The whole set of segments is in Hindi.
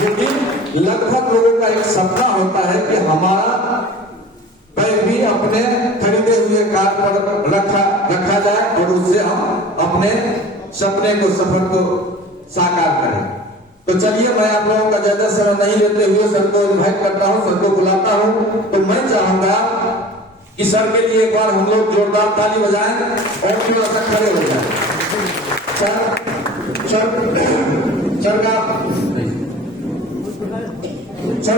लेकिन लगभग लोगों का एक सपना होता है कि हमारा पैर भी अपने खरीदे हुए कार पर रखा जाए और उससे हम अपने सपने को, सफर को साकार करें। तो चलिए, मैं आप लोगों का ज्यादा समय नहीं लेते हुए सर को इन्वाइट करता हूं, सर को बुलाता हूं। तो मैं चाहूंगा कि सर के लिए एक बार हम लोग जोरदार ताली बजाएं और थोड़ा सा खड़े हो जाएं। सर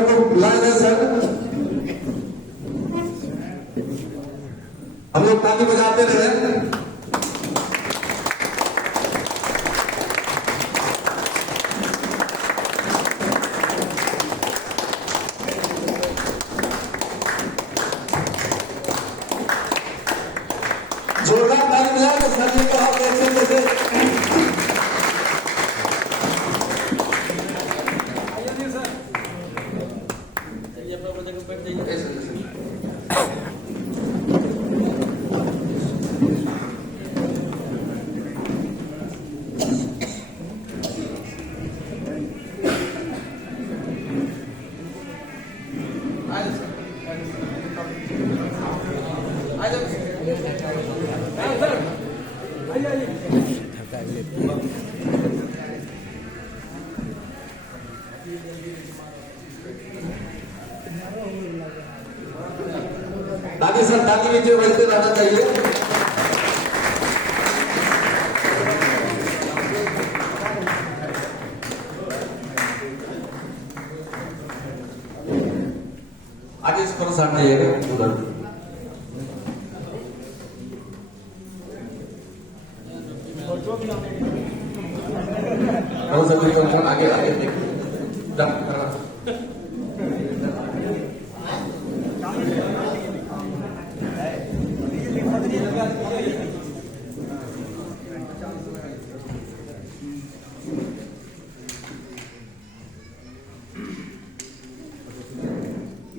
को बुलाए जाए। सर, हम लोग ताली बजाते रहे। जोरदार ताली बजाए तो सर जी को आप कैसे दादी सर, दादी नीचे बैठते रहना चाहिए। आगे इस पर साथ जाइएगा उधर। और सभी को आगे आगे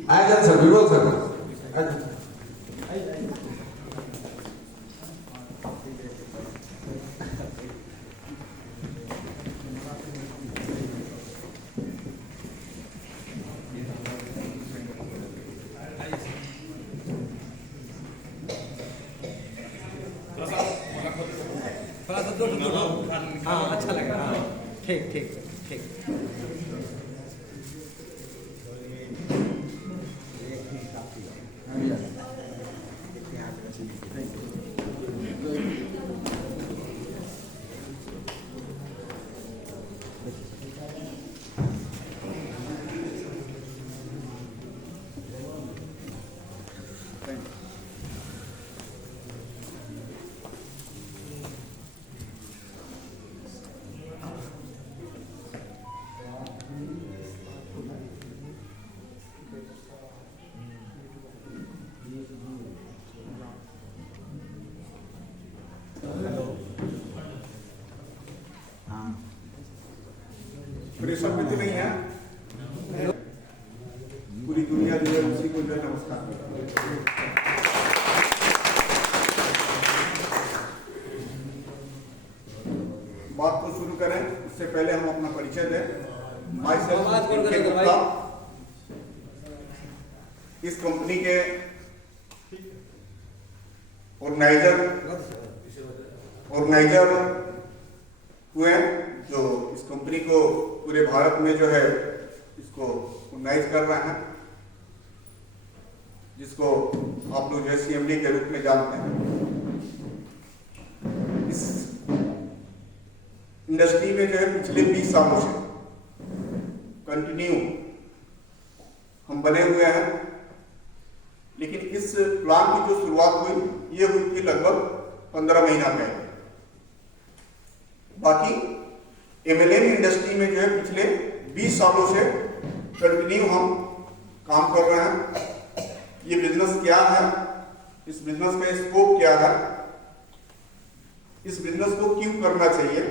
आया सर, विरोध सर। हाँ, अच्छा लगा। हाँ, ठीक ठीक ठीक। प्रेशर में तो नहीं है, पूरी दुनिया जो है उसी को जो है नमस्कार। बात को शुरू करें उससे पहले हम अपना परिचय दें। इस कंपनी के ऑर्गेनाइजर हुए, जो इस कंपनी को पूरे भारत में जो है इसको ऑर्गेनाइज कर रहे हैं, जिसको आप लोग जो है CMD के रूप में जानते हैं। इस इंडस्ट्री में जो है पिछले 20 सालों से कंटिन्यू हम बने हुए हैं, लेकिन इस प्लान की जो शुरुआत हुई ये हुई थी लगभग 15 महीना पहले। बाकी MLM इंडस्ट्री में जो है पिछले 20 सालों से कंटिन्यू हम काम कर रहे हैं। ये बिजनेस क्या है, इस बिजनेस का स्कोप क्या है, इस बिजनेस को क्यों करना चाहिए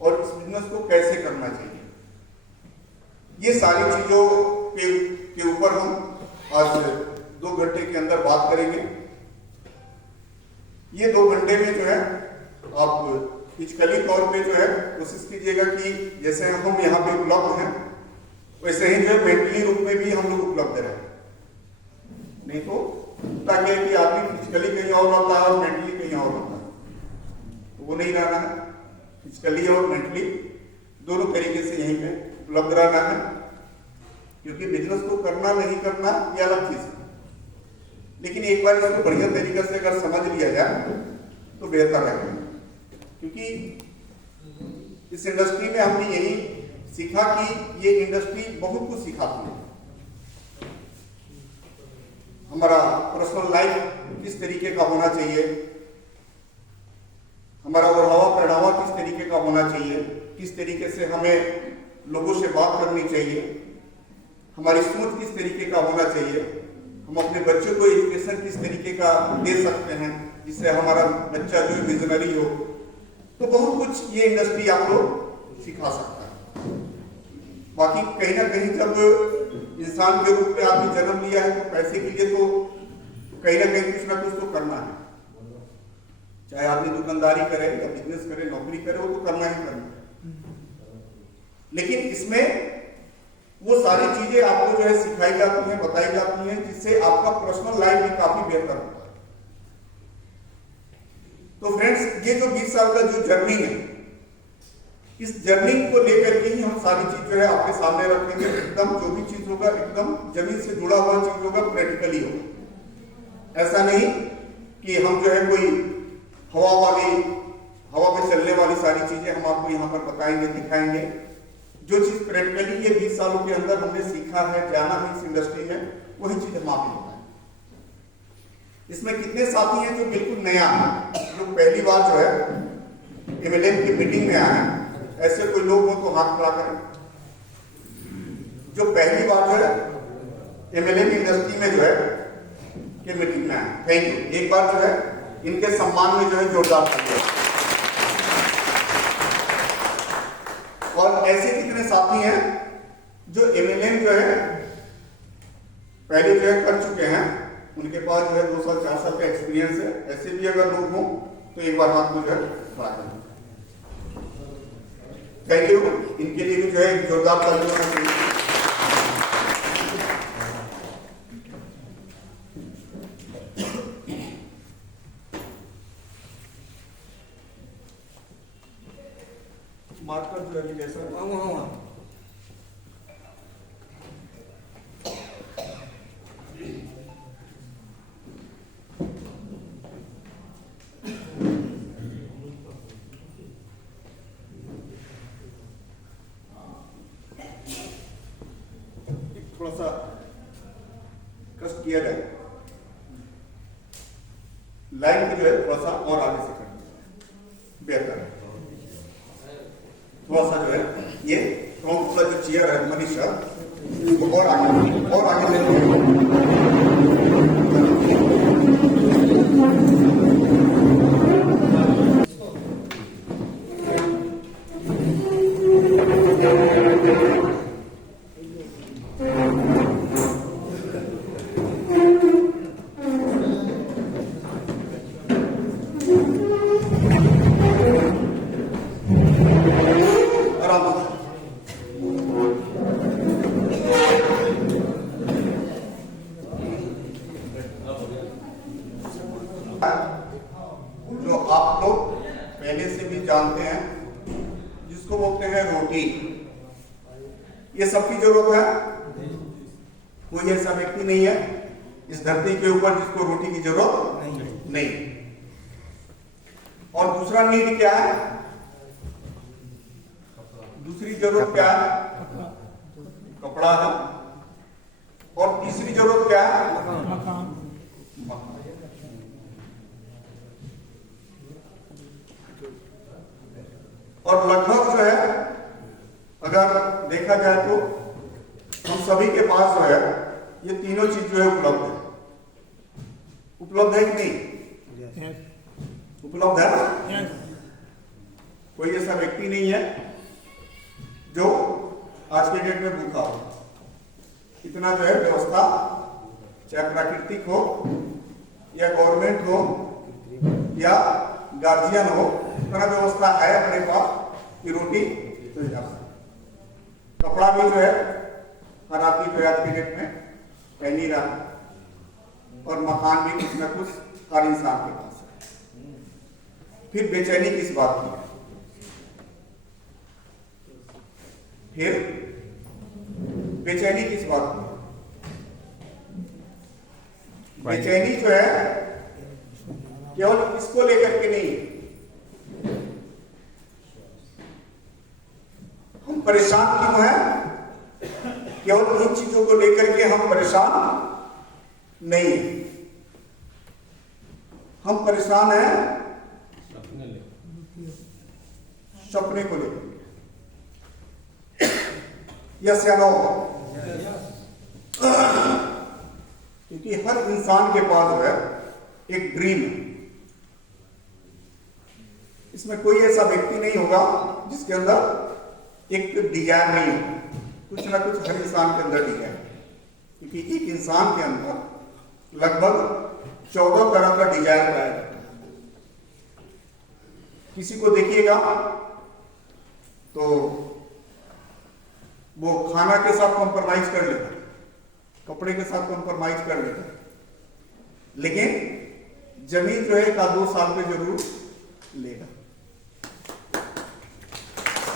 और इस बिजनेस को कैसे करना चाहिए, ये सारी चीजों के ऊपर हम आज 2 घंटे के अंदर बात करेंगे। ये 2 घंटे में जो है आप फिजिकली तौर पे जो है कोशिश कीजिएगा कि जैसे हम यहाँ पे उपलब्ध हैं वैसे ही जो है मेंटली रूप में भी हम लोग उपलब्ध रहे। नहीं तो होता क्या है कि आदमी फिजिकली कहीं और होता है और मेंटली कहीं और होता है, तो वो नहीं रहना है। फिजिकली और मेंटली दोनों तरीके से यहीं पे उपलब्ध रहना है, क्योंकि बिजनेस को करना नहीं करना ये अलग चीज है, लेकिन एक बार इसको बढ़िया तरीके से अगर समझ लिया जाए तो बेहतर रहेगा। क्योंकि इस इंडस्ट्री में हमने यही सीखा कि ये इंडस्ट्री बहुत कुछ सिखाती है। हमारा पर्सनल लाइफ किस तरीके का होना चाहिए, हमारा ओढ़ावा पहनावा किस तरीके का होना चाहिए, किस तरीके से हमें लोगों से बात करनी चाहिए, हमारी सोच किस तरीके का होना चाहिए, हम अपने बच्चों को एजुकेशन किस तरीके का दे सकते हैं जिससे हमारा बच्चा जो विजनरी हो। तो बहुत कुछ ये इंडस्ट्री आपको सिखा सकता है। बाकी कहीं ना कहीं जब इंसान के रूप में आपने जन्म लिया है तो पैसे के लिए तो कहीं ना कहीं कुछ ना कुछ तो करना है, चाहे आदमी दुकानदारी करे या बिजनेस करे, नौकरी करे, वो तो करना ही करना है। लेकिन इसमें वो सारी चीजें आपको जो है सिखाई जाती हैं, बताई जाती हैं, जिससे आपका पर्सनल लाइफ भी काफी बेहतर होता है। तो फ्रेंड्स, ये जो 20 साल का जो जर्नी है, इस जर्नी को लेकर के ही हम सारी चीज जो है आपके सामने रखेंगे। एकदम जो भी चीज होगा एकदम जमीन से जुड़ा हुआ चीज होगा, प्रैक्टिकली होगा। ऐसा नहीं कि हम जो है कोई हवा में चलने वाली सारी चीजें हम आपको यहाँ पर बताएंगे, दिखाएंगे। जो चीज प्रैक्टिकली ये 20 सालों के अंदर हमने सीखा है, जाना है इस इंडस्ट्री में, वही चीज हम आपको बताएंगे। इसमें कितने साथी हैं जो बिल्कुल नया है, जो पहली बार जो है एमएलएम की मीटिंग में आए हैं? ऐसे कोई लोग हो तो हाथ खड़ा करें। जो पहली बार जो है एमएलएम इंडस्ट्री में जो है कि मीटिंग में आए, थैंक यू। एक बार जो है इनके सम्मान में जो है जोरदार तालियां। और ऐसे कितने साथी हैं जो एमएलएम जो है पहले जो है कर चुके हैं, उनके पास जो है 2 साल 4 साल का एक्सपीरियंस है। ऐसे भी अगर लोग हों तो एक बार हाथ में जो है खड़ा करें। Thank you. इनके लिए भी जो है जोरदार तालियां होना चाहिए। मार्कर जो है जैसा थोड़ा सा कष्ट किया जाए, लाइन को जो है थोड़ा सा और आगे से कर बेहतर है। थोड़ा सा जो है ये थोड़ा जो चेयर है मनीषा, इसको और आगे लेते जो आप लोग पहले से भी जानते हैं, जिसको बोलते हैं रोटी। ये सबकी जरूरत है, कोई ऐसा व्यक्ति नहीं है इस धरती के ऊपर जिसको रोटी की जरूरत नहीं। और दूसरा नीड क्या है, दूसरी जरूरत क्या है, कपड़ा है। और तीसरी जरूरत क्या है, और लगभग जो है अगर देखा जाए तो हम सभी के पास जो है ये तीनों चीज जो है उपलब्ध है कि नहीं? उपलब्ध है ना? कोई ऐसा व्यक्ति नहीं है जो आज के डेट में भूखा हो। इतना जो है व्यवस्था, चाहे प्राकृतिक हो या गवर्नमेंट हो या गार्जियन हो, इतना व्यवस्था है अपने पास कि रोटी तो जा सकती। कपड़ा भी जो है दिया और मकान भी कुछ ना कुछ हर इंसान के पास है, फिर बेचैनी किस बात की है? फिर बेचैनी किस बात की? बेचैनी जो है केवल इसको लेकर के नहीं, हम परेशान क्यों हैं? केवल इन चीजों को लेकर के हम परेशान नहीं, हम परेशान हैं सपने को लेकर। यस या नो? क्योंकि हर इंसान के पास जो है एक ड्रीम है। इसमें कोई ऐसा व्यक्ति नहीं होगा जिसके अंदर एक डिजायर नहीं हो, कुछ ना कुछ हर इंसान के अंदर डिजायर, क्योंकि एक इंसान के अंदर लगभग 14 तरह का डिजायर पाया जाता है। किसी को देखिएगा तो वो खाना के साथ कॉम्प्रोमाइज कर लेता है, कपड़े के साथ कॉम्प्रोमाइज कर लेता है, लेकिन जमीन जो है 1-2 साल पे जरूर लेगा।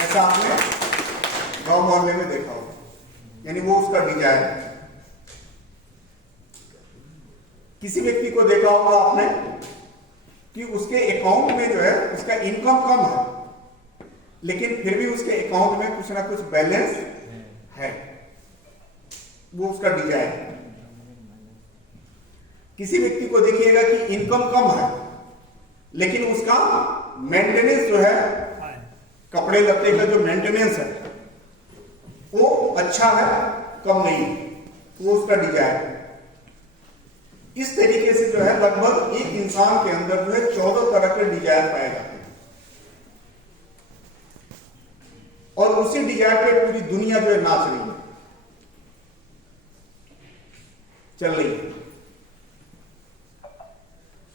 ऐसा आपने गांव मोहल्ले में देखा होगा, यानी वो उसका डिजायर है। किसी व्यक्ति को देखा होगा आपने कि उसके अकाउंट में जो है उसका इनकम कम है, लेकिन फिर भी उसके अकाउंट में कुछ ना कुछ बैलेंस है, वो उसका डिजायर है। किसी व्यक्ति को देखिएगा कि इनकम कम है, लेकिन उसका मेंटेनेंस जो है, कपड़े लत्ते का जो मेंटेनेंस है वो अच्छा है, कम नहीं, वो उसका डिजायर है। इस तरीके से जो है लगभग एक इंसान के अंदर जो है 14 तरह के डिजायर पाए जाते हैं, और उसी डिजायर पे पूरी दुनिया जो है नाच रही है, चल रही है।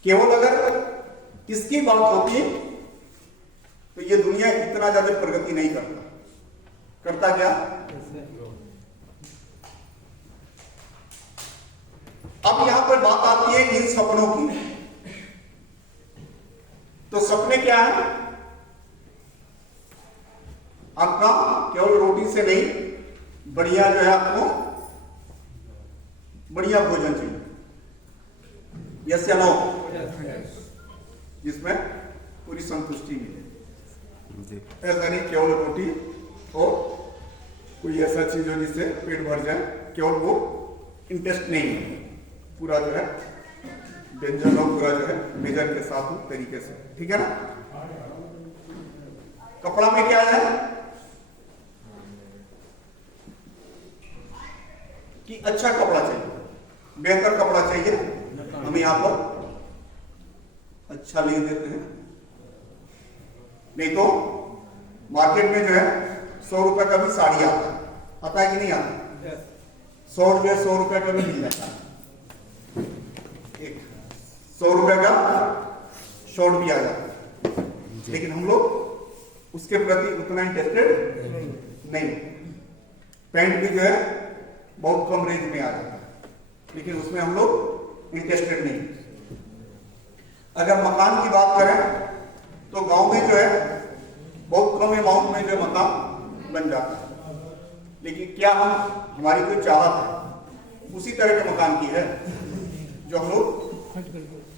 केवल अगर इसकी बात होती तो ये दुनिया इतना ज्यादा प्रगति नहीं करता क्या? अब यहां पर बात आती है इन सपनों की। तो सपने क्या है? आपका केवल रोटी से नहीं, बढ़िया जो है आपको बढ़िया भोजन चाहिए। यस या नो? जिसमें पूरी संतुष्टि मिले। ऐसा नहीं केवल रोटी और कोई ऐसा चीज हो जिससे पेट भर जाए, केवल वो इंटरेस्ट नहीं है, पूरा जो है व्यंजन और पूरा जो है मेजर के साथ तरीके से, ठीक है ना? कपड़ा में क्या है कि अच्छा कपड़ा चाहिए, बेहतर कपड़ा चाहिए। हम यहां पर अच्छा ले देते हैं, नहीं तो मार्केट में जो है 100 रुपए का भी साड़ी आता है कि नहीं आता? 100 रुपए का भी मिल जाता है, एक 100 रुपए का शॉर्ट भी आ जाता है, लेकिन हम लोग उसके प्रति उतना इंटरेस्टेड नहीं। पैंट भी जो है बहुत कम रेंज में आ जाता है, लेकिन उसमें हम लोग इंटरेस्टेड नहीं। अगर मकान की बात करें तो गांव में जो है बहुत कम अमाउंट में जो मकान बन जाता है, लेकिन क्या हमारी जो चाहत है उसी तरह के मकान की है जो हम लोग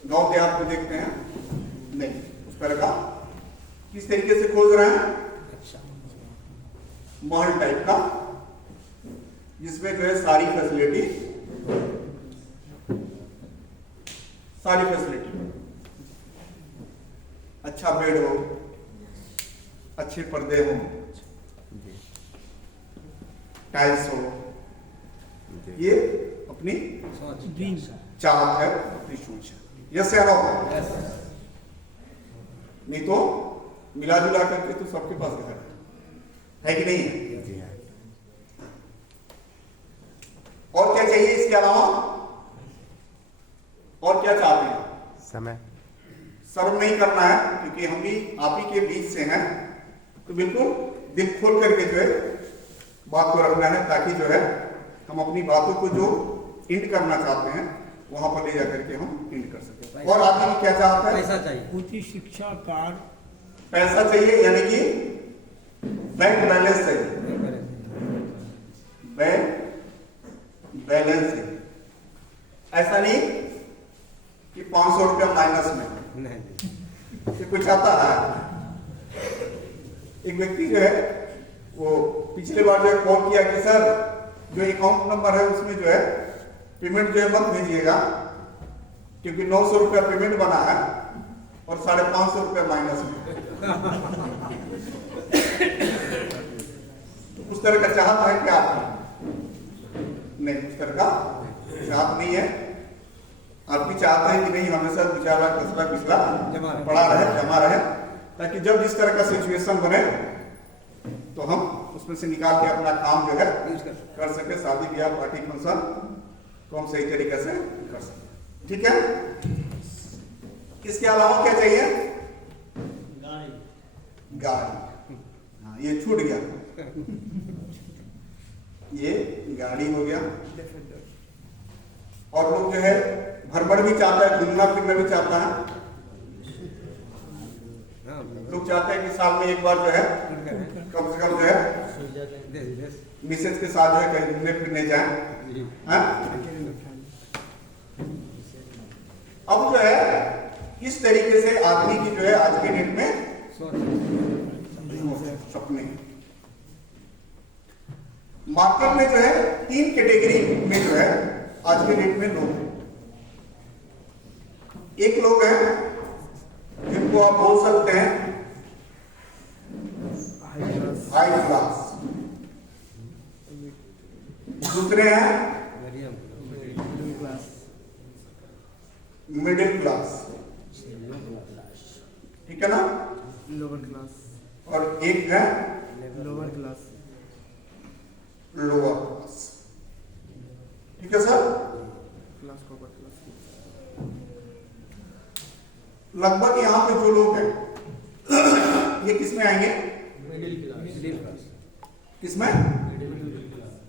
गांव देहात में देखते हैं? नहीं, उस तरह का किस तरीके से खोज रहे हैं? महल टाइप का, जिसमें जो है सारी फैसिलिटी अच्छा बेड हो, अच्छे पर्दे हो, टाइल्स हो, ये अपनी चाहत है, अपनी सोच है। यस या नो? नहीं तो मिला जुला करके तो सबके पास घर है कि नहीं? और क्या चाहिए इसके अलावा? और क्या चाहते हैं? समय। शर्म नहीं करना है, क्योंकि हम भी आप ही के बीच से हैं, तो बिल्कुल दिल खोल करके जो है बात को रखना है, ताकि जो है हम अपनी बातों को जो इंड करना चाहते हैं वहां पर ले जाकर के हम इंड कर सकते हैं। और आदमी क्या चाहता है? पैसा चाहिए, उच्च शिक्षा कार्ड, पैसा चाहिए, यानी कि बैंक बैलेंस चाहिए, बैंक बैलेंस चाहिए। ऐसा नहीं कि 500 रुपया माइनस में, नहीं ये कुछ आता है। एक व्यक्ति जो है वो पिछले बार जो है कॉल किया कि सर जो अकाउंट नंबर है उसमें जो है पेमेंट जो है मत भेजिएगा, क्योंकि 900 रुपया पेमेंट बना है और 550 रुपया माइनस में। तो उस तरह का चाहत है क्या? नहीं, उस तरह का चाहत नहीं है। आप भी चाहते हैं कि नहीं हमेशा 2-4 लाख 10 लाख 20 लाख पड़ा रहे, जमा रहे, ताकि जब जिस तरह का सिचुएशन बने तो हम उसमें से निकाल के अपना काम जो है कर सके, शादी ब्याह पार्टी फंक्शन को हम सही तरीके से कर सके। ठीक है। इसके अलावा क्या चाहिए? गाड़ी। हाँ, ये छूट गया, ये गाड़ी हो गया। और लोग जो है भरभर भी चाहता है, घूमना फिरना भी चाहता है। लोग चाहते हैं कि साल में एक बार जो है कम से कम जो है मिसेज के साथ जो है कहीं घूमने फिरने जाए। हाँ? अब जो है इस तरीके से आदमी की जो है आज के डेट में सपने। मार्केट में जो है 3 कैटेगरी में जो है आज के डेट में लोग हैं। एक लोग हैं जिनको आप बोल सकते हैं हाई क्लास, दूसरे हैं मिडिल क्लास, ठीक है ना, लोअर क्लास, और एक है लोअर क्लास, लोअर क्लास। ठीक है सर। क्लास को क्लास। लगभग यहां पे जो लोग हैं ये किसमें आएंगे? Middle class. किसमें?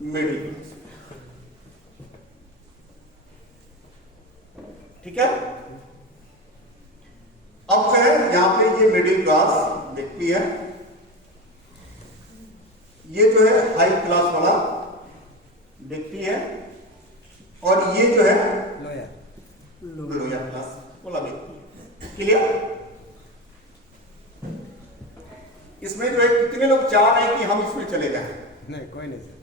Middle class. ठीक है। अब जो है यहां पे ये मिडिल क्लास व्यक्ति है, ये जो है हाई क्लास वाला व्यक्ति है, और ये जो है लोअर क्लास वाला व्यक्ति है। क्लियर? इसमें जो है कितने लोग चाह रहे हैं कि हम इसमें चले जाएं? नहीं, कोई नहीं सर,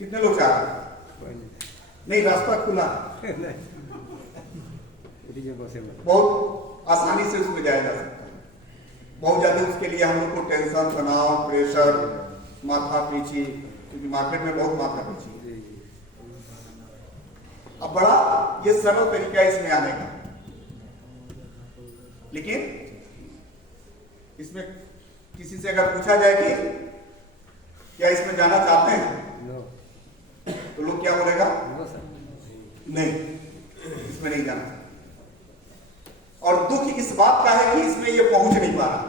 कितने लोग चाह रहे हैं? कोई नहीं। नहीं, रास्ता खुला, बहुत आसानी से उसमें जाया जा सकता है। बहुत ज्यादा उसके लिए हम लोग को टेंशन, तनाव, प्रेशर, माथा पीछी, क्योंकि मार्केट में बहुत माथा पीछी। अब बड़ा ये सरल तरीका है इसमें आने का, लेकिन इसमें किसी से अगर पूछा जाए कि क्या इसमें जाना चाहते हैं, नो, तो लोग क्या बोलेगा? नो सर, नहीं, इसमें नहीं जाना। और दुख इस बात का है कि इसमें ये पहुंच नहीं पा रहा।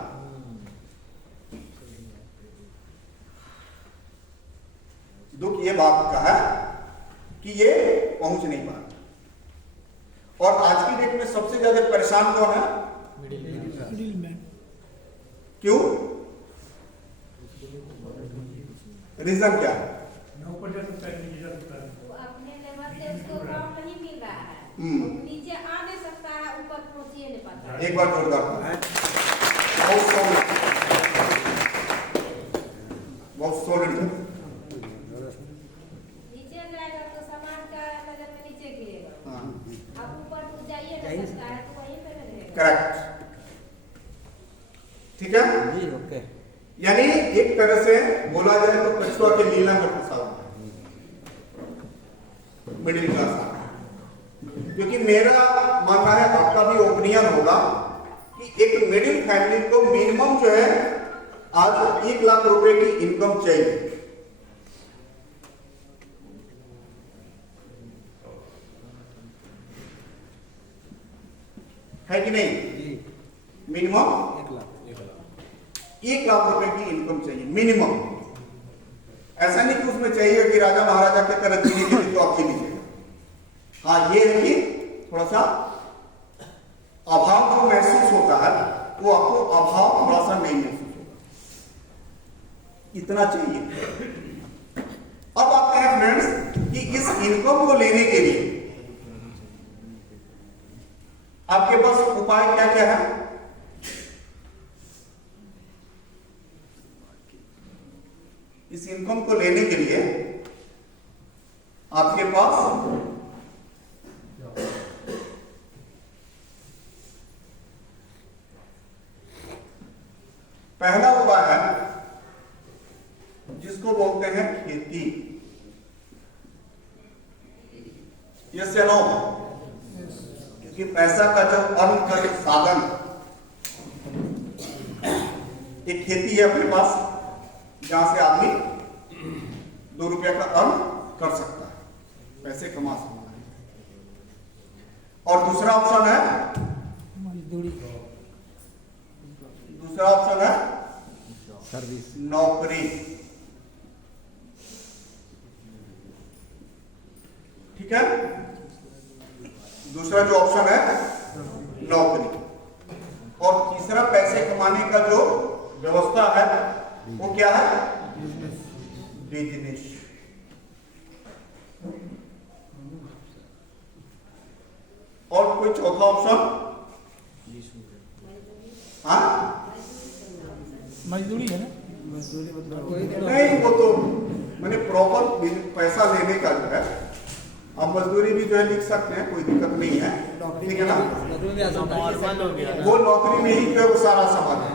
दुख ये बात का है कि ये पहुंच नहीं पा रहा। और आज की डेट में सबसे ज्यादा परेशान कौन है? Middle man. क्यों? रीजन क्या है? वो अपने लेवल से उसको काम नहीं मिल रहा है, नीचे आ नहीं सकता है, ऊपर पहुंच ही नहीं पाता। एक बार जोरदार, बहुत सॉलिड है। नीचे जाएगा तो समाज का नजर में नीचे गिरेगा। हाँ, अब ऊपर तो जाइए नहीं सकता है, तो वहीं पे रहेगा। करेक्ट। ठीक है। जी, ओके। यानी एक तरह से बोला जाए तो कछुआ के लीला में फंसा हुआ मिडिल क्लास। क्योंकि मेरा मानना है, आपका भी ओपिनियन होगा कि एक मिडिल फैमिली को मिनिमम जो है आज 1 लाख रुपए की इनकम चाहिए। है कि नहीं? मिनिमम 1 लाख रुपए की इनकम चाहिए, मिनिमम। ऐसा नहीं कि उसमें चाहिए कि राजा महाराजा की तरह जीने के लिए तो आप जी लीजिएगा। हाँ, ये है कि थोड़ा सा अभाव जो महसूस होता है वो आपको अभाव थोड़ा सा नहीं महसूस होगा, इतना चाहिए। अब आते हैं फ्रेंड्स कि इस इनकम को लेने के लिए आपके पास उपाय क्या क्या है। इस इनकम को लेने के लिए आपके पास पहला उपाय है जिसको बोलते हैं खेती। यस या नो? क्योंकि पैसा का जो अर्न का जो साधन एक खेती है अपने पास, जहां से आदमी 2 रुपया का अर्न कर सकता है, पैसे कमा सकता है। और दूसरा ऑप्शन है सर्विस, नौकरी। ठीक है, दूसरा जो ऑप्शन है नौकरी। और तीसरा पैसे कमाने का जो व्यवस्था है वो क्या है? बिजनेस। और कोई चौथा ऑप्शन? हाँ, मजदूरी है ना, मजदूरी मतलब नहीं, वो तो मैंने प्रॉपर पैसा लेने का जो है, अब मजदूरी भी जो है लिख सकते हैं, कोई दिक्कत नहीं है, ठीक है ना। वो नौकरी में ही जो है वो सारा सवाल है।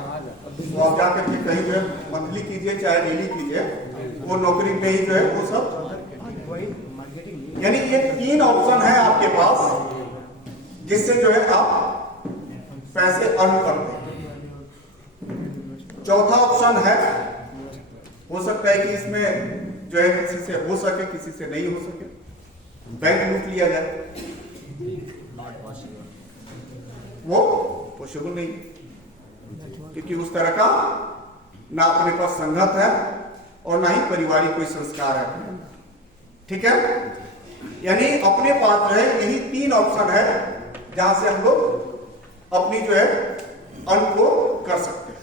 तो आप जाकर के कहीं जो है मंथली कीजिए चाहे डेली कीजिए, वो नौकरी में ही जो है वो सब, यानी ये 3 ऑप्शन है आपके पास जिससे जो है आप पैसे अर्न करते हैं। चौथा ऑप्शन है, हो सकता है कि इसमें जो है किसी से हो सके किसी से नहीं हो सके, बैंक लूट लिया जाए, वो पॉसिबल नहीं, क्योंकि उस तरह का ना अपने पास संगत है और ना ही पारिवारिक कोई संस्कार है। ठीक है, यानी अपने पास जो है यही 3 ऑप्शन है जहां से हम लोग अपनी जो है अर्न को कर सकते हैं।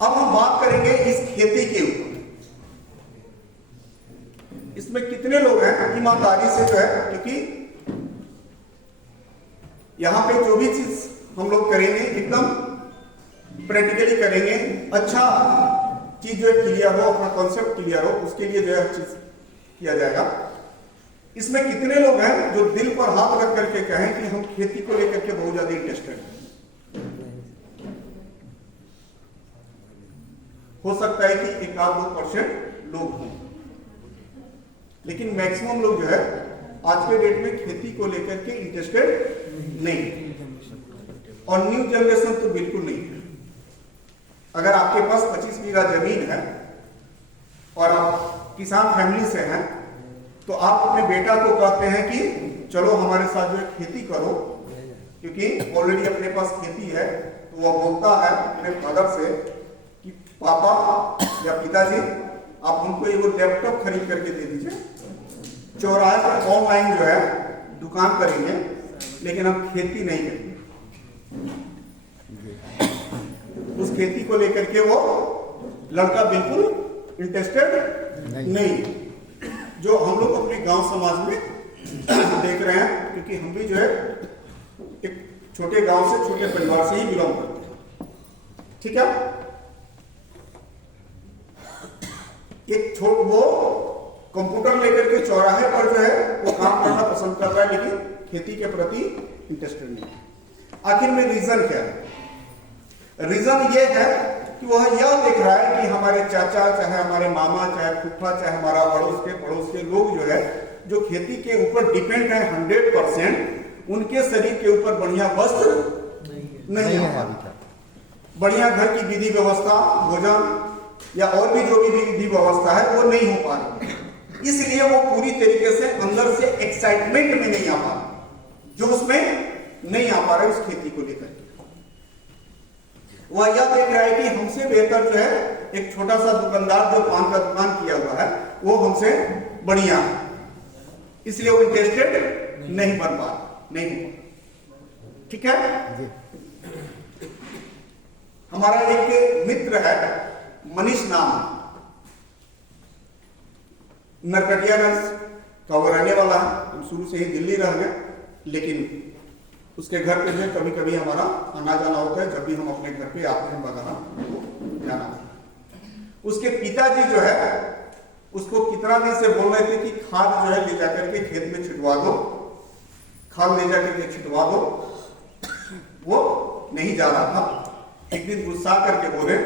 अब हम बात करेंगे इस खेती के ऊपर। इसमें कितने लोग हैं ईमानदारी से जो है, क्योंकि यहां पे जो भी चीज हम लोग करेंगे एकदम प्रैक्टिकली करेंगे, अच्छा चीज जो है क्लियर हो, अपना कॉन्सेप्ट क्लियर हो, उसके लिए जो है हर चीज किया जाएगा। इसमें कितने लोग हैं जो दिल पर हाथ रख करके कहें कि हम खेती को लेकर के बहुत ज्यादा इंटरेस्टेड हैं? हो सकता है कि 1-2% लोग हों, लेकिन मैक्सिमम लोग जो है आज के डेट में खेती को लेकर के इंटरेस्टेड नहीं, और न्यू जनरेशन तो बिल्कुल नहीं है। अगर आपके पास 25 बीघा जमीन है और आप किसान फैमिली से हैं, तो आप अपने बेटा को कहते हैं कि चलो हमारे साथ जो है खेती करो, क्योंकि ऑलरेडी अपने पास खेती है। तो वह बोलता है अपने फादर से कि पापा या पिताजी आप हमको एक लैपटॉप खरीद करके दे दीजिए, चौराहे पर ऑनलाइन जो है दुकान करेंगे, लेकिन हम खेती नहीं करेंगे। उस खेती को लेकर के वो लड़का बिल्कुल इंटरेस्टेड नहीं, जो हम लोग अपने गांव समाज में देख रहे हैं, क्योंकि हम भी जो है एक छोटे गांव से, छोटे परिवार से ही बिलोंग करते हैं। ठीक है, एक वो कंप्यूटर लेकर के चौराहे पर जो है वो काम करना पसंद कर रहा है, लेकिन खेती के प्रति इंटरेस्टेड नहीं। आखिर में रीजन क्या है? रीजन ये है कि वह यह देख रहा है कि हमारे चाचा, चाहे हमारे मामा, चाहे फूफा, चाहे हमारा पड़ोस के लोग जो है जो खेती के ऊपर डिपेंड है 100%, उनके शरीर के ऊपर बढ़िया वस्त्र नहीं है, बढ़िया घर की विधि व्यवस्था, भोजन या और भी जो भी विधि व्यवस्था है वो नहीं हो पा रही। इसलिए वो पूरी तरीके से अंदर से एक्साइटमेंट में नहीं आ पा रहा, जो उसमें नहीं आ पा रहा उस खेती को लेकर। वह यह देख रहा है कि हमसे बेहतर जो है एक छोटा सा दुकानदार जो पान का दुकान किया हुआ है वो हमसे बढ़िया है, इसलिए वो इंटरेस्टेड नहीं बन पा नहीं हो। ठीक है। हमारा एक मित्र है मनीष नाम, नरकटियागंज का वो रहने वाला है। हम शुरू से ही दिल्ली रह गए, लेकिन उसके घर पे जो कभी कभी हमारा आना जाना होता है। जब भी हम अपने घर पे आते हैं बगहा तो जाना होता है। उसके पिताजी जो है उसको कितना दिन से बोल रहे थे कि खाद जो है ले जाकर के खेत में छिटवा दो, खाद ले जाकर के छिटवा दो। वो नहीं जा रहा था। एक दिन गुस्सा करके बोले,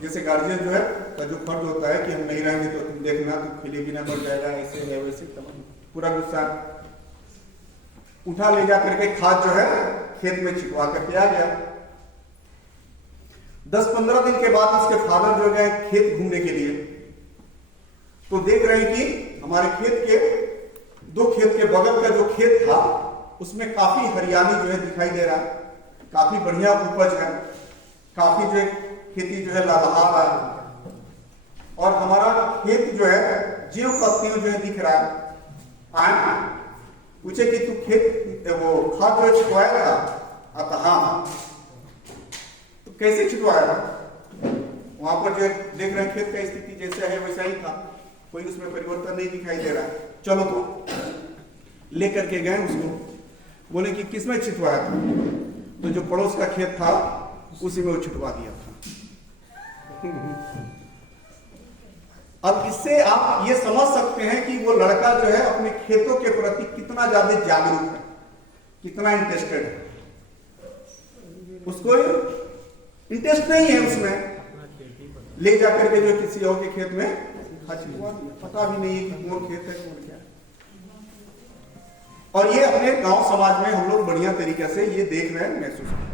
जैसे गार्जियन जो है का जो फर्ज होता है कि हम नहीं रहेंगे तो तुम देखना, तुम खिले भी ना मर जाएगा, ऐसे है वैसे, पूरा गुस्सा उठा ले जा करके खाद जो है खेत में छिटवा करके आ गया। 10-15 दिन के बाद उसके फादर जो गए खेत घूमने के लिए, तो देख रहे हैं कि हमारे खेत के 2 खेत के बगल का जो खेत था उसमें काफी हरियाली जो है दिखाई दे रहा है, काफी बढ़िया उपज है, काफी जो है खेती जो है लहलहा रहा है, और हमारा खेत जो है जीव का त्यों जो है दिख रहा है। पूछे कि तू खेत वो खाद जो छिटवाया था? आता हाँ। तो कैसे छिटवाया था? वहां पर जो देख रहे हैं खेत का स्थिति जैसा है वैसा ही था, कोई उसमें परिवर्तन नहीं दिखाई दे रहा है। चलो तो लेकर के गए उसको, बोले कि किसमें छिटवाया था? तो जो पड़ोस का खेत था उसी में वो छिटवा दिया था। अब इससे आप ये समझ सकते हैं कि वो लड़का जो है अपने खेतों के प्रति कितना ज्यादा जागरूक है, कितना इंटरेस्टेड है। उसको इंटरेस्ट नहीं है उसमें, ले जाकर के जो किसी और के खेत में पता भी नहीं है कि कौन खेत है कौन क्या है। और ये अपने गांव समाज में हम लोग बढ़िया तरीके से ये देख रहे हैं, महसूस कर रहे हैं।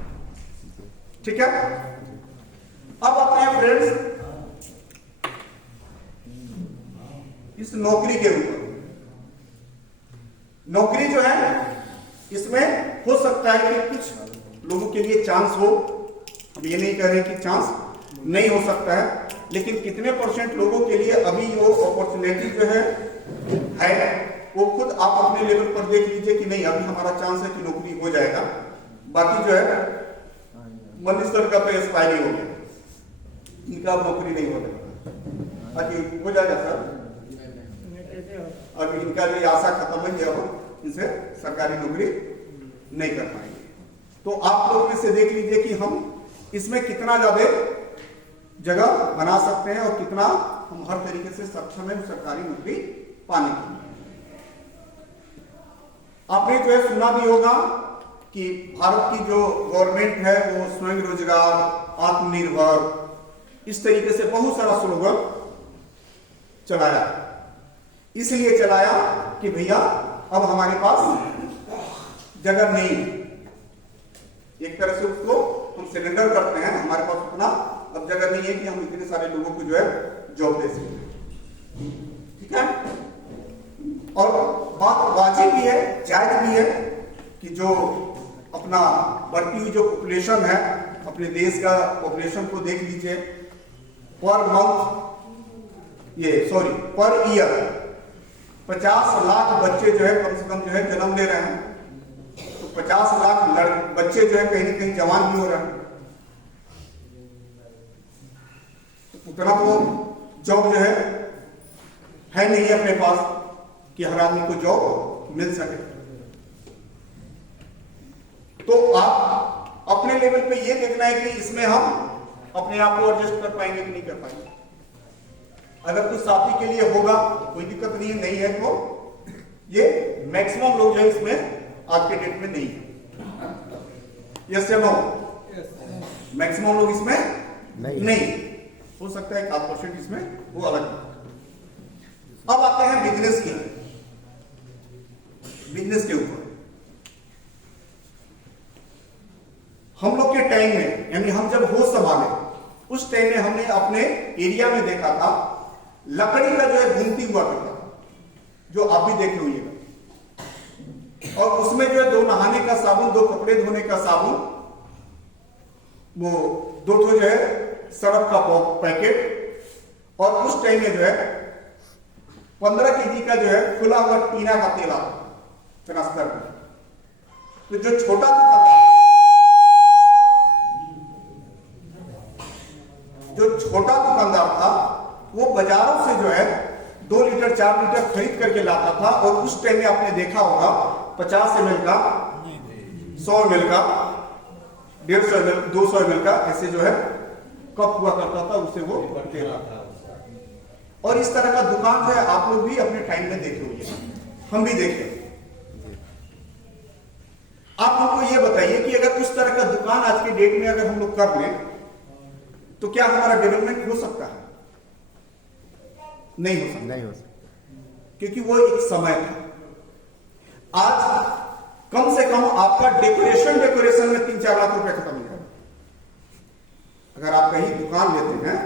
ठीक है। अब आते हैं फ्रेंड्स इस नौकरी के ऊपर। नौकरी जो है इसमें हो सकता है कि कुछ लोगों के लिए चांस हो, हम ये नहीं कह रहे कि चांस नहीं हो सकता है, लेकिन कितने % लोगों के लिए अभी वो अपॉर्चुनिटी जो है वो खुद आप अपने लेवल पर देख लीजिए कि नहीं अभी हमारा चांस है कि नौकरी हो जाएगा। बाकी जो है मनीष सर का तो एक्सपायरी हो गया, इनका नौकरी नहीं होगा, बाकी हो जाएगा सर। अब इनका भी आशा खत्म हो गया हो, इनसे सरकारी नौकरी नहीं कर पाएंगे। तो आप लोग में से देख लीजिए कि हम इसमें कितना ज्यादा जगह बना सकते हैं और कितना हम हर तरीके से सक्षम है सरकारी नौकरी पाने के लिए। आपने जो है सुना भी होगा कि भारत की जो गवर्नमेंट है वो स्वयं रोजगार, आत्मनिर्भर, इस तरीके से बहुत सारा स्लोगन चलाया। इसलिए चलाया कि भैया अब हमारे पास जगह नहीं, एक तरह से उसको हम सरेंडर करते हैं, हमारे पास उतना अब जगह नहीं है कि हम इतने सारे लोगों को जो है जॉब दे सकें। ठीक है। और बात वाजिब भी है, जायज भी है कि जो अपना बढ़ती हुई जो पॉपुलेशन है, अपने देश का पॉपुलेशन को देख लीजिए, पर ईयर 50 लाख बच्चे जो है कम से कम जो है जन्म ले रहे हैं। तो 50 लाख बच्चे जो है कहीं ना कहीं जवान भी हो रहे हैं, तो उतना तो जॉब जो है नहीं अपने पास कि हर आदमी को जॉब मिल सके। तो आप अपने लेवल पे ये देखना है कि इसमें हम अपने आप को एडजस्ट कर पाएंगे कि नहीं कर पाएंगे। अगर कुछ साथी के लिए होगा कोई दिक्कत नहीं है तो ये मैक्सिमम लोग जो है इसमें आज के डेट में नहीं है। यस या नो? मैक्सिमम लोग इसमें नहीं हो सकता है, 1% इसमें वो अलग। अब आते हैं बिजनेस के ऊपर। हम लोग के टाइम में, यानी हम जब होश संभाले उस टाइम में हमने अपने एरिया में देखा था लकड़ी का जो है घूमती हुआ करता था, जो आप भी देखे हुए, और उसमें जो है 2 नहाने का साबुन, 2 कपड़े धोने का साबुन, वो 2 ठो जो है सरफ का पैकेट, और उस टाइम में जो है 15 केजी का जो है खुला हुआ टीना का तेल आता ट्रांसफर में। तो जो छोटा दुकानदार था वो बाजारों से जो है 2 लीटर 4 लीटर खरीद करके लाता था, और उस टाइम में आपने देखा होगा 50 ml का, 100 ml का, 150 ml, 200 ml का ऐसे जो है कप हुआ करता था, उसे वो तेल आता था। और इस तरह का दुकान जो है आप लोग भी अपने टाइम में देखे होंगे, हम भी देखे। आप हमको ये बताइए कि अगर उस तरह का दुकान आज के डेट में अगर हम लोग कर लें तो क्या हमारा डेवलपमेंट हो सकता है? नहीं हो सकता, नहीं हो सकता, क्योंकि वो एक समय था। आज कम से कम आपका डेकोरेशन में 3-4 लाख रुपए खत्म हो जाएगा। अगर आप कहीं दुकान लेते हैं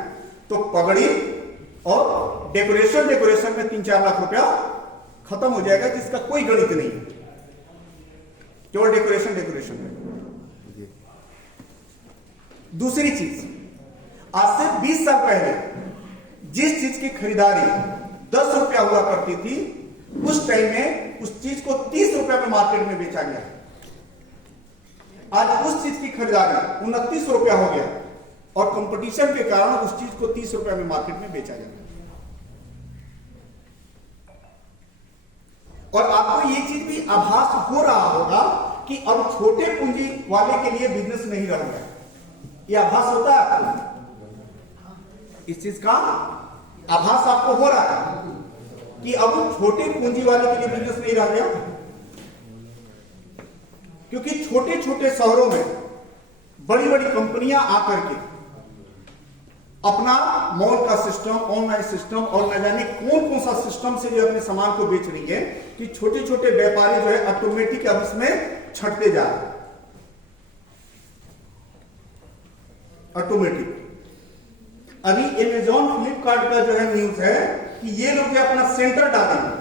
तो पगड़ी और डेकोरेशन में 3-4 लाख रुपया खत्म हो जाएगा, जिसका कोई गणित नहीं है, केवल डेकोरेशन है। दूसरी चीज, आज से 20 साल पहले जिस चीज की खरीदारी 10 रुपया हुआ करती थी, उस टाइम में उस चीज को 30 रुपया में मार्केट में बेचा गया। आज उस चीज की खरीदारी 29 रुपया हो गया, और कंपटीशन के कारण उस चीज को 30 रुपया में मार्केट में बेचा जाता है। और आपको ये चीज भी आभास हो रहा होगा कि अब छोटे पूंजी वाले के लिए बिजनेस नहीं रह गया। ये आभास होता है आपको? इस चीज का आभास आपको हो रहा है कि अब छोटे पूंजी वाले के लिए बिजनेस नहीं रह गया, क्योंकि छोटे छोटे शहरों में बड़ी बड़ी कंपनियां आकर के अपना मॉल का सिस्टम, ऑनलाइन सिस्टम और न जाने कौन कौन सा सिस्टम से जो अपने सामान को बेच रही है, कि छोटे छोटे व्यापारी जो है ऑटोमेटिक अब इसमें छटते जा रहे हैं। ऑटोमेटिक अभी अमेजॉन फ्लिपकार्ट का जो है न्यूज है कि ये लोग जो अपना सेंटर डालेंगे,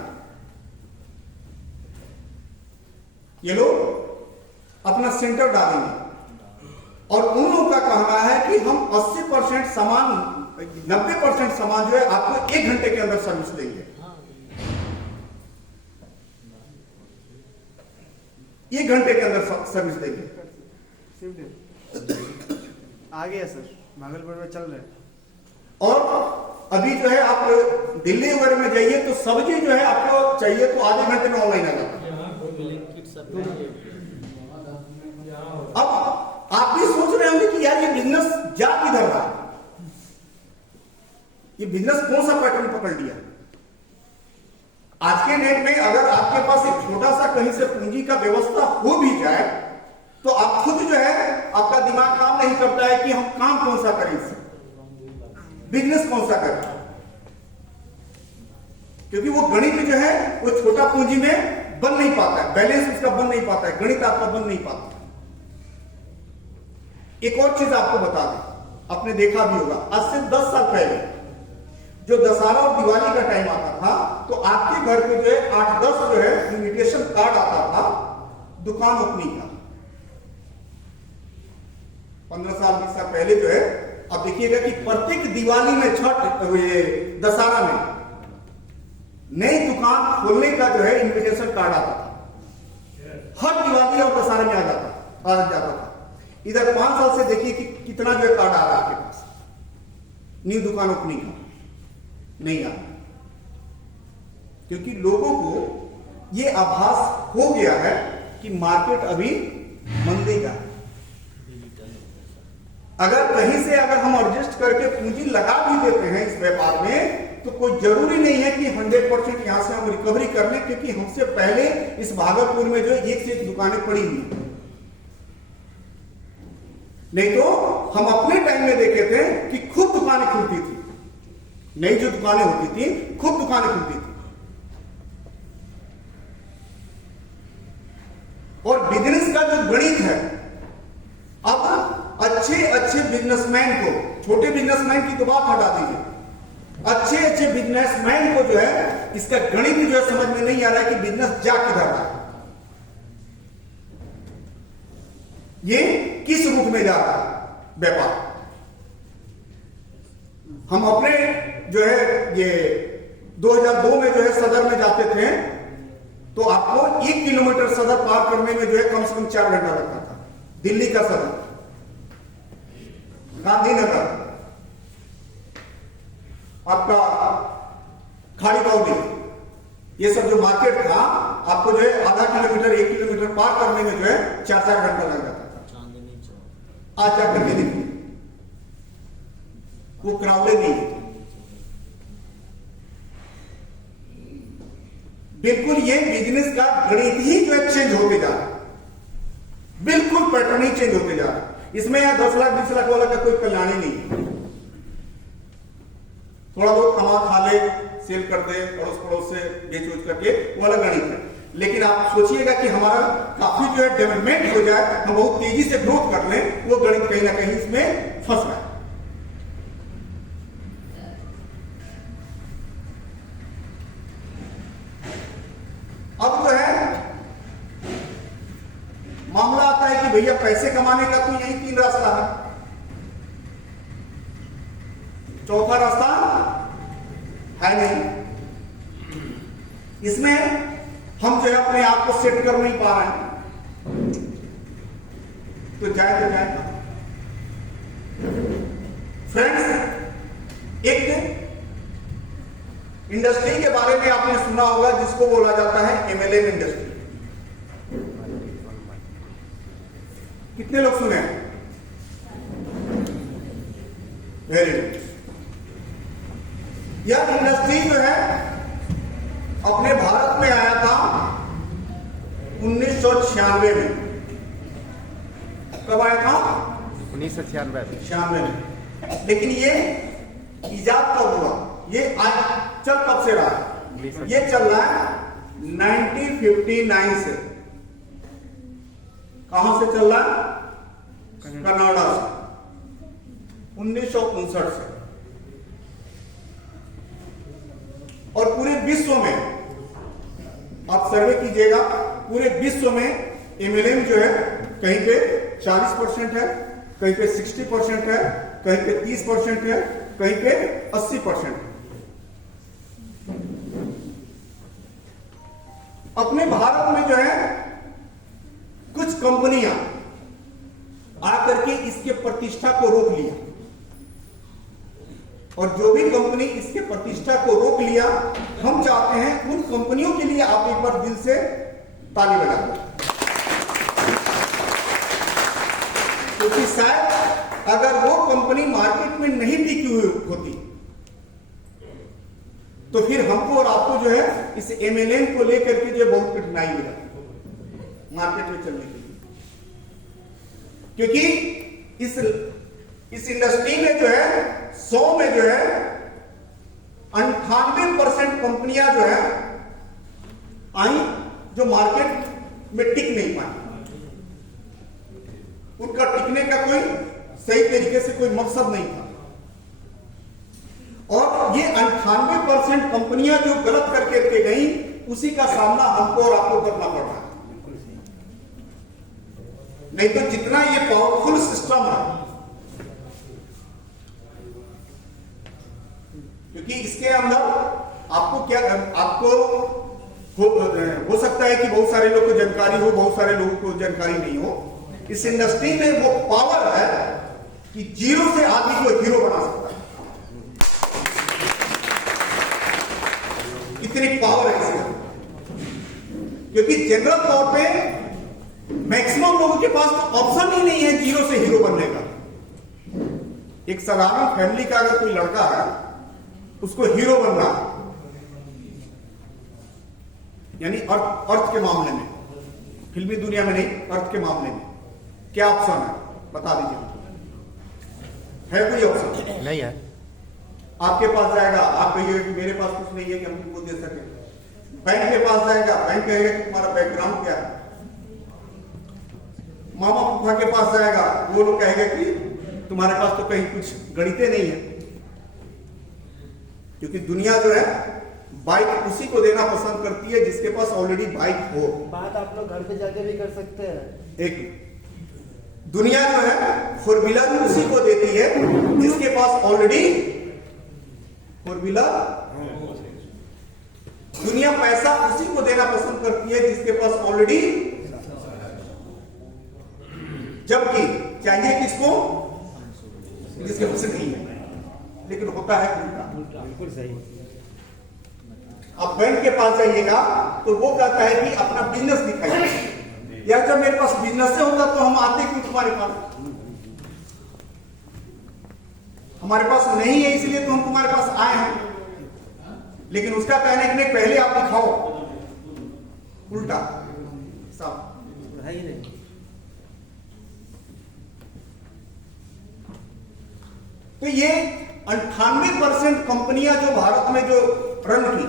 ये लोग अपना सेंटर डालेंगे, और उन लोगों का कहना है कि हम 80% सामान, 90% सामान जो है आपको 1 घंटे के अंदर सर्विस देंगे। 1 घंटे के अंदर सर्विस देंगे। आ गया सर, भागलपुर में चल रहे हैं। और अभी जो है आप दिल्ली वगैरह में जाइए तो सब्जी जो है आपको चाहिए तो आधे घंटे में ऑनलाइन आ जाता है। अब आप भी सोच रहे होंगे कि यार ये बिजनेस जा किधर रहा है, ये बिजनेस कौन सा पैटर्न पकड़ लिया। आज के डेट में अगर आपके पास एक छोटा सा कहीं से पूंजी का व्यवस्था हो भी जाए तो आप खुद जो है, आपका दिमाग काम नहीं करता है कि हम काम कौन सा करें, बिजनेस कौन सा करें, क्योंकि वो गणित जो है वो छोटा पूंजी में बन नहीं पाता है, बैलेंस उसका बन नहीं पाता है, गणित आपका बन नहीं पाता। एक और चीज आपको बता दें, आपने देखा भी होगा, आज से 10 साल पहले जो दशहरा और दिवाली का टाइम आता था तो आपके घर पे जो है 8-10 जो है इन्विटेशन कार्ड आता था दुकान ओपनिंग का। 15 साल 20 साल पहले जो है, अब देखिएगा कि प्रत्येक दिवाली में, छठ, दशहरा में नई दुकान खोलने का जो है इन्विटेशन कार्ड आता था। हर दिवाली और दशहरा में आ जाता था। इधर 5 साल से देखिए कि कितना जो है कार्ड आ रहा है आपके पास न्यू दुकान ओपनिंग का, नहीं आ रहा, क्योंकि लोगों को ये आभास हो गया है कि मार्केट अभी मंदी का है। अगर कहीं से अगर हम एडजस्ट करके पूंजी लगा भी देते हैं इस व्यापार में तो कोई जरूरी नहीं है कि 100% यहां से हम रिकवरी कर लें, क्योंकि हमसे पहले इस भागलपुर में जो 1 से 1 दुकानें पड़ी हुई। नहीं तो हम अपने टाइम में देखे थे कि खूब दुकानें खुलती थी, नई जो दुकानें होती थी खूब दुकानें खुलती थी। और बिजनेस का जो गणित है, अब अच्छे बिजनेसमैन को, छोटे बिजनेसमैन की तो बात हटा दीजिए, अच्छे बिजनेसमैन को जो है इसका गणित जो है समझ में नहीं आ रहा है कि बिजनेस जा किधर रहा है, ये किस रूट में जा रहा है। व्यापार। हम अपने जो है ये 2002 में जो है सदर में जाते थे तो आपको 1 किलोमीटर सदर पार करने में जो है कम से कम 4 घंटा लगता था। दिल्ली का सदर, गांधीनगर, आपका खाड़ी बाउली, ये सब जो मार्केट था आपको जो है आधा किलोमीटर 1 किलोमीटर पार करने में जो है 4-4 घंटा लग जाता था। आज जाकर के देखिए वो क्राउडेड नहीं है। बिल्कुल ये बिजनेस का गणित ही जो है चेंज होते जा रहा है, बिल्कुल पैटर्न ही चेंज होते जा रहा है। इसमें 10 लाख 20 लाख वाला का कोई कल्याण ही नहीं। थोड़ा बहुत कमा खा ले, सेल कर दे, पड़ोस से बेच उच करके, वो अलग गणित है। लेकिन आप सोचिएगा कि हमारा काफी जो है डेवलपमेंट हो जाए, हम बहुत तेजी से ग्रोथ कर लें, वो गणित कहीं ना कहीं इसमें फंस रहा है। अब जो है मामला आता है कि भैया पैसे कमाने का तो यही 3 रास्ता है, चौथा रास्ता है नहीं। इसमें हम जो है अपने आप को सेट कर नहीं पा रहे हैं, तो जाए तो जाए। फ्रेंड्स, एक इंडस्ट्री के बारे में आपने सुना होगा जिसको बोला जाता है MLM इंडस्ट्री। कितने लोग सुने? Very good. यह इंडस्ट्री जो है अपने भारत में आया था 1996 में। कब आया था? 1996 में। लेकिन ये इजाद कब हुआ? ये आज चल कब से रहा है? ये चल रहा है 1959 से। कहां से चल रहा है? कनाडा से, 1959 से। और पूरे विश्व में आप सर्वे कीजिएगा, पूरे विश्व में MLM जो है कहीं पे 40% है, कहीं पे 60% है, कहीं पे 30% है, कहीं पे 80% है। अपने भारत में जो है कुछ कंपनियां आकर के इसके प्रतिष्ठा को रोक लिया, और जो भी कंपनी इसके प्रतिष्ठा को रोक लिया, हम चाहते हैं उन कंपनियों के लिए आप एक बार दिल से ताली बजा दें। क्योंकि शायद अगर वो कंपनी मार्केट में नहीं टिकी हुई होती तो फिर हमको और आपको जो है इस MLM को लेकर के जो बहुत कठिनाई हो जाती मार्केट में चलने के लिए। क्योंकि इस इंडस्ट्री में जो है 100 में जो है 98% कंपनियां जो है आई जो मार्केट में टिक नहीं पाई। उनका टिकने का कोई सही तरीके से कोई मकसद नहीं था, और ये 98% कंपनियां जो गलत करके के गई, उसी का सामना हमको और आपको करना पड़ रहा है। नहीं तो जितना ये पावरफुल सिस्टम है, क्योंकि इसके अंदर आपको क्या, आपको हो सकता है कि बहुत सारे लोगों को जानकारी हो, बहुत सारे लोगों को जानकारी नहीं हो। इस इंडस्ट्री में वो पावर है कि 0 से आदमी को हीरो बना सकता है। इतनी पावर है इसमें, क्योंकि जनरल तौर पे मैक्सिमम लोगों के पास तो ऑप्शन ही नहीं है 0 से हीरो बनने का। एक साधारण फैमिली का अगर कोई लड़का है, उसको हीरो बनना, यानी अर्थ के मामले में, फिल्मी दुनिया में नहीं, अर्थ के मामले में क्या ऑप्शन है बता दीजिए। है कोई ऑप्शन? नहीं है। आपके पास जाएगा, आप कहिएगा कि मेरे पास कुछ नहीं है कि हम तुमको दे सके। बैंक के पास जाएगा, बैंक कहेगा कि तुम्हारा बैकग्राउंड क्या है। मामा फूफा के पास जाएगा, वो लोग कहेगा कि तुम्हारे पास तो कहीं कुछ गणिते नहीं है। क्योंकि दुनिया जो है बाइक उसी को देना पसंद करती है जिसके पास ऑलरेडी बाइक हो। बात आप लोग घर पे जाके भी कर सकते हैं। एक दुनिया जो है फोर व्हीलर उसी को देती है जिसके पास ऑलरेडी फोर व्हीलर। दुनिया पैसा उसी को देना पसंद करती है जिसके पास ऑलरेडी, जबकि चाहिए किसको? जिसके पास नहीं है। लेकिन होता है उल्टा। बिल्कुल सही। आप बैंक के पास जाइएगा तो वो कहता है कि अपना बिजनेस दिखाइए, यार जब मेरे पास बिजनेस से होता तो हम आते क्यों तुम्हारे पास? हमारे पास नहीं है इसलिए तो हम तुम्हारे पास आए हैं। लेकिन उसका कहने के लिए पहले आप दिखाओ, उल्टा सब है ही नहीं। तो ये 98% कंपनियां जो भारत में जो रन की,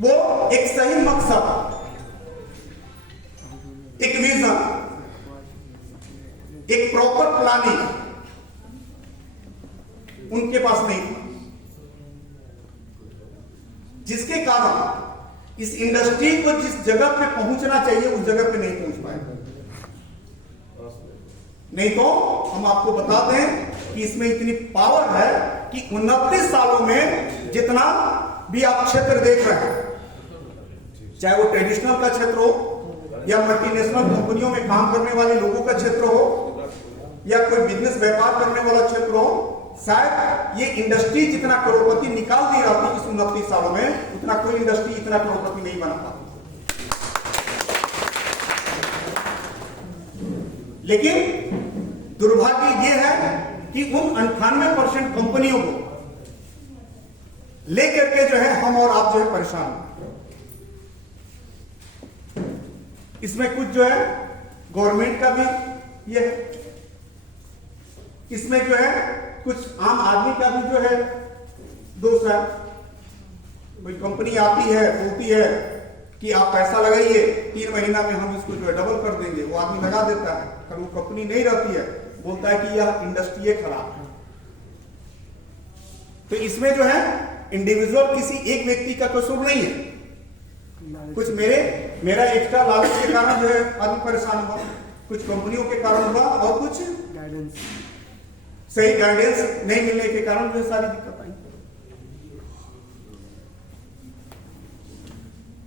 वो एक सही मकसद, एक विजन, एक प्रॉपर प्लानिंग उनके पास नहीं था, जिसके कारण इस इंडस्ट्री को जिस जगह पे पहुंचना चाहिए उस जगह पे नहीं पहुंच पाए। नहीं तो हम आपको बता दें कि इसमें इतनी पावर है कि 29 सालों में जितना भी आप क्षेत्र देख रहे हैं, चाहे वो ट्रेडिशनल का क्षेत्र हो या मल्टीनेशनल कंपनियों में काम करने वाले लोगों का क्षेत्र हो या कोई बिजनेस व्यापार करने वाला क्षेत्र हो, शायद ये इंडस्ट्री जितना करोड़पति निकाल दी रही थी इस 29 सालों में, उतना कोई इंडस्ट्री इतना करोड़पति नहीं बना पाती। लेकिन दुर्भाग्य ये है कि उन 98% कंपनियों को लेकर के जो है हम और आप जो है परेशान हैं। इसमें कुछ जो है गवर्नमेंट का भी ये है, इसमें जो है कुछ आम आदमी का भी जो है दोष है। कोई कंपनी आती है, बोलती है कि आप पैसा लगाइए, 3 महीना में हम इसको जो है डबल कर देंगे, वो आदमी लगा देता है, अगर वो कंपनी नहीं रहती है बोलता है कि यह इंडस्ट्री खराब है। तो इसमें जो है इंडिविजुअल किसी एक व्यक्ति का कसूर नहीं है, कुछ मेरा एक्स्ट्रा लालच के कारण जो है आदमी परेशान हुआ, कुछ कंपनियों के कारण हुआ और कुछ गाइडेंस, सही गाइडेंस नहीं मिलने के कारण जो सारी दिक्कत आई।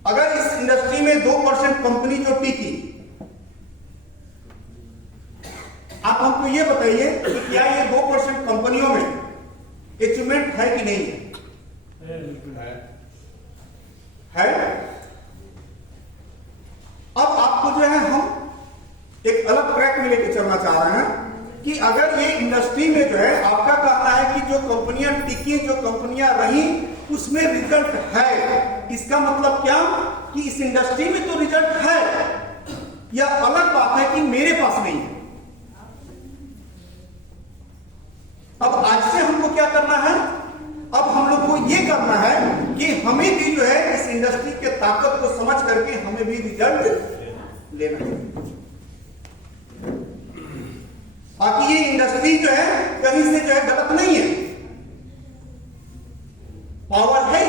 अगर इस इंडस्ट्री में 2% कंपनी जो टिकी, आप हमको ये बताइए कि क्या ये 2% कंपनियों में अचीवमेंट है कि नहीं है? अब आपको जो है हम एक अलग ट्रैक में लेके चलना चाह रहे हैं कि अगर ये इंडस्ट्री में जो है आपका कहना है कि जो कंपनियां टिकी, जो कंपनियां रही, उसमें रिजल्ट है, इसका मतलब क्या कि इस इंडस्ट्री में तो रिजल्ट है, या अलग बात है कि मेरे पास नहीं है। अब आज से हमको क्या करना है? अब हम लोग को ये करना है कि हमें भी जो है इस इंडस्ट्री के ताकत को समझ करके हमें भी रिजल्ट लेना है, ताकि ये इंडस्ट्री जो है कहीं से जो है गलत नहीं है, पावर है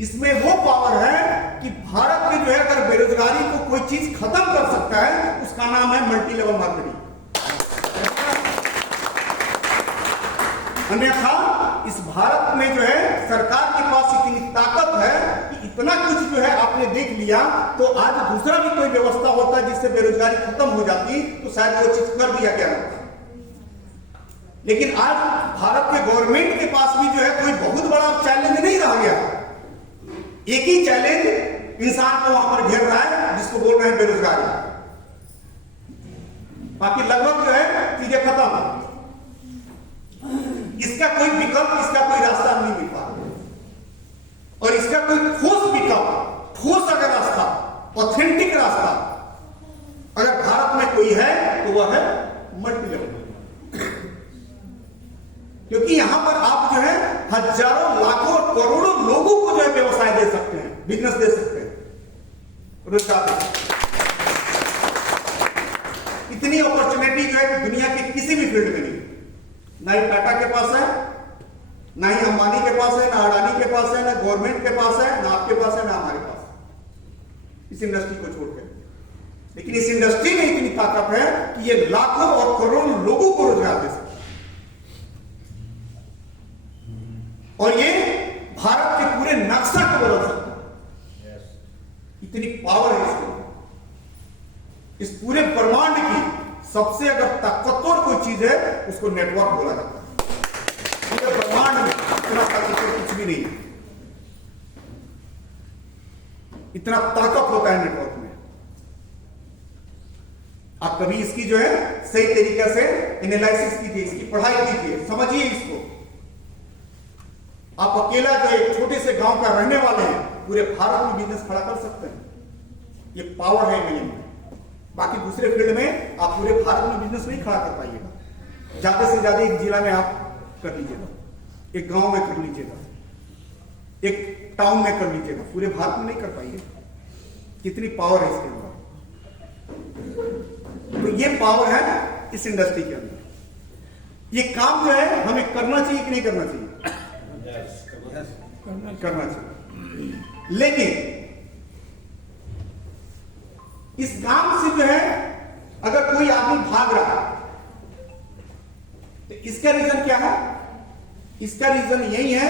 इसमें वो पावर है कि भारत में जो है अगर बेरोजगारी को कोई चीज खत्म कर सकता है उसका नाम है मल्टी लेवल मार्केटिंग। अन्यथा इस भारत में जो है सरकार के पास इतनी ताकत है कि इतना कुछ जो है आपने देख लिया, तो आज दूसरा भी कोई व्यवस्था होता जिससे बेरोजगारी खत्म हो जाती तो शायद वो चीज कर दिया गया होता। लेकिन आज भारत के गवर्नमेंट के पास भी जो है कोई बहुत बड़ा चैलेंज नहीं रह गया, एक ही चैलेंज इंसान को वहां पर घेर रहा है जिसको बोल रहे हैं बेरोजगारी। बाकी लगभग जो है चीजें खत्म, इसका कोई विकल्प, इसका कोई रास्ता नहीं मिल पा, और इसका कोई ठोस विकल्प, ठोस अगर रास्ता, ऑथेंटिक रास्ता अगर भारत में कोई है तो वह है मल्टी लेवल, क्योंकि यहां पर आप जो है हजारों, लाखों, करोड़ों लोगों को जो है व्यवसाय दे सकते हैं, बिजनेस दे सकते हैं, रोजगार दे सकते हैं। इतनी अपॉर्चुनिटी जो है दुनिया के किसी भी फील्ड में नहीं, ना ही टाटा के पास है, ना ही अंबानी के पास है, ना अडानी के पास है, ना गवर्नमेंट के पास है, ना आपके पास है, ना हमारे पास। इस इंडस्ट्री को छोड़कर। लेकिन इस इंडस्ट्री में इतनी ताकत है कि ये लाखों और करोड़ों लोगों को रोजगार दे सकती है और ये भारत के पूरे नक्शा को बदल सकता है। इतनी पावर है इसमें। इस पूरे ब्रह्मांड की सबसे अगर ताकतवर कोई चीज है उसको नेटवर्क बोला जाता है। पूरे ब्रह्मांड में इतना ताकतवर कुछ भी नहीं है। इतना ताकत होता है नेटवर्क में। आप कभी इसकी जो है सही तरीके से एनालिसिस कीजिए, इसकी पढ़ाई कीजिए, समझिए इसको। आप अकेला जो एक छोटे से गांव का रहने वाले हैं पूरे भारत में बिजनेस खड़ा कर सकते हैं। ये पावर है एमएलए में। बाकी दूसरे फील्ड में आप पूरे भारत में बिजनेस नहीं खड़ा कर पाइएगा। ज्यादा से ज्यादा एक जिला में आप कर लीजिएगा, एक गांव में कर लीजिएगा, एक टाउन में कर लीजिएगा, पूरे भारत में नहीं कर पाइएगा। कितनी पावर है इसके अंदर। तो ये पावर है इस इंडस्ट्री के अंदर। ये काम जो है हमें करना चाहिए कि नहीं करना चाहिए? करना चाहिए। लेकिन इस काम से जो है अगर कोई आदमी भाग रहा तो इसका रीजन क्या है? इसका रीजन यही है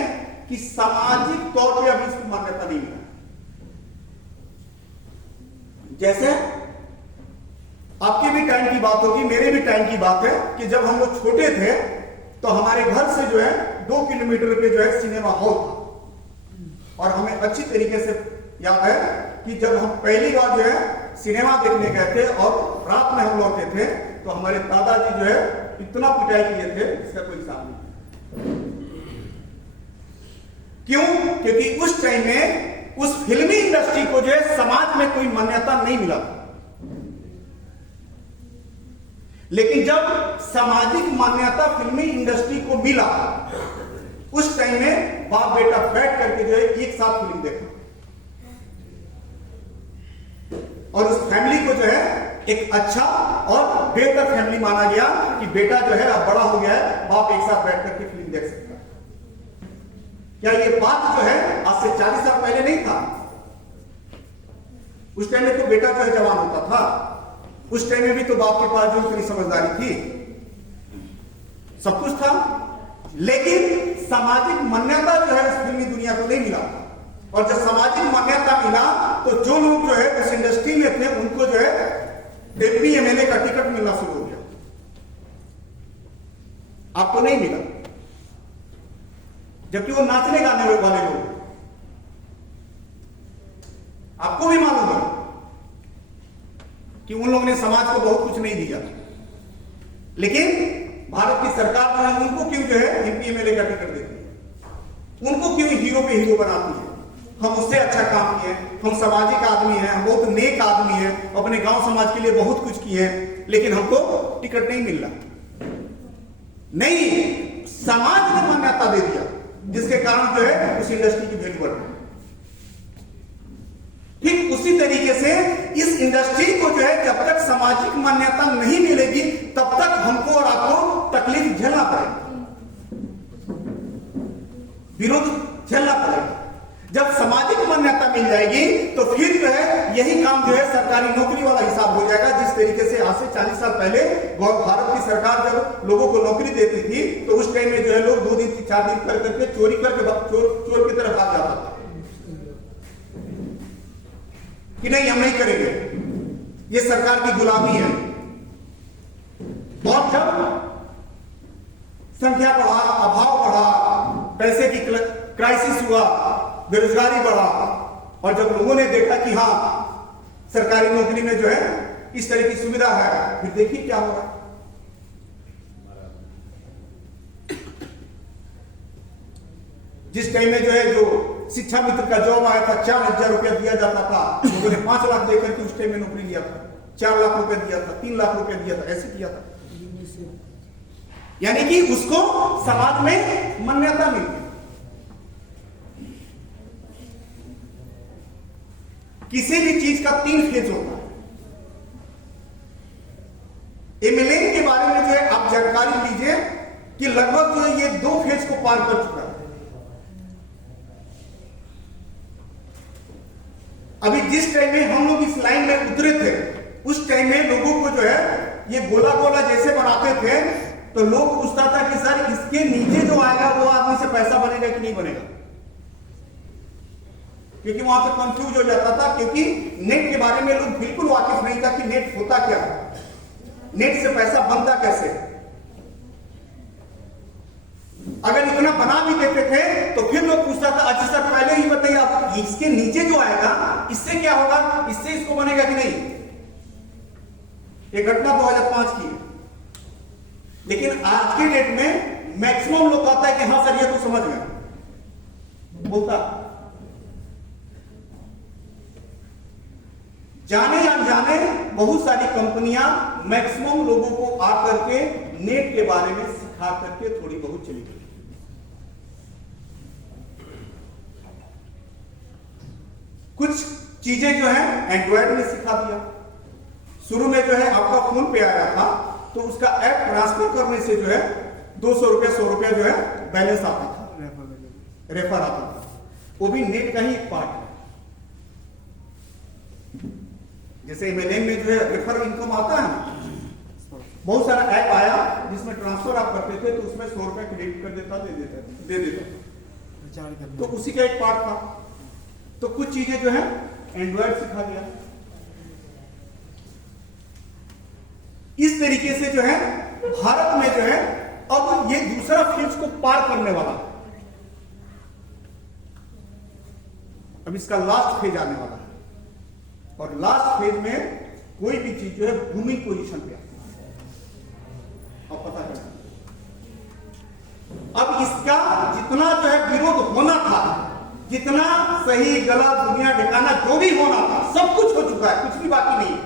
कि सामाजिक तौर पे अभी इसको मान्यता नहीं मिला। जैसे आपके भी टाइम की बात होगी, मेरे भी टाइम की बात है कि जब हम लोग छोटे थे तो हमारे घर से जो है 2 किलोमीटर पे जो है सिनेमा हॉल था। और हमें अच्छी तरीके से याद है कि जब हम पहली बार जो है सिनेमा देखने गए थे और रात में हम लौटे थे तो हमारे दादाजी जो है इतना पिटाई किए थे इसका कोई हिसाब नहीं। क्यों? क्योंकि उस टाइम में उस फिल्मी इंडस्ट्री को जो है समाज में कोई मान्यता नहीं मिला। लेकिन जब सामाजिक मान्यता फिल्मी इंडस्ट्री को मिला उस टाइम में बाप बेटा बैठ करके जो है एक साथ फिल्म देखा और उस फैमिली को जो है एक अच्छा और बेहतर फैमिली माना गया कि बेटा जो है अब बड़ा हो गया है, बाप एक साथ बैठ करके फिल्म देख सकता है। क्या ये बात जो है आज से 40 साल पहले नहीं था? उस टाइम में तो बेटा जो है जवान होता था। उस टाइम में भी तो बाप के पास जो इतनी समझदारी थी, सब कुछ था। लेकिन सामाजिक मान्यता जो है उस फिल्मी दुनिया को नहीं मिला। और जब सामाजिक मान्यता मिला तो जो लोग जो है उस इंडस्ट्री में थे उनको जो है एमपी एमएलए का टिकट मिलना शुरू हो गया। आपको नहीं मिला, जबकि वो नाचने गाने वाले लोग। आपको भी मालूम है कि उन लोगों ने समाज को बहुत कुछ नहीं दिया, लेकिन भारत की सरकार जो है उनको क्यों जो है एमपी एमएलए का टिकट देती है? उनको क्यों हीरो पे हीरो बनाती है? हम उससे अच्छा काम किए, हम सामाजिक आदमी हैं, हम बहुत नेक आदमी हैं, अपने गांव समाज के लिए बहुत कुछ किए हैं, लेकिन हमको टिकट नहीं मिल रहा। नहीं, समाज ने मान्यता दे दिया जिसके कारण जो है उस इंडस्ट्री की वैल्यू बढ़ गई। ठीक उसी तरीके से इस इंडस्ट्री को जो है जब तक सामाजिक मान्यता नहीं मिलेगी तब तक हमको और आपको तकलीफ झेलना पड़ेगा, विरोध झेलना पड़ेगा। जब सामाजिक मान्यता मिल जाएगी तो फिर जो है यही काम जो है सरकारी नौकरी वाला हिसाब हो जाएगा। जिस तरीके से आज से 40 साल पहले भारत की सरकार जब लोगों को नौकरी देती थी तो उस टाइम में जो है लोग 2 दिन 4 दिन कर करके चोरी करके चोर की तरफ भाग जाता था कि नहीं हम नहीं करेंगे, ये सरकार की गुलामी है। और जब संख्या बढ़ा, अभाव बढ़ा, पैसे की क्राइसिस हुआ, बेरोजगारी बढ़ा और जब लोगों ने देखा कि हाँ सरकारी नौकरी में जो है इस तरह की सुविधा है, फिर देखिए क्या हो रहा है। जिस टाइम में जो है जो शिक्षा मित्र का जॉब आया था 4,000 रुपया दिया जाता था, लोगों ने 5 लाख देकर के उस टाइम में नौकरी लिया था, 4 लाख रुपया दिया था, 3 लाख रुपया दिया था, ऐसे किया था। यानी कि उसको समाज में मान्यता मिल गई। किसी भी चीज का 3 फेज होता है। एमएलए के बारे में जो है आप जानकारी लीजिए कि लगभग जो है ये 2 फेज को पार कर चुका है। अभी जिस टाइम में हम लोग इस लाइन में उतरे थे, उस टाइम में लोगों को जो है ये गोला गोला जैसे बनाते थे, तो लोग पूछता था कि सर इसके नीचे जो आएगा वो आदमी से पैसा बनेगा कि नहीं बनेगा, क्योंकि वहां पे कंफ्यूज हो जाता था, क्योंकि नेट के बारे में लोग बिल्कुल वाकिफ नहीं था कि नेट होता क्या, नेट से पैसा बनता कैसे। अगर इतना बना भी देते थे तो फिर लोग पूछता था अच्छा सर पहले ही बताइए आप इसके नीचे जो आएगा इससे क्या होगा, इससे इसको बनेगा कि नहीं। ये घटना 2005 की है, लेकिन आज के डेट में मैक्सिमम लोग कहता है कि हाँ सर ये तो समझ में बोलता। जाने अनजाने बहुत सारी कंपनियां मैक्सिमम लोगों को आकर के नेट के बारे में सिखा करके थोड़ी बहुत चली गई। कुछ चीजें जो है एंड्रॉयड ने सिखा दिया। शुरू में जो है आपका फोन पे आया था तो उसका ऐप ट्रांसफर करने से जो है 200 रुपया 100 रुपया जो है बैलेंस आता था, रेफर आता था, वो भी नेट का ही एक पार्ट है। जैसे MLM में जो है रेफर इनकम आता है, बहुत सारा ऐप आया जिसमें ट्रांसफर आप करते थे तो उसमें 100 रुपया क्रेडिट कर देता, दे देता, तो उसी का एक पार्ट था। तो कुछ चीजें जो है एंड्रॉयड सिखा दिया। इस तरीके से जो है भारत में जो है अब ये दूसरा फेज को पार करने वाला, अब इसका लास्ट फेज आने वाला है, और लास्ट फेज में कोई भी चीज जो है बूमिंग पोजीशन पे आती है, अब पता है। अब इसका जितना जो है विरोध होना था, जितना सही गलत दुनिया ठिकाना जो भी होना था सब कुछ हो चुका है, कुछ भी बाकी नहीं।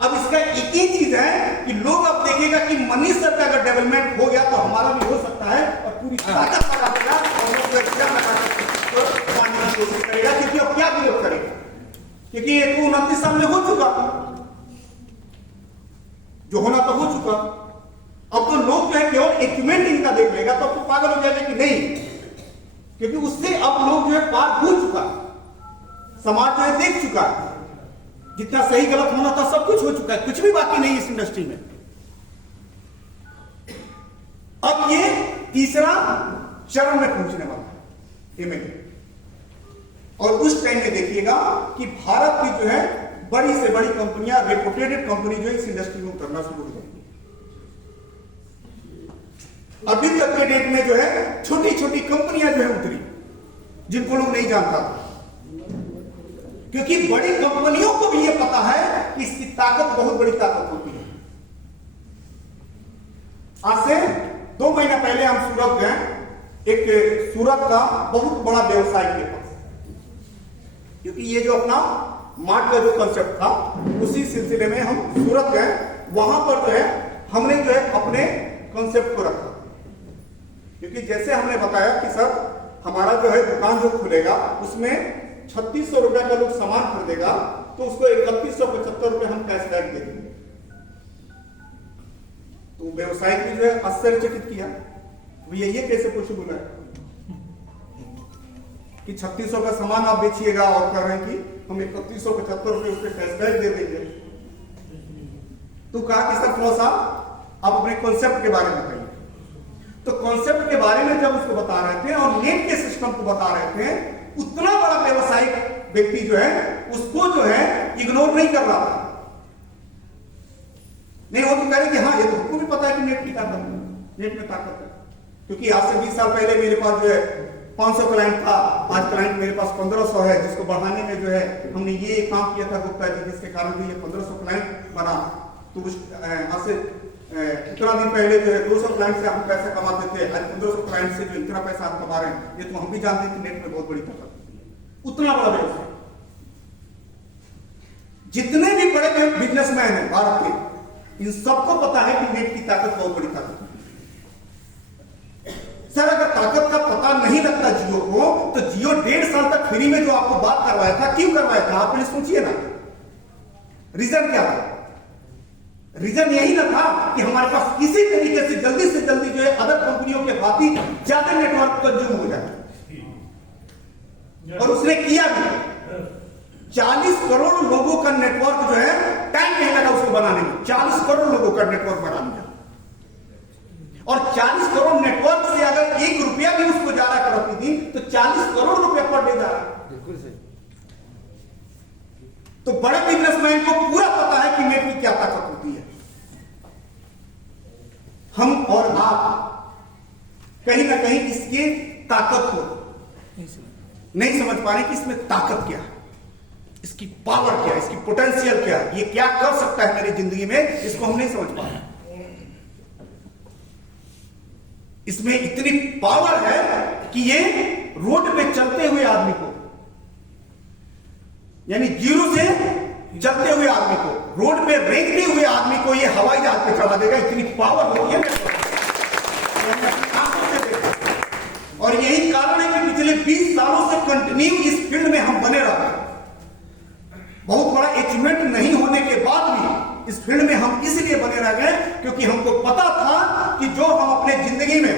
अब इसका एक ही चीज है कि लोग अब देखेगा कि मनीष सर का अगर डेवलपमेंट हो गया तो हमारा भी हो सकता है, और पूरी ताकत लगा देगा और लोग कोशिश करेगा, क्योंकि अब क्या विरोध करेगा, क्योंकि ये तो 29 साल में हो चुका, जो होना तो हो चुका। अब तो लोग जो है केवल इक्विपमेंट इनका देख लेगा तो आपको पागल हो जाएगा कि नहीं, क्योंकि उससे अब लोग जो है पार हो चुका, समाज जो है देख चुका है, जितना सही गलत होना था सब कुछ हो चुका है, कुछ भी बाकी नहीं इस इंडस्ट्री में। अब ये तीसरा चरण में पहुंचने वाला है MLM, और उस टाइम में देखिएगा कि भारत की जो है बड़ी से बड़ी कंपनियां, रेपुटेटेड कंपनी जो है इस इंडस्ट्री में उतरना शुरू हो जाएगी। अभी तक के डेट में जो है छोटी छोटी कंपनियां जो है उतरी, जिनको लोग नहीं जानता, क्योंकि बड़ी कंपनियों को भी यह पता है कि इसकी ताकत बहुत बड़ी ताकत होती है। आज से 2 महीना पहले हम सूरत गए, एक सूरत का बहुत बड़ा व्यवसायी के पास, क्योंकि ये जो अपना मार्ट का जो कंसेप्ट था उसी सिलसिले में हम सूरत गए। वहां पर जो है हमने जो है अपने कंसेप्ट को रखा, क्योंकि जैसे हमने बताया कि सर हमारा जो है दुकान जो खुलेगा उसमें 3600 रुपए का लोग सामान खरीदेगा तो उसको 3175 रुपए हम कैशबैक दे देंगे। तो व्यवसायी भी जो है आश्चर्यचकित किया, भैया ये कैसे पॉसिबल है कि 3600 का सामान आप बेचिएगा और कह रहे हैं कि हम 3175 रुपए उसके कैशबैक दे देंगे। तो कहा कि सर थोड़ा सा आप अपने कॉन्सेप्ट के बारे में बताइए। तो कॉन्सेप्ट के बारे में जब उसको बता रहे थे और नेट के सिस्टम को बता रहे थे, उतना बड़ा व्यवसायिक व्यक्ति जो है उसको जो है इग्नोर नहीं कर रहा था। नहीं, वो तो कह रहे कि हाँ ये तो हमको भी पता है कि नेट की ताकत है, नेट में ताकत है, क्योंकि आज से 20 साल पहले मेरे पास जो है 500 क्लाइंट था, आज क्लाइंट मेरे पास 1500 है, जिसको बढ़ाने में जो है हमने ये काम किया था गुप्ता जी, जिसके कारण भी ये 1500 क्लाइंट बना। तो आज से इतना दिन पहले जो है 200 क्लाइंट से हम पैसा कमाते थे, आज 1500 क्लाइंट से जो इतना पैसा हम कमा रहे हैं, ये तो हम भी जानते हैं कि नेट में बहुत बड़ी ताकत है, उतना बड़ा व्यवसाय। जितने भी बड़े बिजनेसमैन हैं भारत के, इन सबको पता है कि नेट की ताकत बहुत बड़ी ताकत है। सर अगर ताकत का पता नहीं लगता जियो को, तो जियो 1.5 साल तक फ्री में जो आपको बात करवाया था, क्यों करवाया था आप सोचिए ना। रीजन क्या था? रीजन यही ना था कि हमारे पास किसी तरीके से जल्दी जो है अदर कंपनियों के भांति ज्यादा नेटवर्क कंज्यूम हो जाए, और उसने किया भी। 40 करोड़ लोगों का नेटवर्क जो है, टाइम नहीं लगा उसको बनाने में। 40 करोड़ लोगों का नेटवर्क बना दिया, और 40 करोड़ नेटवर्क से अगर 1 रुपया भी उसको जा रहा करती थी तो 40 करोड़ रुपया पर डे जा रहा है। बिल्कुल सही। तो बड़े बिजनेसमैन को पूरा पता है कि नेट की क्या ताकत होती है। हम और आप कहीं ना कहीं इसकी ताकत को नहीं समझ पा रहे कि इसमें ताकत क्या है, इसकी पावर क्या है, इसकी पोटेंशियल क्या है, ये क्या कर सकता है मेरी जिंदगी में, इसको हम नहीं समझ पा रहे। इसमें इतनी पावर है कि ये रोड पे चलते हुए आदमी को, यानी जीरो से चलते हुए आदमी को, रोड पे रेंगते हुए आदमी को ये हवाई जहाज पे चढ़ा देगा। इतनी पावर होती है। और यही कारण है कि पिछले 20 सालों से कंटिन्यू इस फील्ड में हम बने रहे हैं। बहुत बड़ा अचीवमेंट नहीं होने के बाद भी इस फील्ड में हम इसलिए बने रह गए क्योंकि हमको पता था कि जो हम अपने जिंदगी में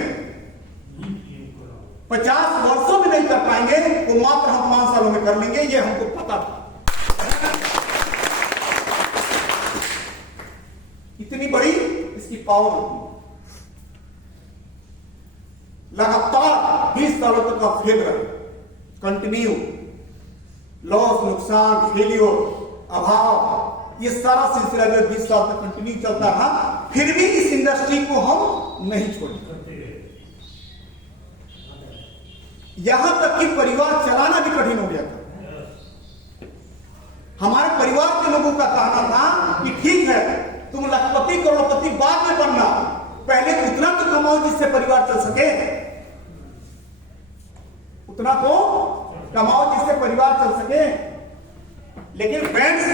50 वर्षों में नहीं कर पाएंगे वो मात्र हम 5 सालों में कर लेंगे। ये हमको पता था। इतनी बड़ी इसकी पावर होती है। लगातार 20 सालों तक आप फेल रहे, कंटिन्यू लॉस, नुकसान, फेलियर, अभाव, ये सारा सिलसिला जो 20 साल तक कंटिन्यू चलता रहा, फिर भी इस इंडस्ट्री को हम नहीं छोड़े। यहां तक कि परिवार चलाना भी कठिन हो गया था। हमारे परिवार के लोगों का कहना था कि ठीक है, तुम लखपति करोड़पति बाद में बनना, पहले उतना तो कमाओ जिससे परिवार चल सके, उतना तो कमाओ जिससे परिवार चल सके। लेकिन फ्रेंड्स,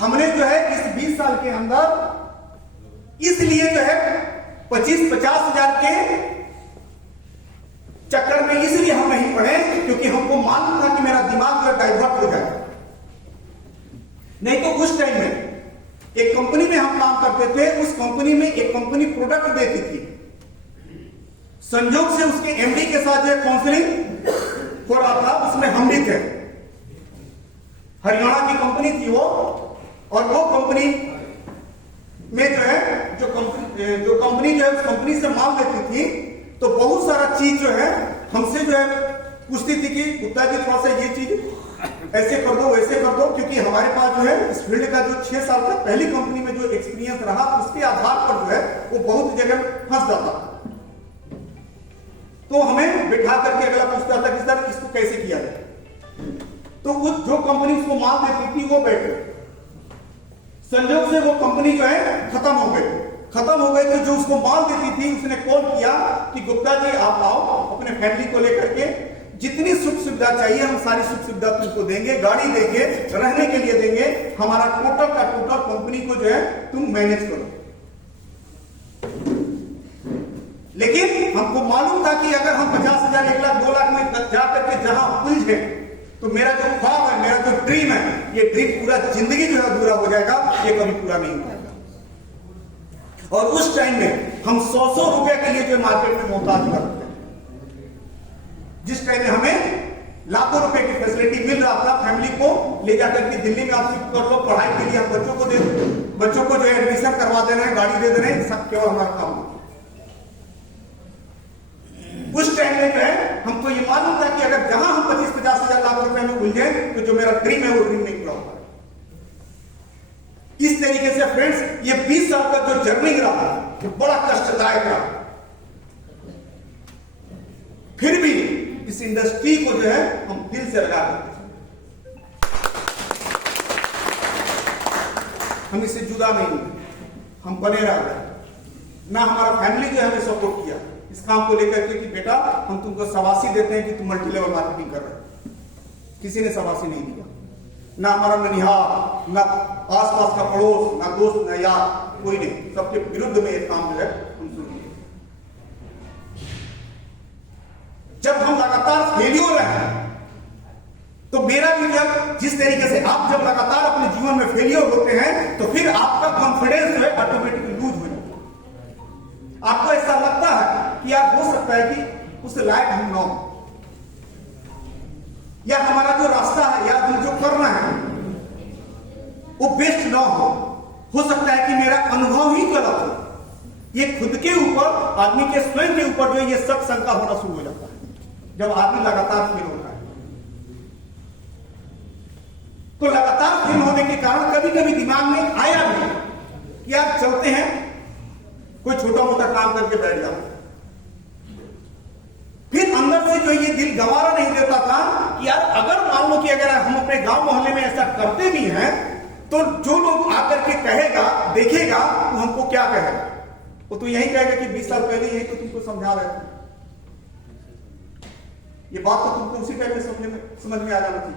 हमने जो है इस 20 साल के अंदर इसलिए जो है 25-50 हजार के चक्कर में इसलिए हम नहीं पड़े क्योंकि हमको मालूम था कि मेरा दिमाग जो डाइवर्ट हो जाए। नहीं तो उस टाइम में एक कंपनी में हम काम करते थे, उस कंपनी में एक कंपनी प्रोडक्ट देती थी, संजोग से उसके एमडी के साथ जो काउंसलिंग हो रहा था, उसमें हम भी थे। हरियाणा की कंपनी थी वो, और वो कंपनी में जो है जो कंपनी जो है उस कंपनी से माल लेती थी, तो बहुत सारा चीज जो है हमसे जो है पूछती थी कि गुप्ता जी थोड़ा सा ये चीज ऐसे कर दो, वैसे कर दो, क्योंकि हमारे पास जो है इस फील्ड का जो 6 साल का पहली कंपनी में जो एक्सपीरियंस रहा, उसके आधार पर जो है वो बहुत जगह फंस जाता। तो हमें बिठा करके अगला पूछता था कि सर इसको कैसे किया जाए। तो वो जो कंपनी उसको माल देती थी वो बैठे, संजोग से वो कंपनी जो है खत्म हो गई। तो जो उसको माल देती थी उसने कॉल किया कि गुप्ता जी आप आओ, अपने फैमिली को लेकर के, जितनी सुख सुविधा चाहिए हम सारी सुख सुविधा तुमको देंगे, गाड़ी देंगे, रहने के लिए देंगे, हमारा टोटल का टोटल कंपनी को जो है तुम मैनेज करो। लेकिन हमको मालूम था कि अगर हम 50,000, 1 लाख, 2 लाख में जाकर के जहां उलझे तो मेरा जो ख्वाब है, मेरा जो ड्रीम है, ये ड्रीम पूरा जिंदगी जो है अधूरा हो जाएगा, ये कभी पूरा नहीं हो पाएगा। और उस टाइम में हम 100 रुपए के लिए जो मार्केट में मोहताज करते हैं, जिस टाइम में हमें लाखों रुपए की फैसिलिटी मिल रहा था, फैमिली को ले जाकर के दिल्ली में आप शिफ्ट कर लो, पढ़ाई के लिए हम बच्चों को जो है एडमिशन करवा दे रहे हैं, गाड़ी दे रहे हैं, सब केवल हमारा काम। उस टाइम में जो है हमको ये मालूम था कि अगर जहां हम 25-50 हजार लाख रुपए में उलझे तो जो मेरा ड्रीम है वो ड्रीम नहीं पूरा होगा। इस तरीके से फ्रेंड्स, ये 20 साल का जो जर्नी रहा वो बड़ा कष्टदायक रहा। फिर भी इस इंडस्ट्री को जो है हम दिल से लगा देते, हम इससे जुदा नहीं हुए, हम बने रह गए। ना हमारा फैमिली जो है हमें सपोर्ट किया इस काम को लेकर के कि बेटा हम तुमको शाबाशी देते हैं कि तुम मल्टी लेवल मार्केटिंग कर रहे हो, किसी ने शाबाशी नहीं दिया। ना हमारा ननिहाल, ना आसपास का पड़ोस, ना दोस्त, ना यार, कोई नहीं, सबके विरुद्ध में ये काम जो है हम शुरू किए। जब हम लगातार फेलियर रहे तो मेरा भी जब जिस तरीके से आप जब लगातार अपने जीवन में फेलियर होते हैं तो फिर आपका कॉन्फिडेंस जो है ऑटोमेटिकली लूज हो जाता है। आपको ऐसा लगता है कि आप हो सकता है कि उस लायक हम ना हो, या हमारा जो रास्ता है या हम जो करना है वो बेस्ट ना हो सकता है कि मेरा अनुभव ही गलत हो। ये खुद के ऊपर, आदमी के स्वयं के ऊपर जो ये शक शंका होना शुरू हो जाता है जब आदमी लगातार फेल होता है। तो लगातार फेल होने के कारण कभी कभी दिमाग में आया भी कि यार चलते हैं, कोई छोटा मोटा काम करके बैठ जाओ। फिर अंदर से जो ये दिल गवारा नहीं देता था कि यार अगर मान लो कि अगर हम अपने गांव मोहल्ले में ऐसा करते भी हैं तो जो लोग आकर के कहेगा, देखेगा, तो हमको क्या कहेगा? वो तो यही कहेगा कि 20 साल पहले यही तो तुमको समझा रहे थे। ये बात तो तुमको उसी टाइम में समझ में आ जाना चाहिए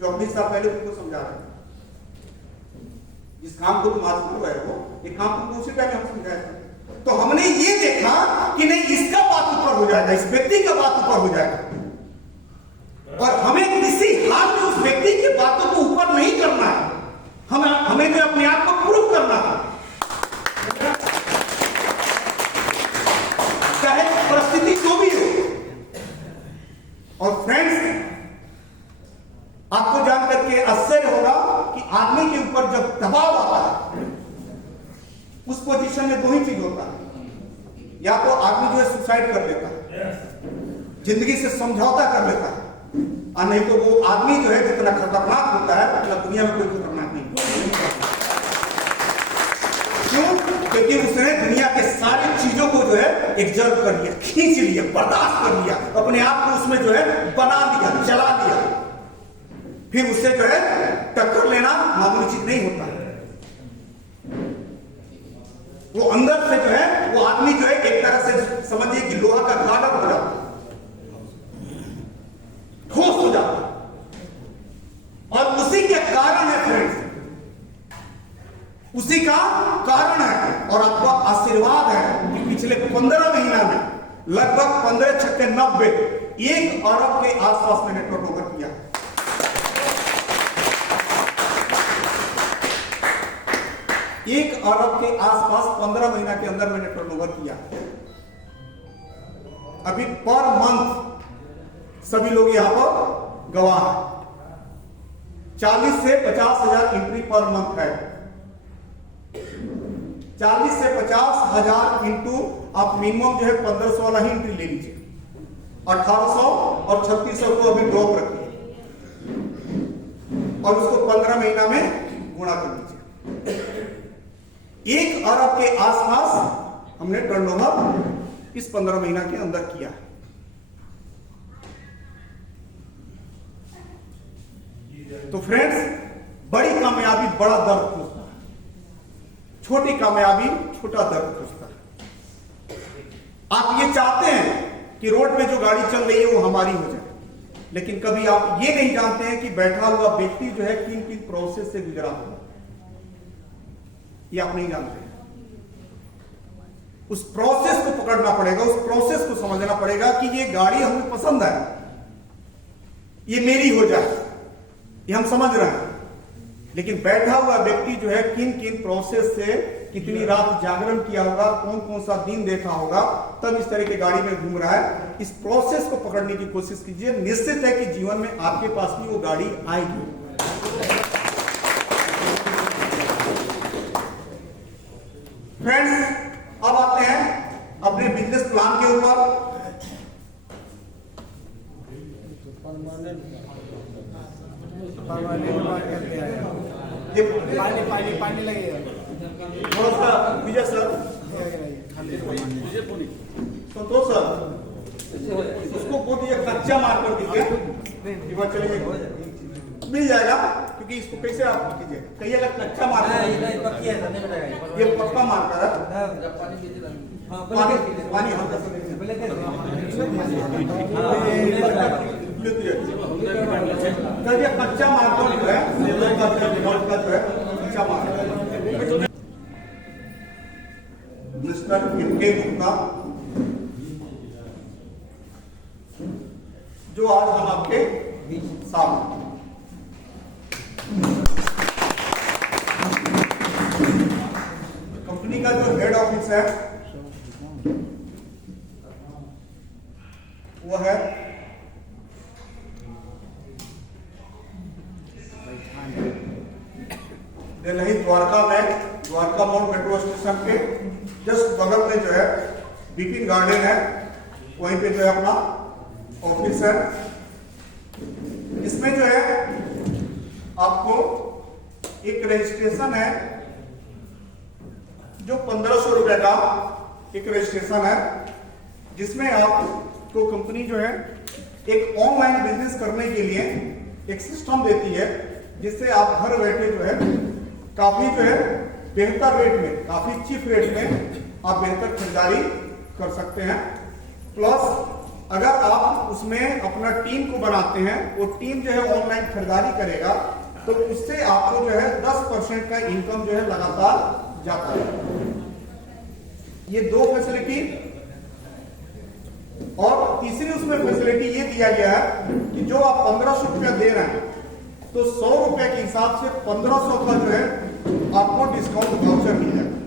जो 20 साल पहले तुमको समझा रहे थे। जिस काम को तुम आज कर रहे हो, ये काम तुमको उसी टाइम में हम समझाए थे। तो हमने ये देखा कि नहीं, इसका बात ऊपर हो जाएगा, इस व्यक्ति का बात ऊपर हो जाएगा और हमें किसी हाल में उस व्यक्ति की बातों को ऊपर नहीं करना है। हमें जो अपने आप को प्रूव करना है, चाहे परिस्थिति जो भी हो। और फ्रेंड्स, आपको जान करके आश्चर्य होगा कि आदमी के ऊपर जब दबाव आता है, उस पोजीशन में दो ही चीज होता है। या तो आदमी जो है सुसाइड कर लेता है, जिंदगी से समझौता कर लेता है, और नहीं तो वो आदमी जो है जितना खतरनाक होता है उतना दुनिया में कोई खतरनाक नहीं। क्यों? क्योंकि उसने दुनिया के सारी चीजों को जो है एग्जर्व कर लिया, खींच लिया, बर्दाश्त कर लिया, अपने आप को उसमें जो है बना लिया, चला लिया। फिर उससे जो है टक्कर लेना मामूली चीज नहीं होता है। वो अंदर से जो है वो आदमी जो है एक तरह से समझिए कि लोहा का गार्डर हो जाता है, ठोस हो जाता है। और उसी के कारण है फ्रेंड्स, उसी का कारण है। और आपका आशीर्वाद है कि पिछले 15 महीना में लगभग 15 छक्के 90 1 अरब के आसपास मैंने टर्नओवर किया। एक अरब के आसपास 15 महीना के अंदर मैंने टर्नओवर किया। अभी पर मंथ सभी लोग यहां पर गवाह हैं, 40 से 50 हजार एंट्री पर मंथ है। 40 से 50 हजार इंटू आप मिनिमम जो है 1500 वाला ही एंट्री ले लीजिए, 1800 और 3600 को अभी ड्रॉप रखिए और उसको 15 महीना में गुणा कर लीजिए। 1 अरब के आसपास हमने टर्नओवर इस 15 महीना के अंदर किया। तो फ्रेंड्स, बड़ी कामयाबी बड़ा दर्द खोजता है, छोटी कामयाबी छोटा दर्द खोजता है। आप ये चाहते हैं कि रोड पे जो गाड़ी चल रही है वो हमारी हो जाए, लेकिन कभी आप ये नहीं जानते हैं कि बैठा हुआ व्यक्ति जो है किन किन प्रोसेस से गुजरा होगा, ये आप नहीं जानते। उस प्रोसेस को पकड़ना पड़ेगा, उस प्रोसेस को समझना पड़ेगा कि ये गाड़ी हमें पसंद है, ये मेरी हो जाए, ये हम समझ रहे हैं। लेकिन बैठा हुआ व्यक्ति जो है किन किन प्रोसेस से कितनी रात जागरण किया होगा, कौन कौन सा दिन देखा होगा, तब इस तरह की गाड़ी में घूम रहा है। इस प्रोसेस को पकड़ने की कोशिश कीजिए, निश्चित है कि जीवन में आपके पास भी वो गाड़ी आएगी। फ्रेंड्स, अब आते हैं अपने बिजनेस प्लान के ऊपर। पानी लगेगा थोड़ा सा विजय सर, संतोष सर, उसको बोल दीजिए कच्चा मार कर दीजिए, चलिए मिल जाएगा। क्योंकि इसको कैसे आप कीजिए, कहिएगा कच्चा मार्कर, ये पक्का मार्कर है। पानी हल्का सा कच्चा मार्कर जो है, कच्चा मार्कर मिस्टर इनके गुप्ता, जो आज हम आपके साथ कंपनी का जो हेड ऑफिस है वो है दिल्ली द्वारका में, द्वारका मोड़ मेट्रो स्टेशन के जस्ट बगल में जो है बिपिन गार्डन है, वहीं पे जो है अपना ऑफिस है। इसमें जो है आपको एक रजिस्ट्रेशन है जो 1500 रुपए का एक रजिस्ट्रेशन है, जिसमें आपको कंपनी जो है एक ऑनलाइन बिजनेस करने के लिए एक सिस्टम देती है, जिससे आप घर बैठे जो है काफी जो है बेहतर रेट में, काफी चीप रेट में आप बेहतर खरीदारी कर सकते हैं। प्लस अगर आप उसमें अपना टीम को बनाते हैं, वो टीम जो है ऑनलाइन खरीदारी करेगा, तो उससे आपको जो है 10% का इनकम जो है लगातार जाता है। ये दो फैसिलिटी, और तीसरी उसमें फैसिलिटी ये दिया गया है कि जो आप 1500 रुपया दे रहे हैं, तो 100 रुपए के हिसाब से 1500 का जो है आपको डिस्काउंट वाउचर मिल जाएगा।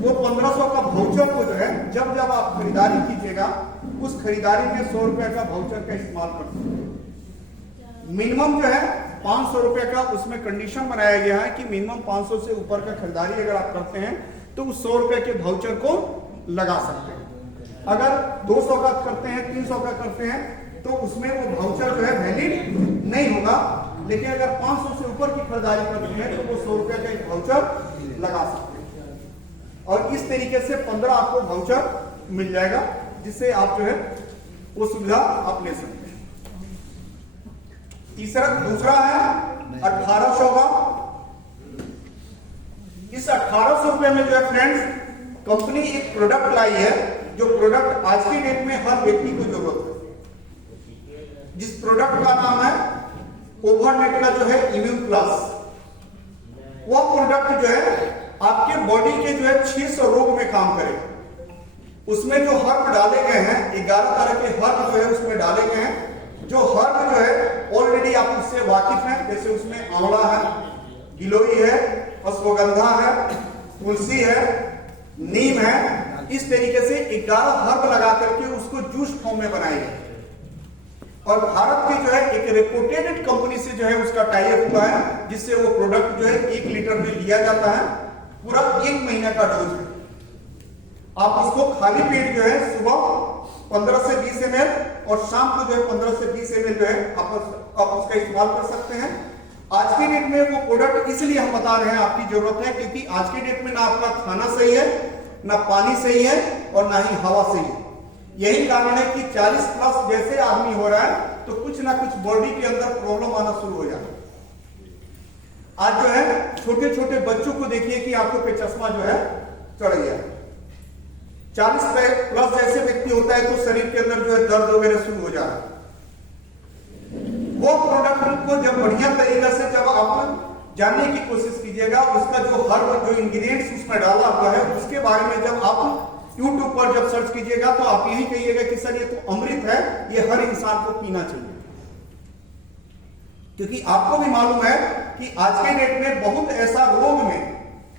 वो 1500 का वाउचर को जो है जब जब आप खरीदारी कीजिएगा, उस खरीदारी में 100 रुपए का वाउचर का इस्तेमाल कर सकते हैं। मिनिमम जो है 500 रुपए का उसमें कंडीशन बनाया गया है कि मिनिमम 500 से ऊपर का खरीदारी अगर आप करते हैं तो उस 100 रुपए के वाउचर को लगा सकते हैं। अगर 200 का करते हैं, 300 का करते हैं, तो उसमें वो वाउचर जो है वैलिड नहीं होगा। लेकिन अगर 500 से ऊपर की खरीदारी करते हैं तो वो 100 रुपए का एक वाउचर लगा सकते हैं, और इस तरीके से 15 आपको वाउचर मिल जाएगा, जिससे आप जो है वो सुविधा आप ले सकते हैं। दूसरा है 1800 का। इस 1800 रुपए में जो है फ्रेंड्स, कंपनी एक प्रोडक्ट लाई है, जो प्रोडक्ट आज की डेट में हर व्यक्ति को जरूरत है, जिस प्रोडक्ट का नाम है ओवरनेट का जो है इम्यून प्लस। वह प्रोडक्ट जो है आपके बॉडी के जो है 600 रोग में काम करेगा। उसमें जो हर्ब डाले गए हैं, 11 तरह के हर्ब जो है उसमें डाले गए हैं, जो हर्ब जो है ऑलरेडी आप उससे वाकिफ हैं। जैसे उसमें आंवला है, गिलोई है, अश्वगंधा है, तुलसी है, नीम है। इस तरीके से 11 हर्ब लगा करके उसको जूस फॉर्म में बनाई है, और भारत की जो है एक रेपुटेड कंपनी से जो है उसका टाई अप हुआ है, जिससे वो प्रोडक्ट जो है 1 लीटर में लिया जाता है। पूरा 1 महीने का डोज है। आप उसको खाली पेट जो है सुबह 15 से 20 ml और शाम को जो है 15 से 20 ml जो है आप उसका इस्तेमाल कर सकते हैं। आज की डेट में वो प्रोडक्ट इसलिए हम बता रहे हैं आपकी जरूरत है, क्योंकि आज की डेट में ना आपका खाना सही है, ना पानी सही है, और ना ही हवा सही है। यही कारण है कि 40 प्लस जैसे आदमी हो रहा है तो कुछ ना कुछ बॉडी के अंदर प्रॉब्लम आना शुरू हो जाता है। आज जो है छोटे छोटे बच्चों को देखिए कि आंखों पे चश्मा जो है चढ़ गया। 40 प्लस जैसे व्यक्ति होता है तो शरीर के अंदर जो है दर्द वगैरह शुरू हो जाता है। वो प्रोडक्ट को जब बढ़िया तरीके से जब आप जानने की कोशिश कीजिएगा, उसका जो हर्ब जो इंग्रेडिएंट्स उसमें डाला हुआ है उसके बारे में जब आप YouTube पर जब सर्च कीजिएगा तो आप यही कहिएगा कि सर ये तो अमृत है, ये हर इंसान को पीना चाहिए। क्योंकि आपको भी मालूम है कि आज के डेट में बहुत ऐसा रोग में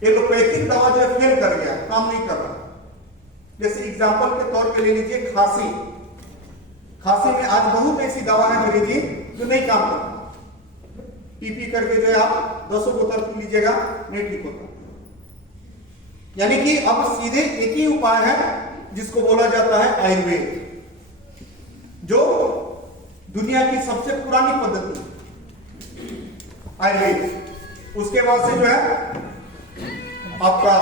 एलोपैथिक दवा जो है फेल कर गया, काम नहीं कर रहा। जैसे एग्जांपल के तौर पे ले लीजिए खांसी। खांसी में आज बहुत ऐसी दवा है मेरी जी जो नहीं काम करता। पी करके जो है आप 200 बोतल पी लीजिएगा, नहीं ठीक होता। यानी कि अब सीधे एक ही उपाय है जिसको बोला जाता है आयुर्वेद, जो दुनिया की सबसे पुरानी पद्धति आयुर्वेद। उसके बाद से जो है आपका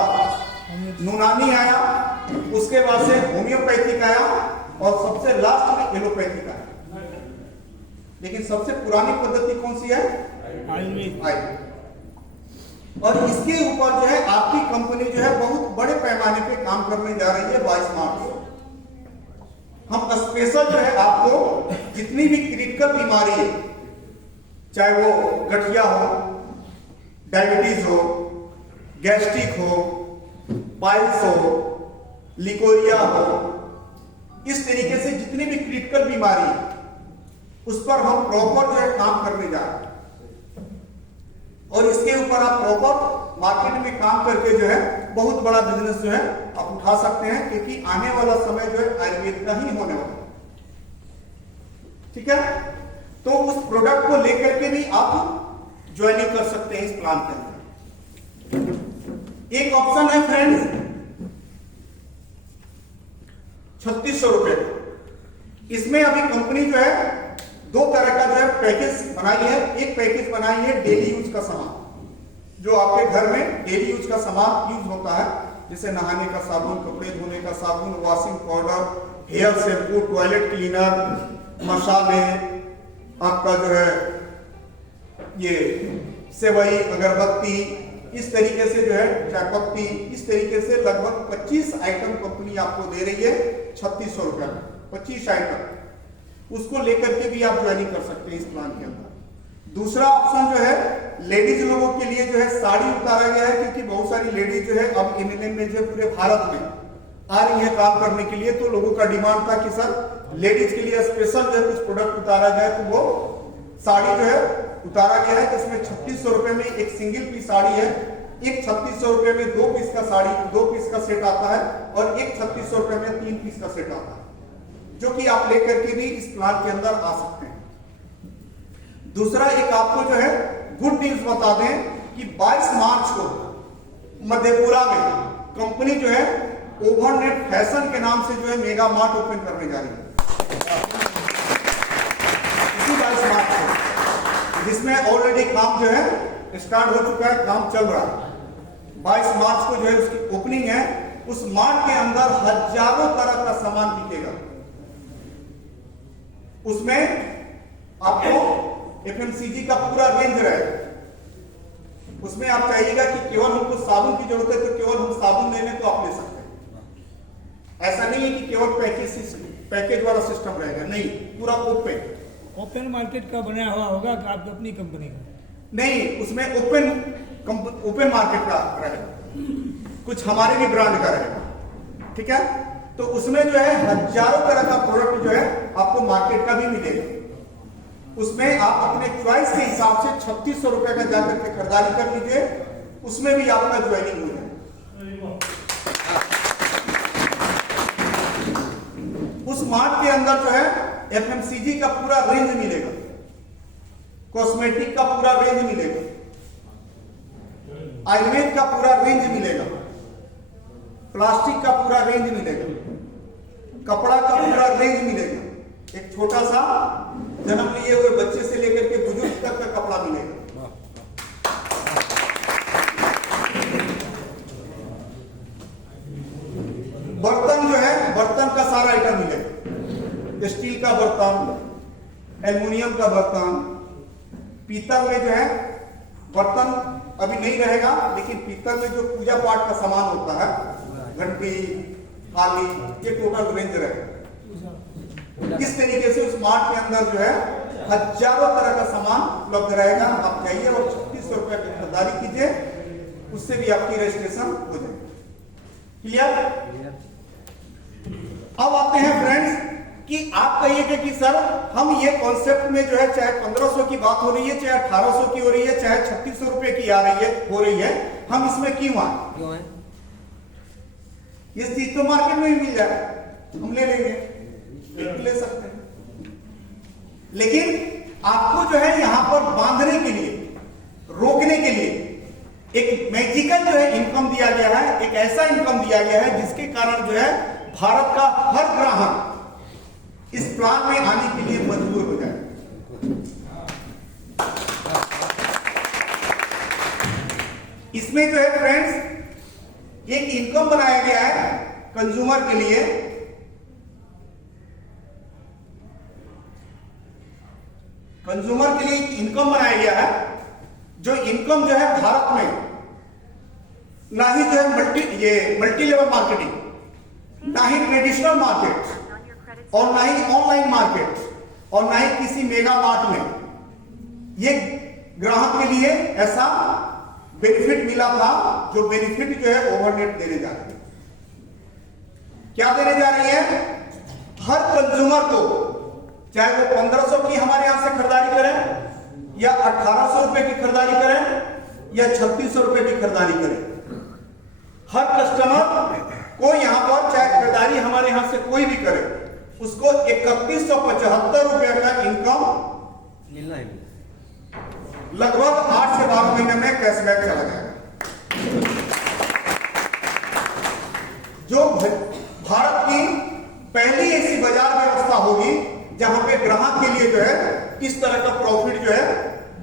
यूनानी आया, उसके बाद से होम्योपैथिक आया, और सबसे लास्ट में एलोपैथिक आया। लेकिन सबसे पुरानी पद्धति कौन सी है? आयुर्वेद। और इसके ऊपर जो है आपकी कंपनी जो है बहुत बड़े पैमाने पे काम करने जा रही है 22 मार्च से। हम स्पेशल जो है आपको जितनी भी क्रिटिकल बीमारी है, चाहे वो गठिया हो, डायबिटीज हो, गैस्ट्रिक हो, पाइल्स हो, लिकोरिया हो, इस तरीके से जितनी भी क्रिटिकल बीमारी है उस पर हम प्रॉपर जो है काम करने जा रहे हैं। और इसके ऊपर आप प्रॉपर मार्केट में काम करके जो है बहुत बड़ा बिजनेस जो है आप उठा सकते हैं, क्योंकि आने वाला समय जो है आयुर्वेद का ही होने वाला है। ठीक है, तो उस प्रोडक्ट को लेकर के भी आप ज्वाइनिंग कर सकते हैं इस प्लान के अंदर। एक ऑप्शन है फ्रेंड्स 3600 रुपए का। इसमें अभी कंपनी जो है दो तरह का जो है पैकेज बनाई है। एक पैकेज बनाई है डेली यूज का सामान, जो आपके घर में डेली यूज का सामान यूज होता है, जैसे नहाने का साबुन, कपड़े धोने का साबुन, washing powder, hair shampoo, toilet cleaner, मसाले, आपका जो है ये सेवई, अगरबत्ती, इस तरीके से जो है चायपत्ती, इस तरीके से लगभग 25 आइटम कंपनी आपको दे रही है 3600 रुपए में। 25 आइटम, उसको लेकर के भी आप ज्वाइनिंग कर सकते हैं इस प्लान के अंदर। दूसरा ऑप्शन जो है लेडीज लोगों के लिए जो है साड़ी उतारा गया है, क्योंकि बहुत सारी लेडीज जो है अब MLM में जो है पूरे भारत में आ रही है काम करने के लिए, तो लोगों का डिमांड था कि सर लेडीज के लिए स्पेशल जो है कुछ प्रोडक्ट उतारा जाए, तो वो साड़ी जो है उतारा गया है, जिसमें 3600 रुपए में एक सिंगल पीस साड़ी है, एक 3600 रुपए में 2 पीस का साड़ी, 2 पीस का सेट आता है, और एक 3600 रुपए में 3 पीस का सेट आता है, जो कि आप लेकर के भी इस प्लान के अंदर आ सकते हैं। दूसरा एक आपको जो है गुड न्यूज बता दें कि 22 मार्च को मधेपुरा में कंपनी जो है ओवरनेट फैशन के नाम से जो है मेगा मार्ट ओपन करने जा रही है इसी 22 मार्च को, जिसमें ऑलरेडी काम जो है स्टार्ट हो चुका है, काम चल रहा है। 22 मार्च को जो है उसकी ओपनिंग है। उस मार्ट के अंदर हजारों तरह का सामान बिकेगा। उसमें आपको FMCG का पूरा रेंज रहेगा। उसमें आप चाहिएगा कि केवल हमको साबुन की जरूरत है तो केवल हम साबुन लेने तो आप ले सकते हैं। ऐसा नहीं है कि केवल पैकेज वाला सिस्टम रहेगा, नहीं, पूरा ओपन मार्केट का बनाया हुआ होगा कि आपकी अपनी कंपनी का? नहीं, उसमें ओपन मार्केट का रहेगा, कुछ हमारे भी ब्रांड का रहेगा, ठीक है। तो उसमें जो है हजारों तरह का प्रोडक्ट जो है आपको मार्केट का भी मिलेगा। उसमें आप अपने चॉइस के हिसाब से 3600 रुपए का जाकर के खरीदारी कर लीजिए, उसमें भी आपका ज्वाइनिंग हो जाए। उस मार्ट के अंदर जो है FMCG का पूरा रेंज मिलेगा, कॉस्मेटिक का पूरा रेंज मिलेगा, आयुर्वेद का पूरा रेंज मिलेगा, प्लास्टिक का पूरा रेंज मिलेगा, कपड़ा का पूरा रेंज मिलेगा। एक छोटा सा जन्म लिए हुए बच्चे से लेकर के बुजुर्ग तक का कपड़ा मिलेगा। बर्तन जो है, बर्तन का सारा आइटम मिलेगा, स्टील का बर्तन, एल्युमिनियम का बर्तन, पीतल में जो है बर्तन अभी नहीं रहेगा, लेकिन पीतल में जो पूजा पाठ का सामान होता है, घंटी, थाली, ये टोटल रेंज रहेगा। इस तरीके से उस मार्ट के अंदर जो है हजारों तरह का सामान उपलब्ध रहेगा। आप जाइए और 3600 रुपए की खरीदारी कीजिए, उससे भी आपकी रजिस्ट्रेशन हो जाएगी। क्लियर? अब आते हैं फ्रेंड्स कि आप कहिएगा कि सर हम ये कॉन्सेप्ट में जो है चाहे 1500 की बात हो रही है, चाहे 1800 की हो रही है, चाहे 3600 रुपए की हो रही है, हम इसमें क्यों आए? ये चीज तो मार्केट में ही मिल जाए, हम ले लेंगे, ले सकते हैं। लेकिन आपको जो है यहां पर बांधने के लिए, रोकने के लिए एक मैजिकल जो है इनकम दिया गया है, एक ऐसा इनकम दिया गया है जिसके कारण जो है भारत का हर ग्राहक इस प्लान में आने के लिए मजबूर हो जाए। इसमें जो है फ्रेंड्स एक इनकम बनाया गया है कंज्यूमर के लिए। कंज्यूमर के लिए एक इनकम बनाया गया है, जो इनकम जो है भारत में ना ही जो है मल्टी लेवल मार्केटिंग, ना ही ट्रेडिशनल मार्केट, और ना ही ऑनलाइन मार्केट, और ना ही किसी मेगा मार्ट में ये ग्राहक के लिए ऐसा बेनिफिट मिला था, जो बेनिफिट जो है ओवरनेट देने जा रही है। क्या देने जा रही है? हर कंज्यूमर को, चाहे वो 1500 की हमारे यहां से खरीदारी करें, या 1800 रुपए की खरीदारी करें, या 3600 रुपए की खरीदारी करें, हर कस्टमर को यहां पर चाहे खरीदारी हमारे यहां से कोई भी करे, उसको 3175 रुपए का इनकम मिलना है। लगभग 8 से 12 महीने में कैशबैक चला जाएगा। जो भारत की पहली ऐसी बाजार व्यवस्था होगी जहां पे ग्राहक के लिए जो है इस तरह का प्रॉफिट जो है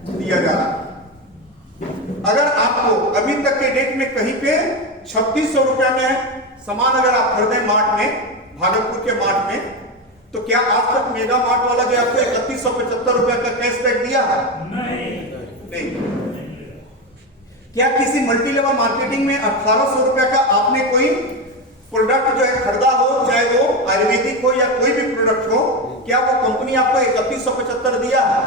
दिया जा रहा है। अगर आपको अभी तक के डेट में कहीं पे 3600 रुपए में सामान अगर आप खरीदें मार्ट में, भागलपुर के मार्ट में, तो क्या आज तक मेगा मार्ट वाला जो आपको 3175 रुपए का कैशबैक दिया है? नहीं। क्या किसी मल्टी लेवल मार्केटिंग में 1800 रुपए का आपने कोई प्रोडक्ट जो है खरीदा हो, चाहे वो आयुर्वेदिक हो या कोई भी प्रोडक्ट हो, क्या वो कंपनी आपको 3175 दिया है?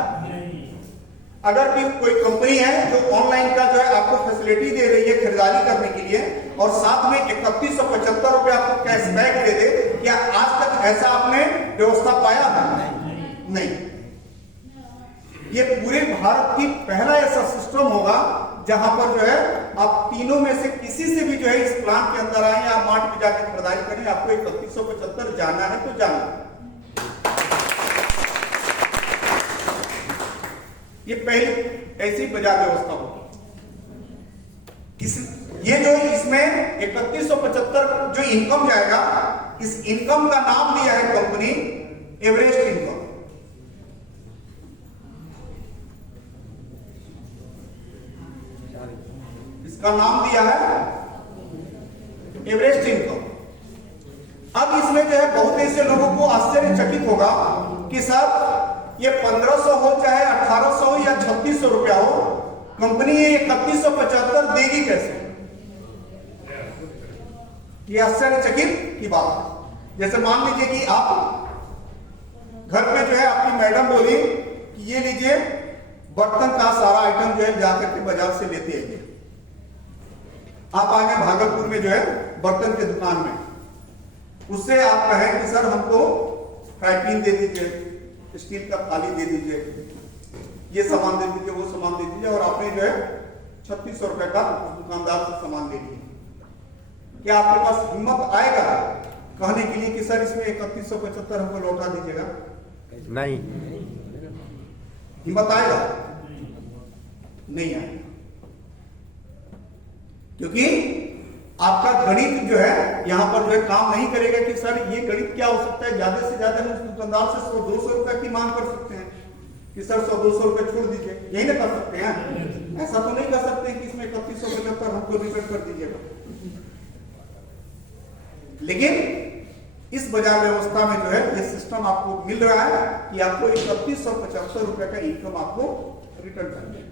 अगर कोई कंपनी है जो ऑनलाइन का जो है आपको फैसिलिटी दे रही है खरीदारी करने के लिए और साथ में 3175 रुपए आपको कैशबैक दे दे, क्या आज तक ऐसा आपने व्यवस्था पाया है? नहीं। ये पूरे भारत की पहला ऐसा सिस्टम होगा जहां पर जो है आप तीनों में से किसी से भी जो है इस प्लान के अंदर आए या मार्ट में जाकर खरीदारी करें, आपको 3175 जाना है तो जाना। ये पहली ऐसी बाजार व्यवस्था होगी। ये जो इसमें 3175 जो इनकम जाएगा, इस इनकम का नाम दिया है कंपनी एवरेस्ट इनकम। इसका नाम दिया है एवरेस्ट इनकम। अब इसमें जो है बहुत ऐसे लोगों को आश्चर्यचकित होगा कि सर ये 1500 हो चाहे 1800 हो या 3600 रुपया हो, कंपनी ये 3175 देगी कैसे? ये आश्चर्यचकित की बात है। जैसे मान लीजिए कि आप घर में जो है आपकी मैडम बोली कि ये लीजिए बर्तन का सारा आइटम जो है जाकर के बाजार से लेते हैं। आप आ गए भागलपुर में जो है बर्तन के दुकान में, उससे आप कहें कि सर हमको फ्राई दे दीजिए, स्टील का थाली दे दीजिए, ये सामान दे दीजिए, वो सामान दे दीजिए, और आपने जो है 3600 रुपए का दुकानदार से सामान ले लिया। क्या आपके पास हिम्मत आएगा कहने के लिए कि सर इसमें 3175 हमको लौटा दीजिएगा? नहीं। हिम्मत आएगा? नहीं आएगा, क्योंकि आपका गणित जो है यहां पर जो है काम नहीं करेगा कि सर ये गणित क्या हो सकता है, ज्यादा से ज्यादा हम दुकानदार से 100-200 रुपए की मांग कर सकते हैं कि सर 100-200 रुपए छोड़ दीजिए, यही ना कर सकते हैं। ऐसा तो नहीं कर सकते कि इसमें 3175 हमको रिटर्न कर दीजिएगा। लेकिन इस बाजार व्यवस्था में जो है ये सिस्टम आपको मिल रहा है कि आपको 3175 रुपए का इनकम आपको रिटर्न करना है।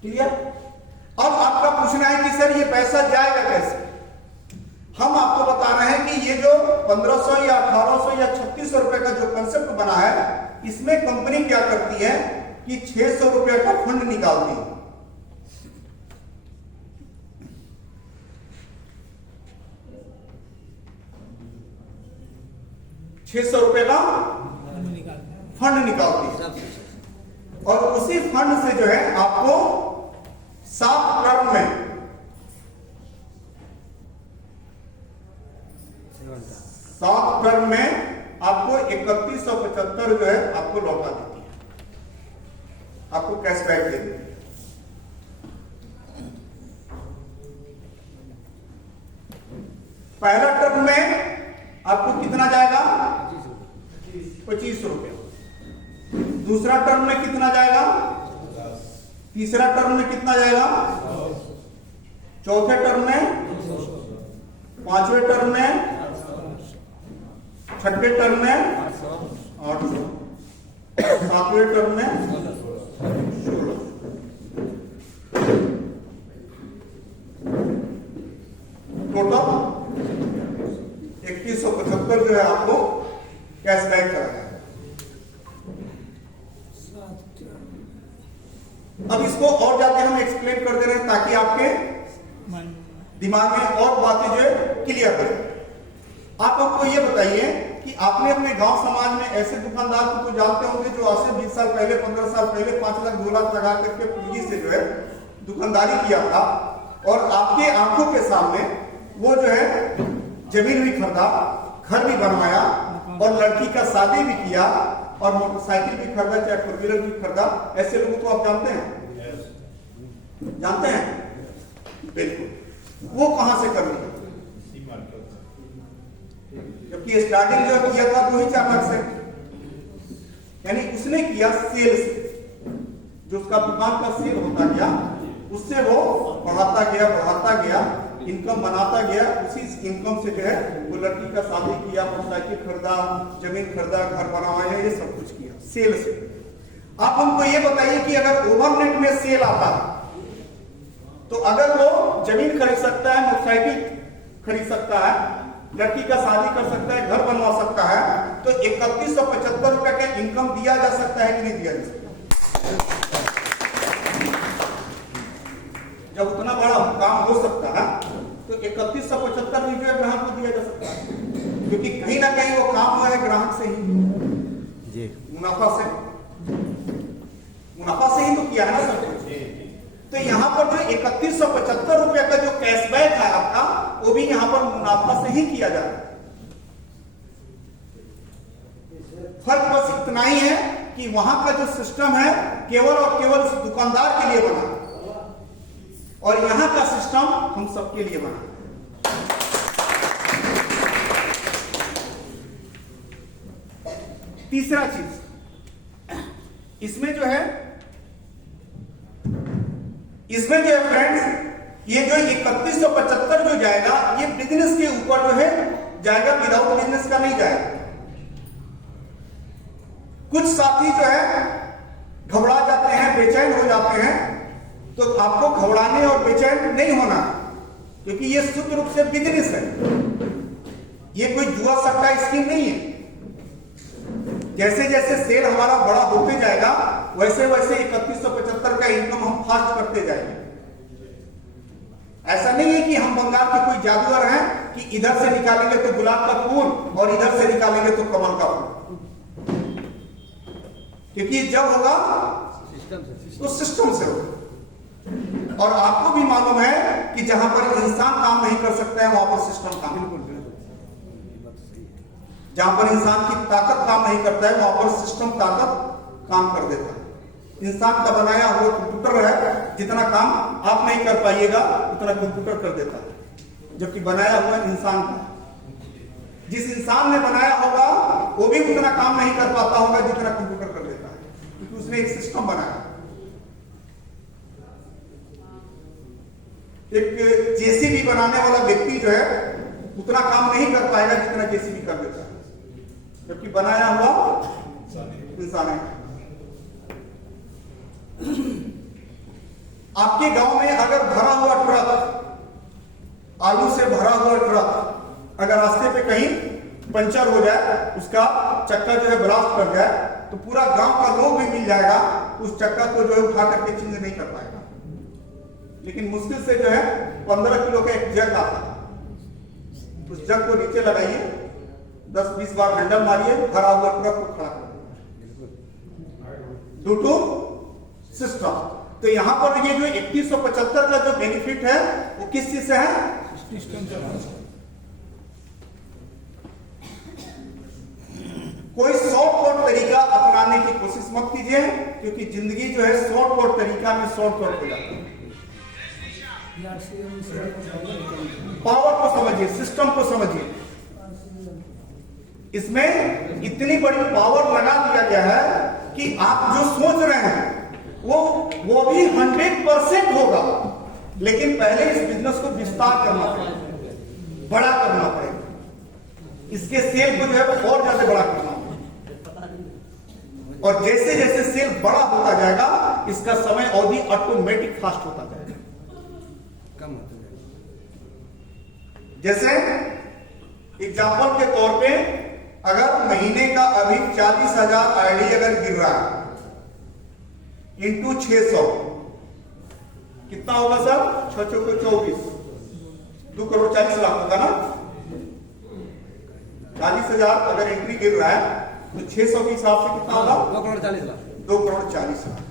क्लियर? अब आपका पूछना है कि सर ये पैसा जाएगा कैसे? हम आपको बता रहे हैं कि ये जो 1500 या 1800 या 3600 रुपए का जो कंसेप्ट बना है, इसमें कंपनी क्या करती है कि 600 रुपए का फंड निकालती है। ₹600 का फंड निकालती है, और उसी फंड से जो है आपको 7 टर्म में 7 टर्म में आपको 3175 जो है आपको लौटा देती है, आपको कैशबैक दे देती है। पहला टर्म में आपको कितना जाएगा? 25 रुपया। दूसरा टर्म में कितना जाएगा? तीसरा टर्म में कितना जाएगा? चौथे टर्म में, पांचवें टर्म में, छठे टर्म में 800, सातवें टर्म में 1600। टोटल 2175 जो है आपको कैशबैक करा जाएगा। अब इसको और जाके हम एक्सप्लेन कर दे रहे हैं ताकि आपके दिमाग में और बातें जो है क्लियर करें। आप आपको ये बताइए कि आपने अपने गांव समाज में ऐसे दुकानदार को तो जानते होंगे जो आज से 20 साल पहले, 15 साल पहले 5 लाख 2 लाख लगा करके पूंजी से जो है दुकानदारी किया था, और आपके आंखों के सामने वो जो है जमीन भी खरीदा, घर भी बनवाया, और लड़की का शादी भी किया, और मोटरसाइकिल भी खरीदा, चाहे 4 व्हीलर भी खरीदा। ऐसे लोगों को आप जानते हैं? जानते हैं? बिल्कुल। वो कहां से कर लिया? क्योंकि स्टार्टिंग जो किया था 2 ही 4 लाख से, यानी उसने किया सेल से, जो उसका दुकान का सेल होता गया उससे वो बढ़ाता गया, इनकम बनाता गया। उसी इनकम से जो है वो लड़की का शादी किया, मोटरसाइकिल खरीदा, जमीन खरीदा, घर बनवाया, ये सब कुछ किया सेल से। आप हमको ये बताइए कि अगर ओवरनेट में सेल आता है तो अगर वो जमीन खरीद सकता है, मोटरसाइकिल खरीद सकता है, लड़की का शादी कर सकता है, घर बनवा सकता है, तो 3175 रुपए का इनकम दिया जा सकता है कि नहीं दिया जा सकता? जब उतना बड़ा काम हो सकता है तो 3175 रुपये ग्राहक को दिया जा सकता है, क्योंकि कहीं ना कहीं वो काम हुआ है ग्राहक से ही, जी मुनाफा से ही तो किया है ना सब कुछ। तो यहाँ पर जो 3175 रुपए का जो कैशबैक है आपका, वो भी यहाँ पर मुनाफा से ही किया जा रहा है। फर्क बस इतना ही है कि वहां का जो सिस्टम है केवल और केवल उस दुकानदार के लिए बना, और यहां का सिस्टम हम सबके लिए बना। तीसरा चीज इसमें जो है फ्रेंड्स, ये जो 3175 जो जाएगा, ये बिजनेस के ऊपर जो है जाएगा, विदाउट बिजनेस का नहीं जाएगा। कुछ साथी जो है घबरा जाते हैं, बेचैन हो जाते हैं, तो आपको घबराने और बेचैन नहीं होना, क्योंकि ये शुद्ध रूप से बिजनेस है, ये कोई जुआ सट्टा स्कीम नहीं है। जैसे जैसे सेल हमारा बड़ा होते जाएगा वैसे वैसे 3175 का इनकम हम फास्ट करते जाएंगे। ऐसा नहीं है कि हम बंगाल के कोई जादूगर हैं कि इधर से निकालेंगे तो गुलाब का फूल और इधर से निकालेंगे तो कमल का फूल, क्योंकि जब होगा तो सिस्टम से होगा। और आपको भी मालूम है कि जहां पर इंसान काम नहीं कर सकता है वहां पर सिस्टम काम नहीं करता है, जहां पर इंसान की ताकत काम नहीं करता है वहां पर सिस्टम ताकत काम कर देता है। इंसान का बनाया हुआ कंप्यूटर है, जितना काम आप नहीं कर पाइएगा उतना कंप्यूटर कर देता है, जबकि बनाया हुआ इंसान का, जिस इंसान ने बनाया होगा वो भी उतना काम नहीं कर पाता होगा जितना कंप्यूटर कर देता है, क्योंकि उसने एक सिस्टम बनाया। एक जेसीबी बनाने वाला व्यक्ति जो है उतना काम नहीं कर पाएगा जितना जेसीबी कर देता है, जबकि बनाया हुआ इंसान है। आपके गांव में अगर भरा हुआ ट्रक, आलू से भरा हुआ ट्रक अगर रास्ते पे कहीं पंचर हो जाए, उसका चक्का जो है ब्लास्ट कर जाए, तो पूरा गांव का लोग भी मिल जाएगा, उस चक्का को जो है उठा करके चेंज नहीं कर पाएगा। लेकिन मुश्किल से जो है 15 किलो का एक जग आता है, उस जग को नीचे लगाइए, 10-20 बार हैंडल मारिए, भरा हुआ ट्रक को खड़ा कर ड्यू टू सिस्टम। तो यहां पर ये जो 3175 का जो बेनिफिट है वो किस चीज से है? कोई शॉर्टकट तरीका अपनाने की कोशिश मत कीजिए, क्योंकि जिंदगी जो है शॉर्टकट तरीका में शॉर्टकट हो जाता है। पावर को समझिए, सिस्टम को समझिए। इसमें इतनी बड़ी पावर लगा दिया गया है कि आप जो सोच रहे हैं वो भी 100% होगा, लेकिन पहले इस बिजनेस को विस्तार करना पड़ेगा, बड़ा करना पड़ेगा, इसके सेल को जो है और ज्यादा बड़ा करना पड़ेगा। और जैसे जैसे सेल बड़ा होता जाएगा इसका समय अवधि ऑटोमेटिक फास्ट होता जाएगा, कम होता जाएगा। जैसे एग्जाम्पल के तौर पे अगर महीने का अभी 40,000 आईडी अगर गिर रहा है इंटू 600 कितना होगा सर? 6 को 24, 2 करोड़ 40 लाख होगा ना। 40,000 अगर एंट्री गिर रहा है तो 600 के हिसाब से कितना होगा? 2 करोड़ 40 लाख। 2 करोड़ 40 लाख,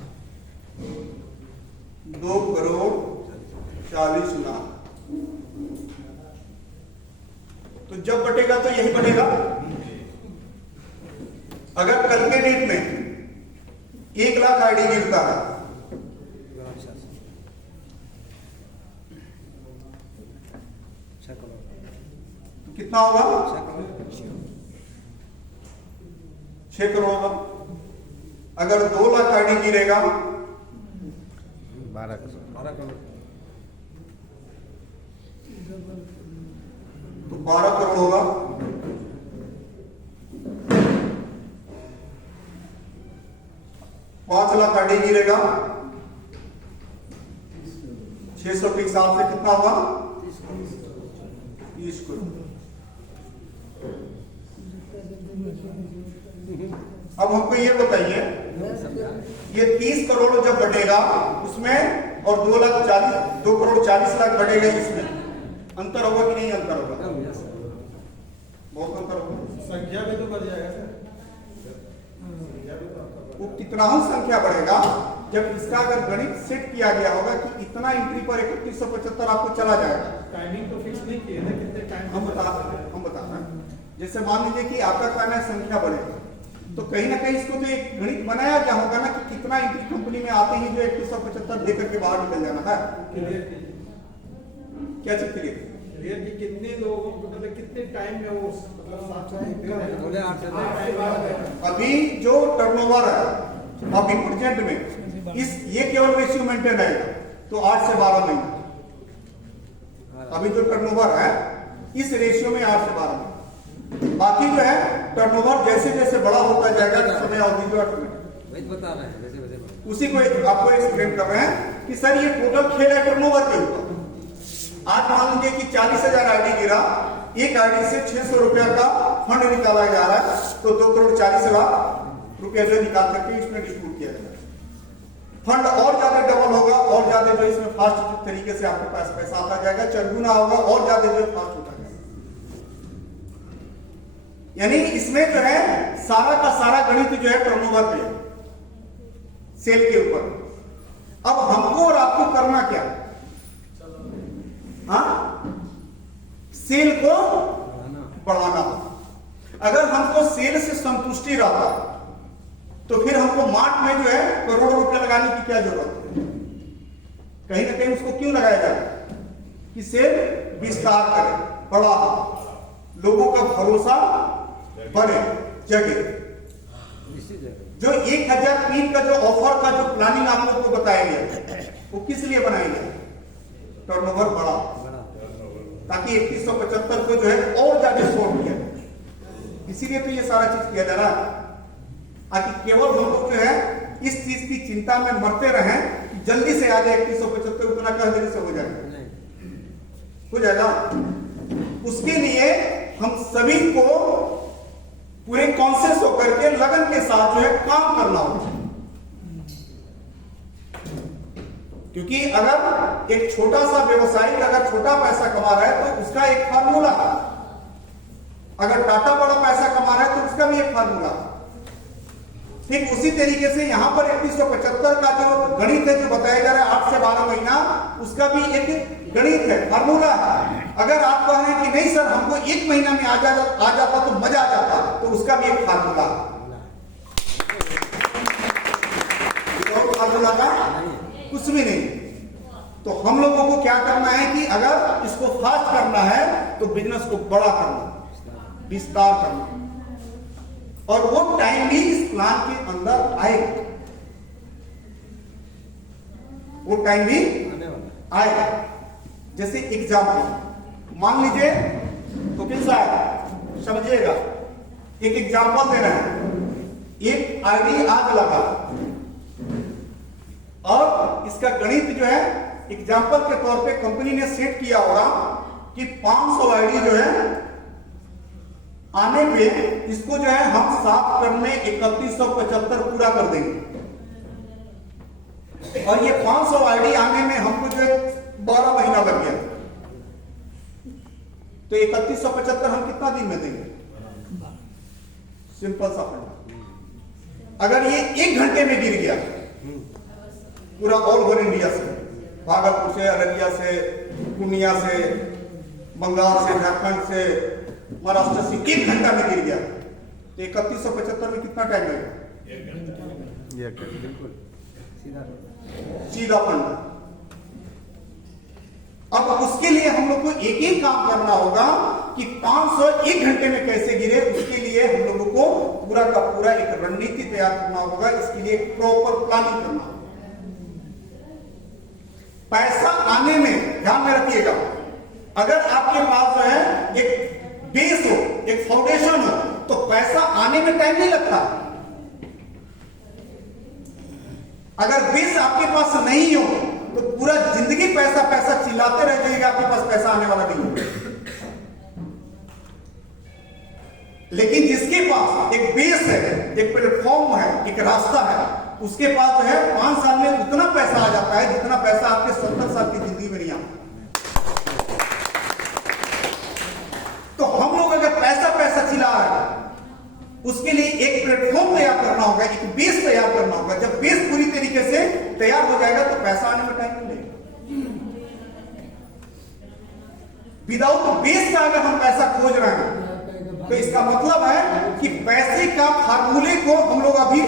2 करोड़ 40 लाख। तो जब बटेगा तो यही बटेगा। अगर कल के डेट में 1 लाख आईडी गिरता है तो कितना होगा? 6 करोड़। 6 करोड़ होगा। अगर 2 लाख आईडी गिरेगा 12 करोड़ तो 12 करोड़ होगा। 5 लाख आईडी गिरेगा 600 के हिसाब से कितना होगा? 30 करोड़। अब हमको ये बताइए, ये 30 करोड़ जब बढ़ेगा उसमें और 2 करोड़ 40 लाख बढ़ेगा, इसमें अंतर होगा कि नहीं अंतर होगा? बहुत अंतर होगा। संख्या में तो बढ़ जाएगा सर। वो कितना ही संख्या बढ़ेगा जब इसका अगर गणित सेट किया गया होगा कि इतना एंट्री पर 3175 आपको चला जाएगा। टाइमिंग तो फिक्स नहीं किए ना, कितने टाइम हम बता रहे हैं। जैसे मान लीजिए कि आपका कहना है संख्या बढ़ेगा, तो कहीं ना कहीं इसको तो एक गणित बनाया क्या होगा ना कि कितना एंट्री कंपनी में आते ही जो 3175 देकर के बाहर निकल जाना है। क्या चीज क्लियर? कितने लोगों को मतलब कितने टाइम में वो मतलब अभी जो टर्नओवर है अभी प्रेजेंट में ये केवल रेशियो मेंटेन रहेगा तो 8 से 12 महीना। अभी जो टर्नओवर है इस रेशियो में 8 से 12 महीना। बाकी जो है टर्नओवर जैसे जैसे बड़ा होता जाएगा समय अवधि जो ऑटोमेटिक बता रहे हैं जैसे उसी को आपको एक्सप्लेन कर रहे हैं कि सर ये टोटल खेल है टर्नओवर के ऊपर। आज मान लीजिए कि 40,000 आईडी गिरा, एक आईडी से 600 रुपया का फंड निकाला जा रहा है, तो 2 करोड़ 40 लाख रुपया जो निकाल करके इसमें डिस्ट्रीब्यूट किया जाएगा। फंड और ज्यादा डबल होगा और ज्यादा जो इसमें फास्ट तरीके से आपके पास पैसा आता जाएगा, चरगुना होगा और ज्यादा जो फास्ट होता जाएगा। यानी इसमें जो है सारा का सारा गणित जो है टर्नओवर पे, सेल के ऊपर। अब हमको और आपको करना क्या? हाँ, सेल को बढ़ाना होगा। अगर हमको सेल से संतुष्टि रहता तो फिर हमको मार्ट में जो है करोड़ों रुपए लगाने की क्या जरूरत है? कहीं ना कहीं उसको क्यों लगाया जाए कि सेल विस्तार करे, बड़ा हो, लोगों का भरोसा बढ़े, जगे। जो 1003 का जो ऑफर का जो प्लानिंग आप लोग को बताया गया वो किस लिए बनाया गया? टर्नओवर बड़ा, ताकि 3175 को जो है और ज्यादा शॉर्ट किया। इसीलिए तो ये सारा चीज किया जा रहा है, ताकि केवल लोग जो है इस चीज की चिंता में मरते रहें कि जल्दी से आ जाए 3175, उतना कह देने से हो जाएगा। उसके लिए हम सभी को पूरे कॉन्शियस होकर के लगन के साथ जो है काम करना होगा। क्योंकि अगर एक छोटा सा व्यवसायी अगर छोटा पैसा कमा रहा है तो उसका एक फार्मूला है, अगर टाटा बड़ा पैसा कमा रहा है तो उसका भी एक फार्मूला है। ठीक उसी तरीके से यहां पर 3175 का जो गणित है जो बताया जा रहा है 8 से 12 महीना, उसका भी एक गणित है, फार्मूला है। अगर आप कह रहे हैं कि नहीं सर हमको 1 महीना में आ जाता तो मजा आ जाता, तो उसका भी एक फार्मूला है। फार्मूला का कुछ भी नहीं। तो हम लोगों को क्या करना है कि अगर इसको फास्ट करना है तो बिजनेस को बड़ा करना, विस्तार करना, और वो टाइम भी इस प्लान के अंदर आएगा। वो टाइम भी आएगा। जैसे एग्जाम्पल मान लीजिए, तो किस साहब समझिएगा, एक एग्जाम्पल दे रहे हैं। एक आईडी आज लगा और इसका गणित जो है एग्जाम्पल के तौर पे कंपनी ने सेट किया होगा कि 500 आईडी जो है आने पे इसको जो है हम साफ करने 3175 पूरा कर देंगे, और ये 500 आईडी आने में हमको जो है 12 महीना लग गया, तो 3175 हम कितना दिन में देंगे? सिंपल सा फंडा। अगर ये 1 घंटे में गिर गया पूरा ऑल ओवर इंडिया से, भागलपुर से, अररिया से, पूर्णिया से, बंगाल से, झारखंड से, महाराष्ट्र से 1 घंटा में गिर गया, तो 3175 में कितना टाइम लगेगा? बिल्कुल सीधा फंडा। अब उसके लिए हम लोग को एक ही काम करना होगा कि 500 1 घंटे में कैसे गिरे, उसके लिए हम लोगों को पूरा का पूरा एक रणनीति तैयार करना होगा। इसके लिए प्रॉपर प्लानिंग करना होगा। पैसा आने में ध्यान में रखिएगा, अगर आपके पास जो है एक बेस हो, एक फाउंडेशन हो, तो पैसा आने में टाइम नहीं लगता। अगर बेस आपके पास नहीं हो तो पूरा जिंदगी पैसा पैसा चिल्लाते रह जाइएगा, आपके पास पैसा आने वाला नहीं है। लेकिन जिसके पास एक बेस है, एक प्लेटफॉर्म है, एक रास्ता है, उसके पास जो है 5 साल में उतना पैसा आ जाता है जितना पैसा आपके 70 साल की जिंदगी में नहीं आता। तो हम लोग अगर पैसा पैसा चिल्ला रहे हैं, उसके लिए एक प्लेटफॉर्म तैयार करना होगा, एक बेस तैयार करना होगा। जब बेस पूरी तरीके से तैयार हो जाएगा तो पैसा आने में टाइम नहीं लगेगा। विदाउट बेस का अगर हम पैसा खोज रहे हैं तो इसका मतलब है कि पैसे का फार्मूले को हम लोग अभी,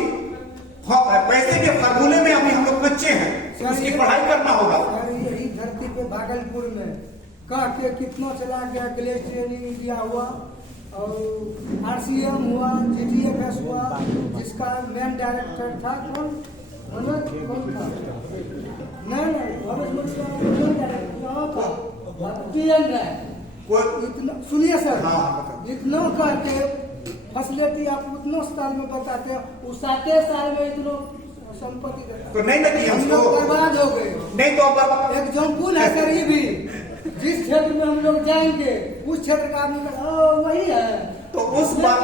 पैसे के फार्मूले में अभी हम लोग कच्चे हैं, उसकी पढ़ाई करना होगा। यही धरती पे भागलपुर में का के कितना चला गया, ग्लेस ट्रेनिंग इंडिया हुआ और RCM हुआ, GTFS हुआ, जिसका मेन डायरेक्टर था कौन था? नहीं इतना सुनिए सर, इतना करके फैसिलिटी आप उतना साल में बताते हैं, उस 7 साल में इतना संपत्ति तो नहीं ना हम लोग बर्बाद हो गए। नहीं तो अब एग्जाम्पल है सर, ये भी जिस क्षेत्र में हम लोग जाएंगे उस क्षेत्र का आदमी वही है, तो उस बार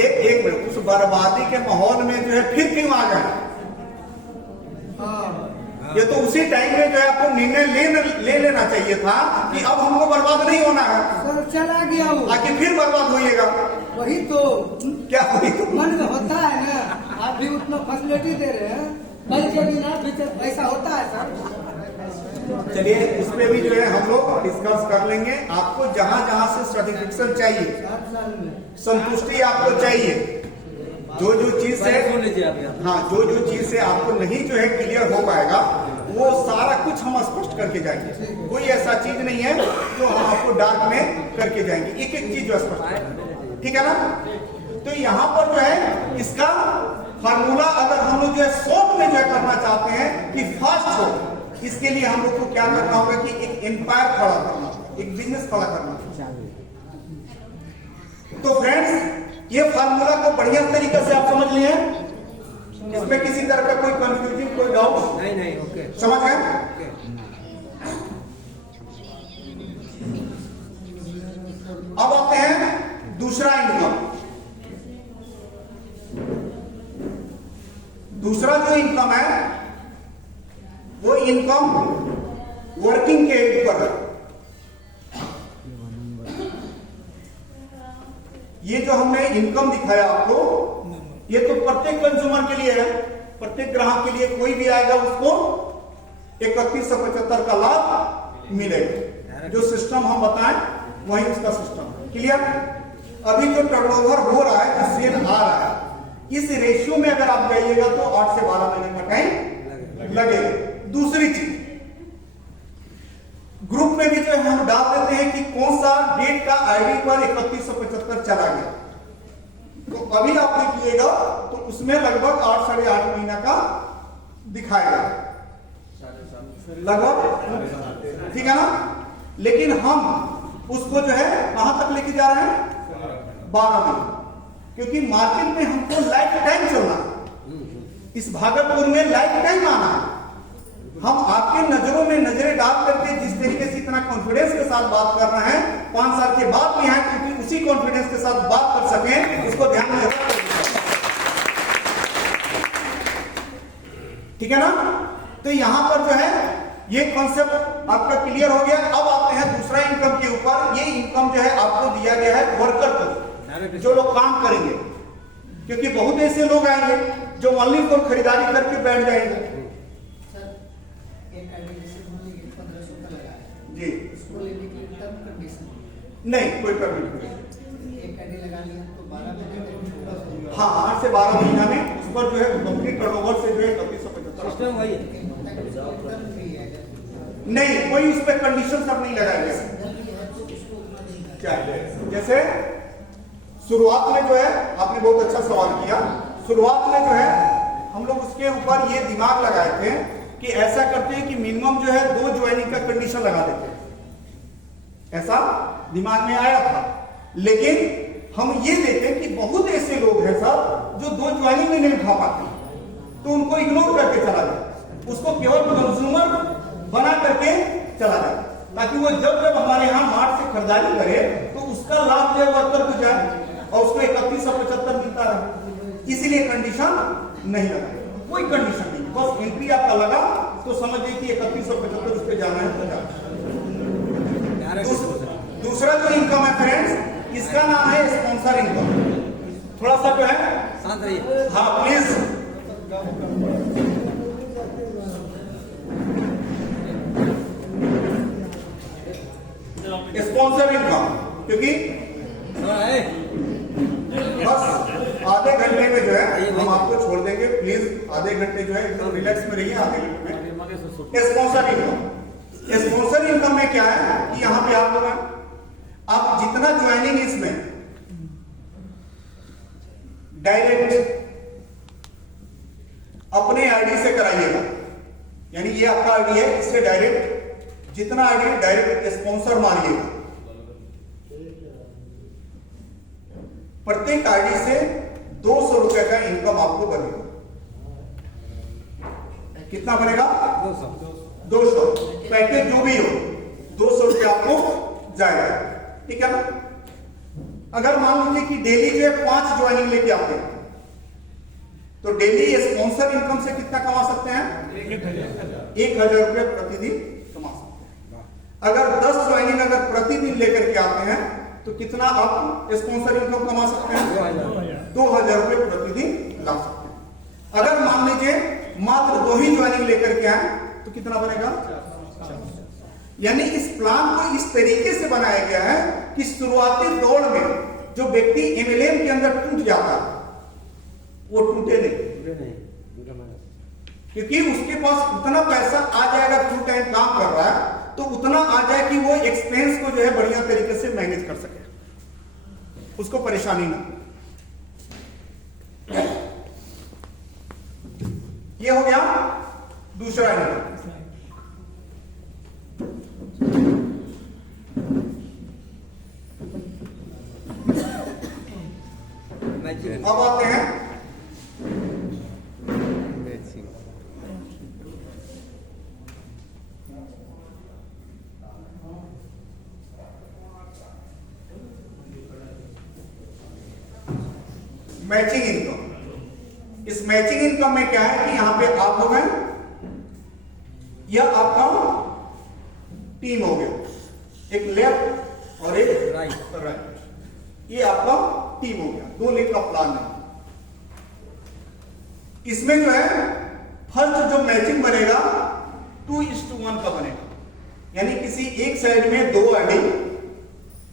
एक मिनट, उस बर्बादी के माहौल में जो है फिर क्यों आ गए? ये तो उसी टाइम में जो है आपको निर्णय ले लेना चाहिए था कि अब हमको बर्बाद नहीं होना है। सर चला गया वो, आगे फिर बर्बाद होइएगा। वही तो क्या वही तो मन में होता है ना, आप भी उतना फैसिलिटी दे रहे हैं, कल के दिन आप ऐसा होता है सर। चलिए उस पर भी जो है हम लोग डिस्कस कर लेंगे। आपको जहां जहां से सर्टिफिकेशन चाहिए, 7 साल में संतुष्टि आपको चाहिए, जो चीज से जो चीज से आपको नहीं जो है क्लियर हो पाएगा, वो सारा कुछ हम स्पष्ट करके जाएंगे। कोई ऐसा चीज नहीं है जो हम आपको डार्क में करके जाएंगे, एक एक चीज जो स्पष्ट, ठीक है ना? तो यहाँ पर जो है इसका फार्मूला अगर हम लोग जो है शॉर्ट में जो है करना चाहते हैं कि फास्ट हो, इसके लिए हम लोग को क्या करना होगा कि एक एम्पायर खड़ा करना, एक बिजनेस खड़ा करना। तो फ्रेंड्स, ये फार्मूला को बढ़िया तरीके से आप समझ लिए, इसमें किसी तरह का कोई कंफ्यूजिंग, कोई डाउट नहीं, ओके, समझ गए? अब आते हैं दूसरा इनकम। दूसरा जो इनकम है वो इनकम वर्किंग के ऊपर है। ये जो हमने इनकम दिखाया आपको, ये तो प्रत्येक कंज्यूमर के लिए है, प्रत्येक ग्राहक के लिए, कोई भी आएगा उसको 3175 का लाभ मिलेगा। जो सिस्टम हम बताएं वही उसका सिस्टम। क्लियर? अभी जो टर्नओवर हो रहा है, जो सेल आ रहा है, इस रेशियो में अगर आप जाइएगा तो 8 से 12 महीने का टाइम लगेगा। दूसरी चीज, ग्रुप में भी जो है हम डाल देते हैं कि कौन सा डेट का आईडी पर 3175 चला गया। तो अभी आप देखिएगा तो उसमें लगभग 8 साढ़े 8 महीना का दिखाएगा, लगभग, ठीक है ना? लेकिन हम उसको जो है कहां तक लेके जा रहे हैं? 12 महीने, क्योंकि मार्केट में हमको लाइफ टाइम चलना है। इस भागलपुर में लाइफ टाइम आना है। हम आपके नजरों में नजरें डाल करके जिस तरीके से इतना कॉन्फिडेंस के साथ बात कर रहे हैं, 5 साल के बाद भी हैं, क्योंकि उसी कॉन्फिडेंस के साथ बात कर सकें, इसको ध्यान में रखना, ठीक है ना? तो यहां पर जो है ये कॉन्सेप्ट आपका क्लियर हो गया। अब आते हैं दूसरा इनकम के ऊपर। ये इनकम जो है आपको दिया गया है वर्कर को, जो लोग काम करेंगे, क्योंकि बहुत ऐसे लोग आएंगे जो ओनली फॉर खरीदारी करके बैठ जाएंगे। जी, नहीं कोई प्रॉब्लम नहीं। हाँ, 8 से 12 महीना में उस पर जो है कंपनी टर्नओवर से जो है 3175 सिस्टम वही है। नहीं, कोई उस पर कंडीशन सब नहीं लगाया गया। क्या जैसे शुरुआत में जो है, आपने बहुत अच्छा सवाल किया, शुरुआत में जो है हम लोग उसके ऊपर ये दिमाग लगाए थे कि ऐसा करते हैं कि मिनिमम जो है 2 ज्वाइनिंग का कंडीशन लगा देते हैं, ऐसा दिमाग में आया था। लेकिन हम ये देते हैं कि बहुत ऐसे लोग हैं सर जो 2 ज्वाइनिंग में नहीं उठा पाते, तो उनको इग्नोर करके चला जाए, उसको केवल कंज्यूमर बना करके चला जाए, ताकि वो जब जब हमारे यहाँ मार्ट से खरीदारी करे तो उसका लाभ जो है वर्कर को जाए और उसको 3175 मिलता रहे। इसीलिए कंडीशन नहीं लगा, कोई कंडीशन नहीं, बस एंट्री आपका लगा तो समझिए कि 3175 उस पर जाना है तो जाना। दूसरा जो इनकम है फ्रेंड्स, इसका नाम है स्पॉन्सर इनकम। थोड़ा सा जो है शांत रहिए। हाँ प्लीज। स्पॉन्सर इनकम, क्योंकि बस आधे घंटे में जो है हम आपको छोड़ देंगे, प्लीज आधे घंटे जो है एकदम रिलैक्स में रहिए। आधे घंटे में स्पॉन्सर इनकम, स्पॉन्सर इनकम में क्या है कि यहाँ पे आप लोग हैं, आप जितना ज्वाइनिंग इसमें डायरेक्ट अपने आईडी से कराइएगा, यानी ये आपका आईडी है, इससे डायरेक्ट जितना आईडी डायरेक्ट स्पॉन्सर मारिएगा, प्रत्येक आईडी से 200 रुपए का इनकम आपको बनेगा। कितना बनेगा? 200। पैकेज जो भी हो 200 रुपए आपको जाएगा, ठीक है ना। अगर मान लीजिए कि डेली जो है 5 ज्वाइनिंग लेके आते हैं तो डेली स्पॉन्सर इनकम से कितना कमा सकते हैं? 1000 रुपए प्रतिदिन कमा सकते हैं। अगर 10 ज्वाइनिंग अगर प्रतिदिन लेकर के आते हैं तो कितना आप स्पॉन्सर इनकम कमा सकते हैं? 2000 रुपए प्रतिदिन ला सकते हैं। अगर मान लीजिए मात्र 2 ही ज्वाइनिंग लेकर के आए तो कितना बनेगा? यानी इस प्लान को इस तरीके से बनाया गया है कि शुरुआती दौर में जो व्यक्ति एमएलएम के अंदर टूट जाता है वो टूटे नहीं, क्योंकि उसके पास उतना पैसा आ जाएगा, फुल टाइम काम कर रहा है तो उतना आ जाए कि वो एक्सपेंस को जो है बढ़िया तरीके से मैनेज कर सके, उसको परेशानी ना। ये हो गया दूसरा इनकम। अब आते हैं मैचिंग इनकम। इस मैचिंग इनकम में क्या है कि यहां पे आप लोग हैं, यह आपका टीम हो गया, एक लेफ्ट और एक राइट, ये आपका टीम हो गया, 2 लेग का प्लान है। इसमें जो है फर्स्ट जो मैचिंग बनेगा 2:1 का बनेगा, यानी किसी एक साइड में 2 आईडी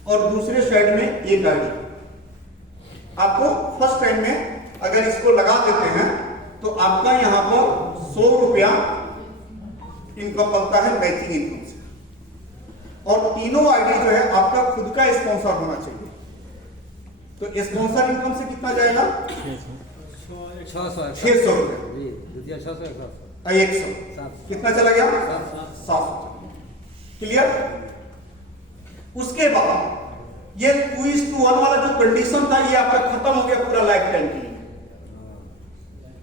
और दूसरे साइड में 1 आईडी। आपको फर्स्ट टाइम में अगर इसको लगा देते हैं तो आपका यहां पर 100 रुपया इनकम बनता है मैचिंग इनकम से, और तीनों आईडी जो है आपका खुद का स्पॉन्सर होना चाहिए। तो स्पॉन्सर इनकम से कितना जाएगा? 600 रुपये, 100 कितना चला गया? 700। क्लियर? उसके बाद ये 2:1 वाला जो कंडीशन था ये आपका खत्म हो गया पूरा लाइफ टाइम के लिए।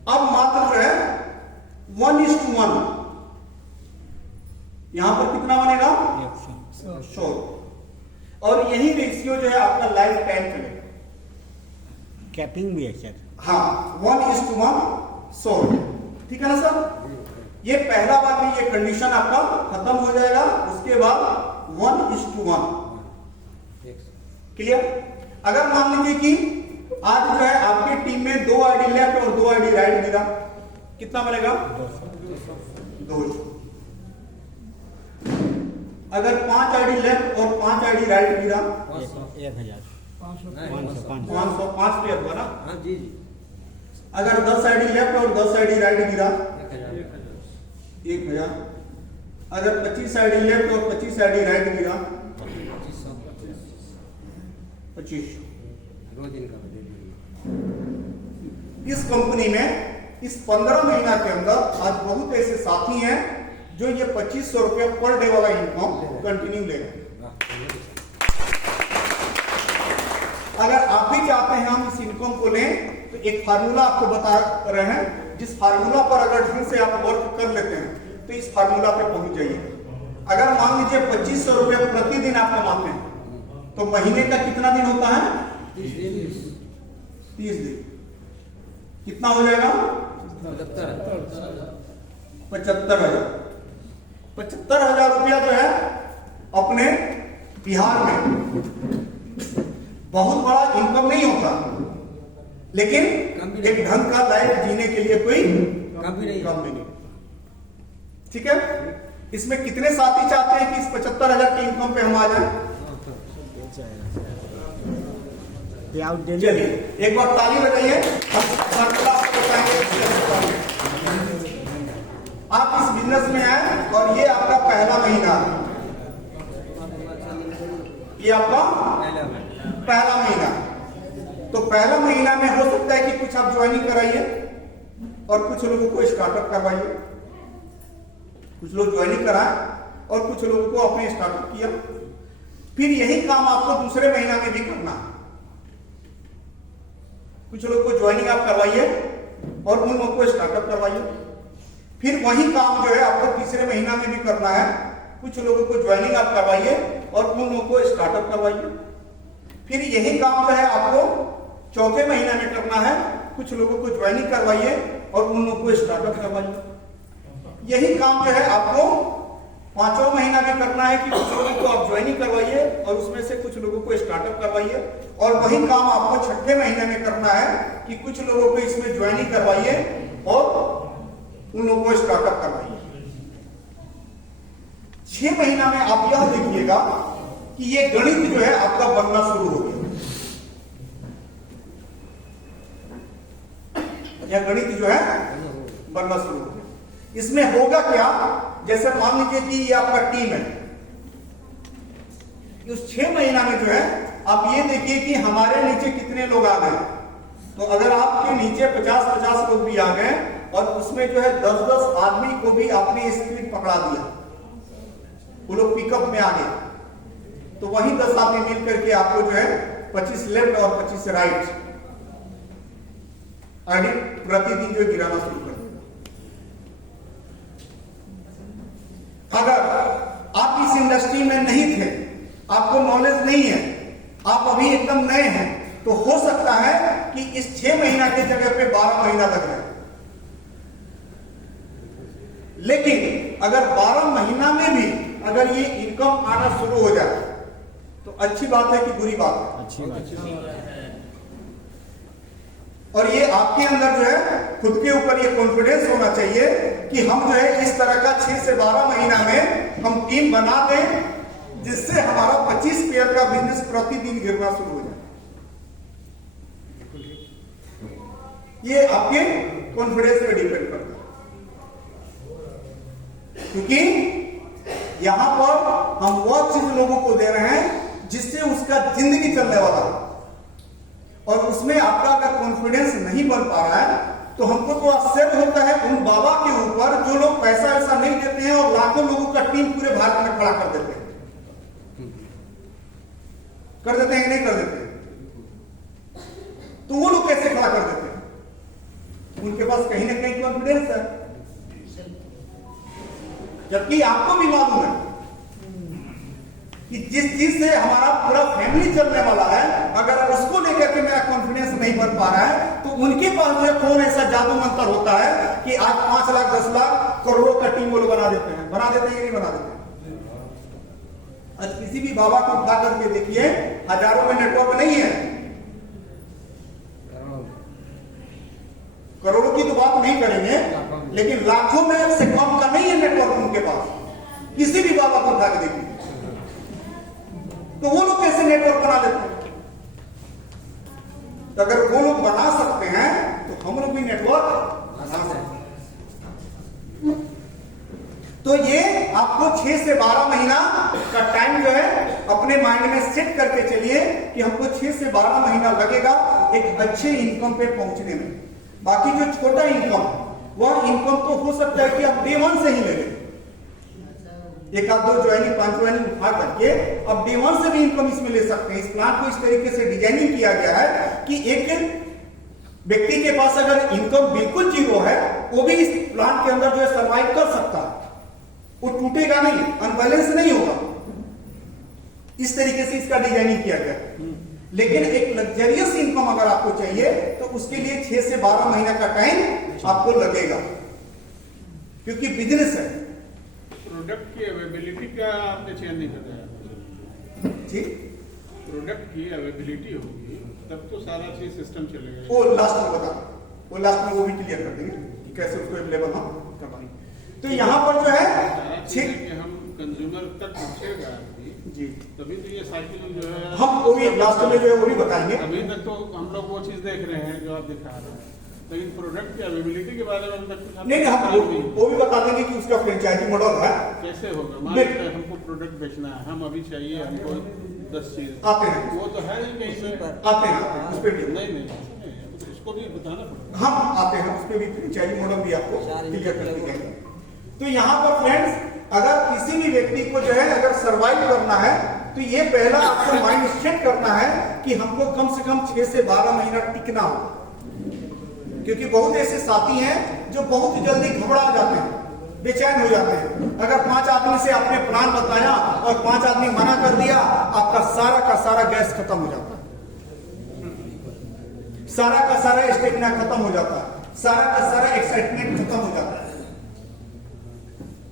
अब मात्र जो है 1:1, यहां पर कितना बनेगा? 100, और यही रेशियो जो है आपका लाइफ टाइम चलेगा। कैपिंग भी है सर? हाँ, 1:1 100, ठीक है ना सर। ये पहला बार में ये कंडीशन आपका खत्म हो जाएगा, उसके बाद 1:1। क्लियर? अगर मान लीजिए कि आज जो है आपकी टीम में 2 आईडी लेफ्ट और 2 आईडी राइट गिरा, कितना बनेगा? 200। अगर 5 आईडी लेफ्ट और 5 आईडी राइट गिरा 1000, 500, 5 पे हुआ ना? हाँ जी। अगर 10 आईडी लेफ्ट और 10 आईडी राइट गिरा 1000, अगर 25 आईडी लेफ्ट और 25 आईडी राइट गिरा 25। रोज इनका दे दीजिए। इस कंपनी में इस 15 महीना के अंदर आज बहुत ऐसे साथी हैं जो ये 2500 रुपये पर डे वाला इनकम कंटिन्यू ले रहे हैं। अगर आप भी चाहते हैं हम इस इनकम को लें तो एक फार्मूला आपको बता रहे हैं, जिस फार्मूला पर अगर ढंग से आप वर्क कर लेते हैं तो इस फार्मूला पे पहुंच जाइए। अगर मान लीजिए 2500 रुपये प्रतिदिन आप कमाते हैं तो महीने का कितना दिन होता है? 30 दिन। कितना हो जाएगा? 75,000। 75,000 रुपया जो है अपने बिहार में बहुत बड़ा इनकम नहीं होता, लेकिन एक ढंग का लाइफ जीने के लिए कोई कम भी नहीं। ठीक है, इसमें कितने साथी चाहते हैं कि इस 75,000 की इनकम पे हम आ जाएं? चलिए एक बार ताली बजाइए। हम आपको बताएंगे। आप इस बिजनेस में आए और ये आपका पहला महीना, ये आपका पहला महीना। तो पहला महीना में हो सकता है कि कुछ आप ज्वाइनिंग कराइए और कुछ लोगों को स्टार्टअप करवाइए। कुछ लोग ज्वाइनिंग कराए और कुछ लोगों को अपने स्टार्टअप किया। फिर यही काम आपको दूसरे महीना में भी करना है। कुछ लोग को ज्वाइनिंग आप करवाइए और उन लोगों को स्टार्टअप करवाइए। फिर वही काम जो है आपको तीसरे महीना में भी करना है। कुछ लोगों को ज्वाइनिंग आप करवाइए और उन लोगों को स्टार्टअप करवाइए। फिर यही काम जो है आपको चौथे महीना में करना है। कुछ लोगों को ज्वाइनिंग करवाइए और उन लोगों को स्टार्टअप करवाइए। यही काम जो है आपको पांचवा महीना में करना है कि कुछ लोगों को आप ज्वाइनिंग करवाइए और उसमें से कुछ लोगों को स्टार्टअप करवाइए। और वही काम आपको छठे महीने में करना है कि कुछ लोगों को इसमें ज्वाइनिंग करवाइए और उन लोगों को स्टार्टअप करवाइए। 6 महीना में आप यह देखिएगा कि ये गणित जो है आपका बनना शुरू हो गया। यह गणित जो है बनना शुरू हो गया। इसमें होगा क्या, जैसे मान लीजिए कि ये आपका टीम है। उस 6 महीना में जो है आप ये देखिए कि हमारे नीचे कितने लोग आ गए। तो अगर आपके नीचे 50-50 लोग भी आ गए और उसमें जो है 10-10 आदमी को भी आपने स्पीड पकड़ा दिया, वो लोग पिकअप में आ गए, तो वही 10 आदमी मिल करके आपको जो है 25 लेफ्ट और 25 राइट आईडी प्रतिदिन जो गिराना शुरू कर देगा। अगर आप इस इंडस्ट्री में नहीं थे, आपको नॉलेज नहीं है, आप अभी एकदम नए हैं, तो हो सकता है कि इस 6 महीना की जगह पे 12 महीना लग जाए। लेकिन अगर 12 महीना में भी अगर ये इनकम आना शुरू हो जाए तो अच्छी बात है कि बुरी बात है? अच्छी बात है। और ये आपके अंदर जो है खुद के ऊपर ये कॉन्फिडेंस होना चाहिए कि हम जो है इस तरह का 6 से 12 महीना में हम टीम बना दें जिससे हमारा 25 पेयर का बिजनेस प्रतिदिन गिरना शुरू हो जाए। ये आपके कॉन्फिडेंस पे डिपेंड करता है, क्योंकि यहां पर हम वो चीज लोगों को दे रहे हैं जिससे उसका जिंदगी चलने वाला है। और उसमें आपका अगर कॉन्फिडेंस नहीं बन पा रहा है तो हमको तो आश्चर्य होता है उन बाबा के ऊपर जो लोग पैसा ऐसा नहीं देते हैं और लाखों लोगों का टीम पूरे भारत में खड़ा कर देते हैं। कर देते हैं कि नहीं कर देते? तो वो लोग कैसे खड़ा कर देते हैं? उनके पास कहीं ना कहीं कॉन्फिडेंस है, जबकि आपको भी मालूम है कि जिस चीज से हमारा पूरा फैमिली चलने वाला है, अगर उसको लेकर के मेरा कॉन्फिडेंस नहीं बन पा रहा है तो उनके पास में कौन ऐसा जादू मंत्र होता है कि आज 5 लाख 10 लाख करोड़ों का टीम वो लोग बना देते हैं? बना देते हैं या नहीं बना देते? आज किसी भी बाबा को उठा करके देखिए, हजारों में नेटवर्क नहीं है। करोड़ों की तो बात नहीं करेंगे, लेकिन लाखों में से कम का नहीं है नेटवर्क उनके पास। किसी भी बाबा को उठा के देखिए, तो वो लोग कैसे नेटवर्क बना लेते हैं? तो अगर वो लोग बना सकते हैं तो हम लोग भी नेटवर्क बना सकते हैं। तो ये आपको अपने माइंड में सेट करके चलिए कि हमको 6 से 12 महीना लगेगा एक अच्छे इनकम पे पहुंचने में। बाकी जो छोटा इनकम, वह इनकम तो हो सकता है कि आप डे 1 से ही ले लें, एक आध 2 ज्वाइनिंग 5 ज्वाइनिंग उठा करके अब डे 1 से भी इनकम इसमें ले सकते हैं। इस प्लान को इस तरीके से डिजाइनिंग किया गया है कि एक व्यक्ति के पास अगर इनकम बिल्कुल जीरो है, वो भी इस प्लान के अंदर जो है सर्वाइव कर सकता है, वो टूटेगा नहीं, अनबैलेंस नहीं होगा। इस तरीके से इसका डिजाइनिंग किया गया। लेकिन एक लग्जरियस इनकम अगर आपको चाहिए तो उसके लिए 6 से 12 महीना का टाइम आपको लगेगा, क्योंकि बिजनेस है। प्रोडक्ट की अवेलेबिलिटी का आपने चयन नहीं बताया जी, प्रोडक्ट की अवेलेबिलिटी होगी तब तो सारा चीज सिस्टम चलेगा। वो लास्ट में बता, वो लास्ट में वो भी क्लियर कर देंगे कि कैसे उसको अवेलेबल हम करवाएंगे। तो यहाँ पर जो है कि हम कंज्यूमर तक पहुंचेगा जी, तभी तो ये साइकिल जो है हम वो भी लास्ट में जो है वो भी बताएंगे। अभी तक तो हम लोग वो चीज देख रहे हैं जो आप दिखा रहे हैं, लेकिन प्रोडक्ट की अवेलेबिलिटी के बारे में अभी तक कुछ नहीं, हम वो भी बता देंगे कि उसका फ्रेंचाइजी मॉडल है कैसे होगा। मान लीजिए हमको प्रोडक्ट बेचना है, हम अभी चाहिए हमको 10 चीज आते हैं, वो तो है ही कहीं पे आते हैं उस पर भी नहीं उसको भी बताना पड़ेगा। हम आते हैं, उस पर भी फ्रेंचाइजी मॉडल भी आपको क्लियर कर देंगे। तो यहाँ पर फ्रेंड्स, अगर किसी भी व्यक्ति को जो है अगर सर्वाइव करना है तो ये पहला आपको माइंड सेट करना है कि हमको कम से कम 6 से 12 महीना टिकना हो, क्योंकि बहुत ऐसे साथी हैं जो बहुत जल्दी घबरा जाते हैं, बेचैन हो जाते हैं। अगर 5 आदमी से आपने प्लान बताया और 5 आदमी मना कर दिया, आपका सारा का सारा गैस खत्म हो जाता है, सारा का सारा स्टेमिना खत्म हो जाता है, सारा का सारा एक्साइटमेंट खत्म हो जाता है।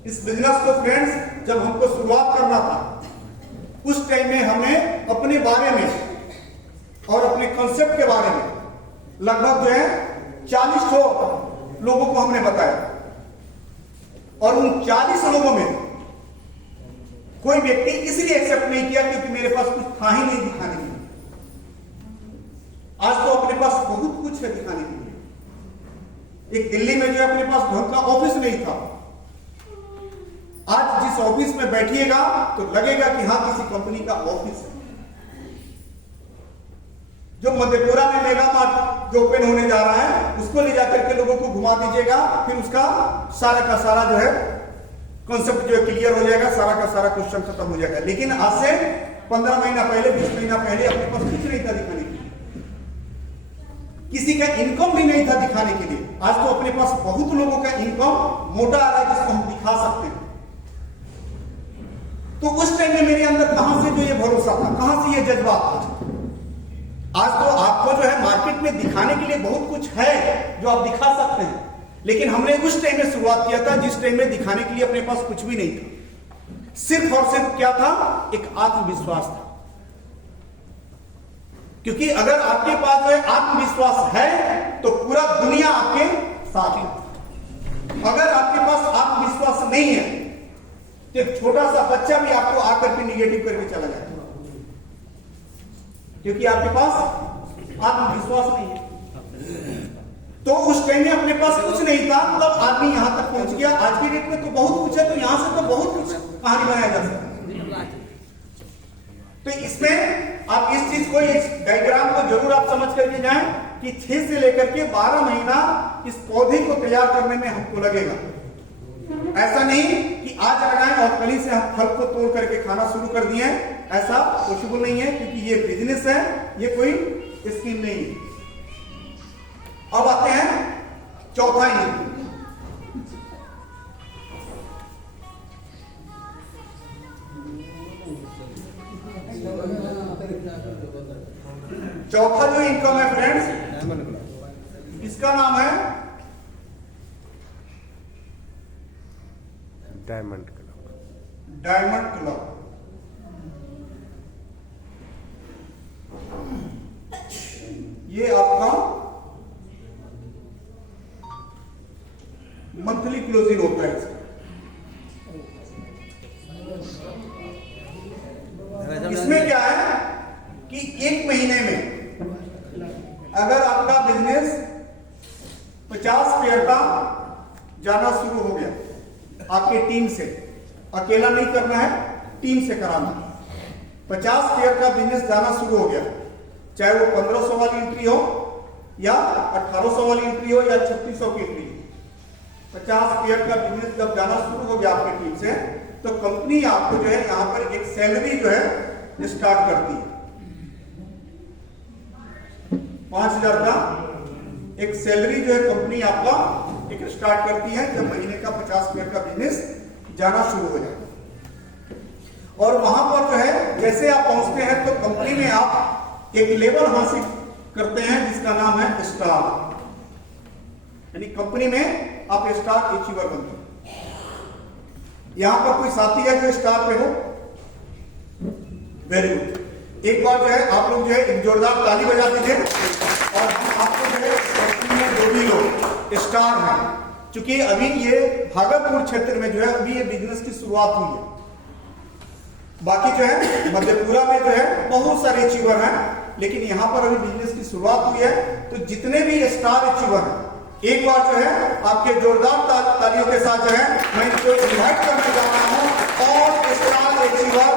इस बिजनेस को फ्रेंड्स जब हमको शुरुआत करना था, उस टाइम में हमें अपने बारे में और अपने कॉन्सेप्ट के बारे में लगभग जो है 40 लोगों को हमने बताया, और उन 40 लोगों में कोई व्यक्ति इसलिए एक्सेप्ट नहीं किया क्योंकि मेरे पास कुछ था ही नहीं दिखाने के लिए। आज तो अपने पास बहुत कुछ है दिखाने के लिए। एक दिल्ली में जो अपने पास ढंग का ऑफिस नहीं था, आज जिस ऑफिस में बैठिएगा तो लगेगा कि हाँ किसी कंपनी का ऑफिस है। जो मधेपुरा में मेगा मार्ट जो ओपन होने जा रहा है, उसको ले जाकर के लोगों को घुमा दीजिएगा, फिर उसका सारा का सारा जो है कॉन्सेप्ट जो है क्लियर हो जाएगा, सारा का सारा क्वेश्चन खत्म हो जाएगा। लेकिन आज से 15 महीना पहले, 20 महीना पहले अपने पास कुछ नहीं था दिखाने के लिए, किसी का इनकम भी नहीं था दिखाने के लिए। आज तो अपने पास बहुत लोगों का इनकम मोटा आ रहा है जिसको हम दिखा सकते हैं। तो उस टाइम में मेरे अंदर कहां से जो ये भरोसा था, कहां से ये जज्बात था। आज तो आपको जो है मार्केट में दिखाने के लिए बहुत कुछ है जो आप दिखा सकते हैं, लेकिन हमने उस टाइम में शुरुआत किया था जिस टाइम में दिखाने के लिए अपने पास कुछ भी नहीं था। सिर्फ और सिर्फ क्या था, एक आत्मविश्वास था। क्योंकि अगर आपके पास जो है आत्मविश्वास है तो पूरा दुनिया आपके साथ है। अगर आपके पास आत्मविश्वास नहीं है तो एक छोटा सा बच्चा भी आपको आकर के निगेटिव करके चला जाएगा, क्योंकि आपके पास आत्मविश्वास नहीं है। तो उस टाइम में अपने पास कुछ नहीं था, तब आदमी यहां तक पहुंच गया। आज की डेट में तो बहुत कुछ है, तो यहां से तो बहुत कुछ कहानी बनाया जा सकता है। तो इसमें आप इस चीज को, इस डायग्राम को जरूर आप समझ करके जाएं कि 6 से लेकर के 12 महीना इस पौधे को तैयार करने में हमको लगेगा। ऐसा नहीं कि आज लगाएं और कल ही से हम फल को तोड़ करके खाना शुरू कर दिए, ऐसा पॉसिबल नहीं है, क्योंकि ये बिजनेस है, ये कोई स्कीम नहीं है। अब आते हैं चौथा इनिंग। चौथा जो इनकम है फ्रेंड्स, इसका नाम है डायमंड क्लब। Diamond club. ये आपका मंथली क्लोजिंग होता है इसका। इसमें क्या है कि एक महीने में अगर आपका बिजनेस 50 पेयर का जाना शुरू हो गया आपके टीम से, अकेला नहीं करना है, टीम से कराना है। 50 पेयर का बिजनेस जाना शुरू हो गया, चाहे वो 1500 वाली एंट्री हो या 1800 वाली एंट्री हो या 3600 की एंट्री। 50 पेयर का बिजनेस जब जाना शुरू हो गया आपकी टीम से, तो कंपनी आपको जो है यहाँ पर एक सैलरी जो है स्टार्ट करती है। 5000 का एक सैलरी जो है कंपनी आपका एक स्टार्ट करती है जब महीने का 50 पेयर का बिजनेस जाना शुरू हो जाए। और वहां पर जो है जैसे आप पहुंचते हैं तो कंपनी में आप एक लेवल हासिल करते हैं जिसका नाम है स्टार, यानी कंपनी में आप स्टार अचीवर बनते हैं। यहां पर कोई साथी है जो स्टार पे हो? Very good. एक बार जो है आप लोग जो है एक जोरदार ताली बजा दीजिए। और हम आपको जो है कंपनी में जो भी लोग स्टार हैं, क्योंकि अभी ये भागलपुर क्षेत्र में जो है अभी ये बिजनेस की शुरुआत हुई है, बाकी जो है मधेपुरा में जो है बहुत सारे अचीवर हैं, लेकिन यहाँ पर अभी बिजनेस की शुरुआत हुई है। तो जितने भी स्टार अचीवर हैं, एक बार जो है आपके जोरदार तालियों के साथ जो है मैं इनको इन्वाइट करने जा रहा हूँ और स्टार अचीवर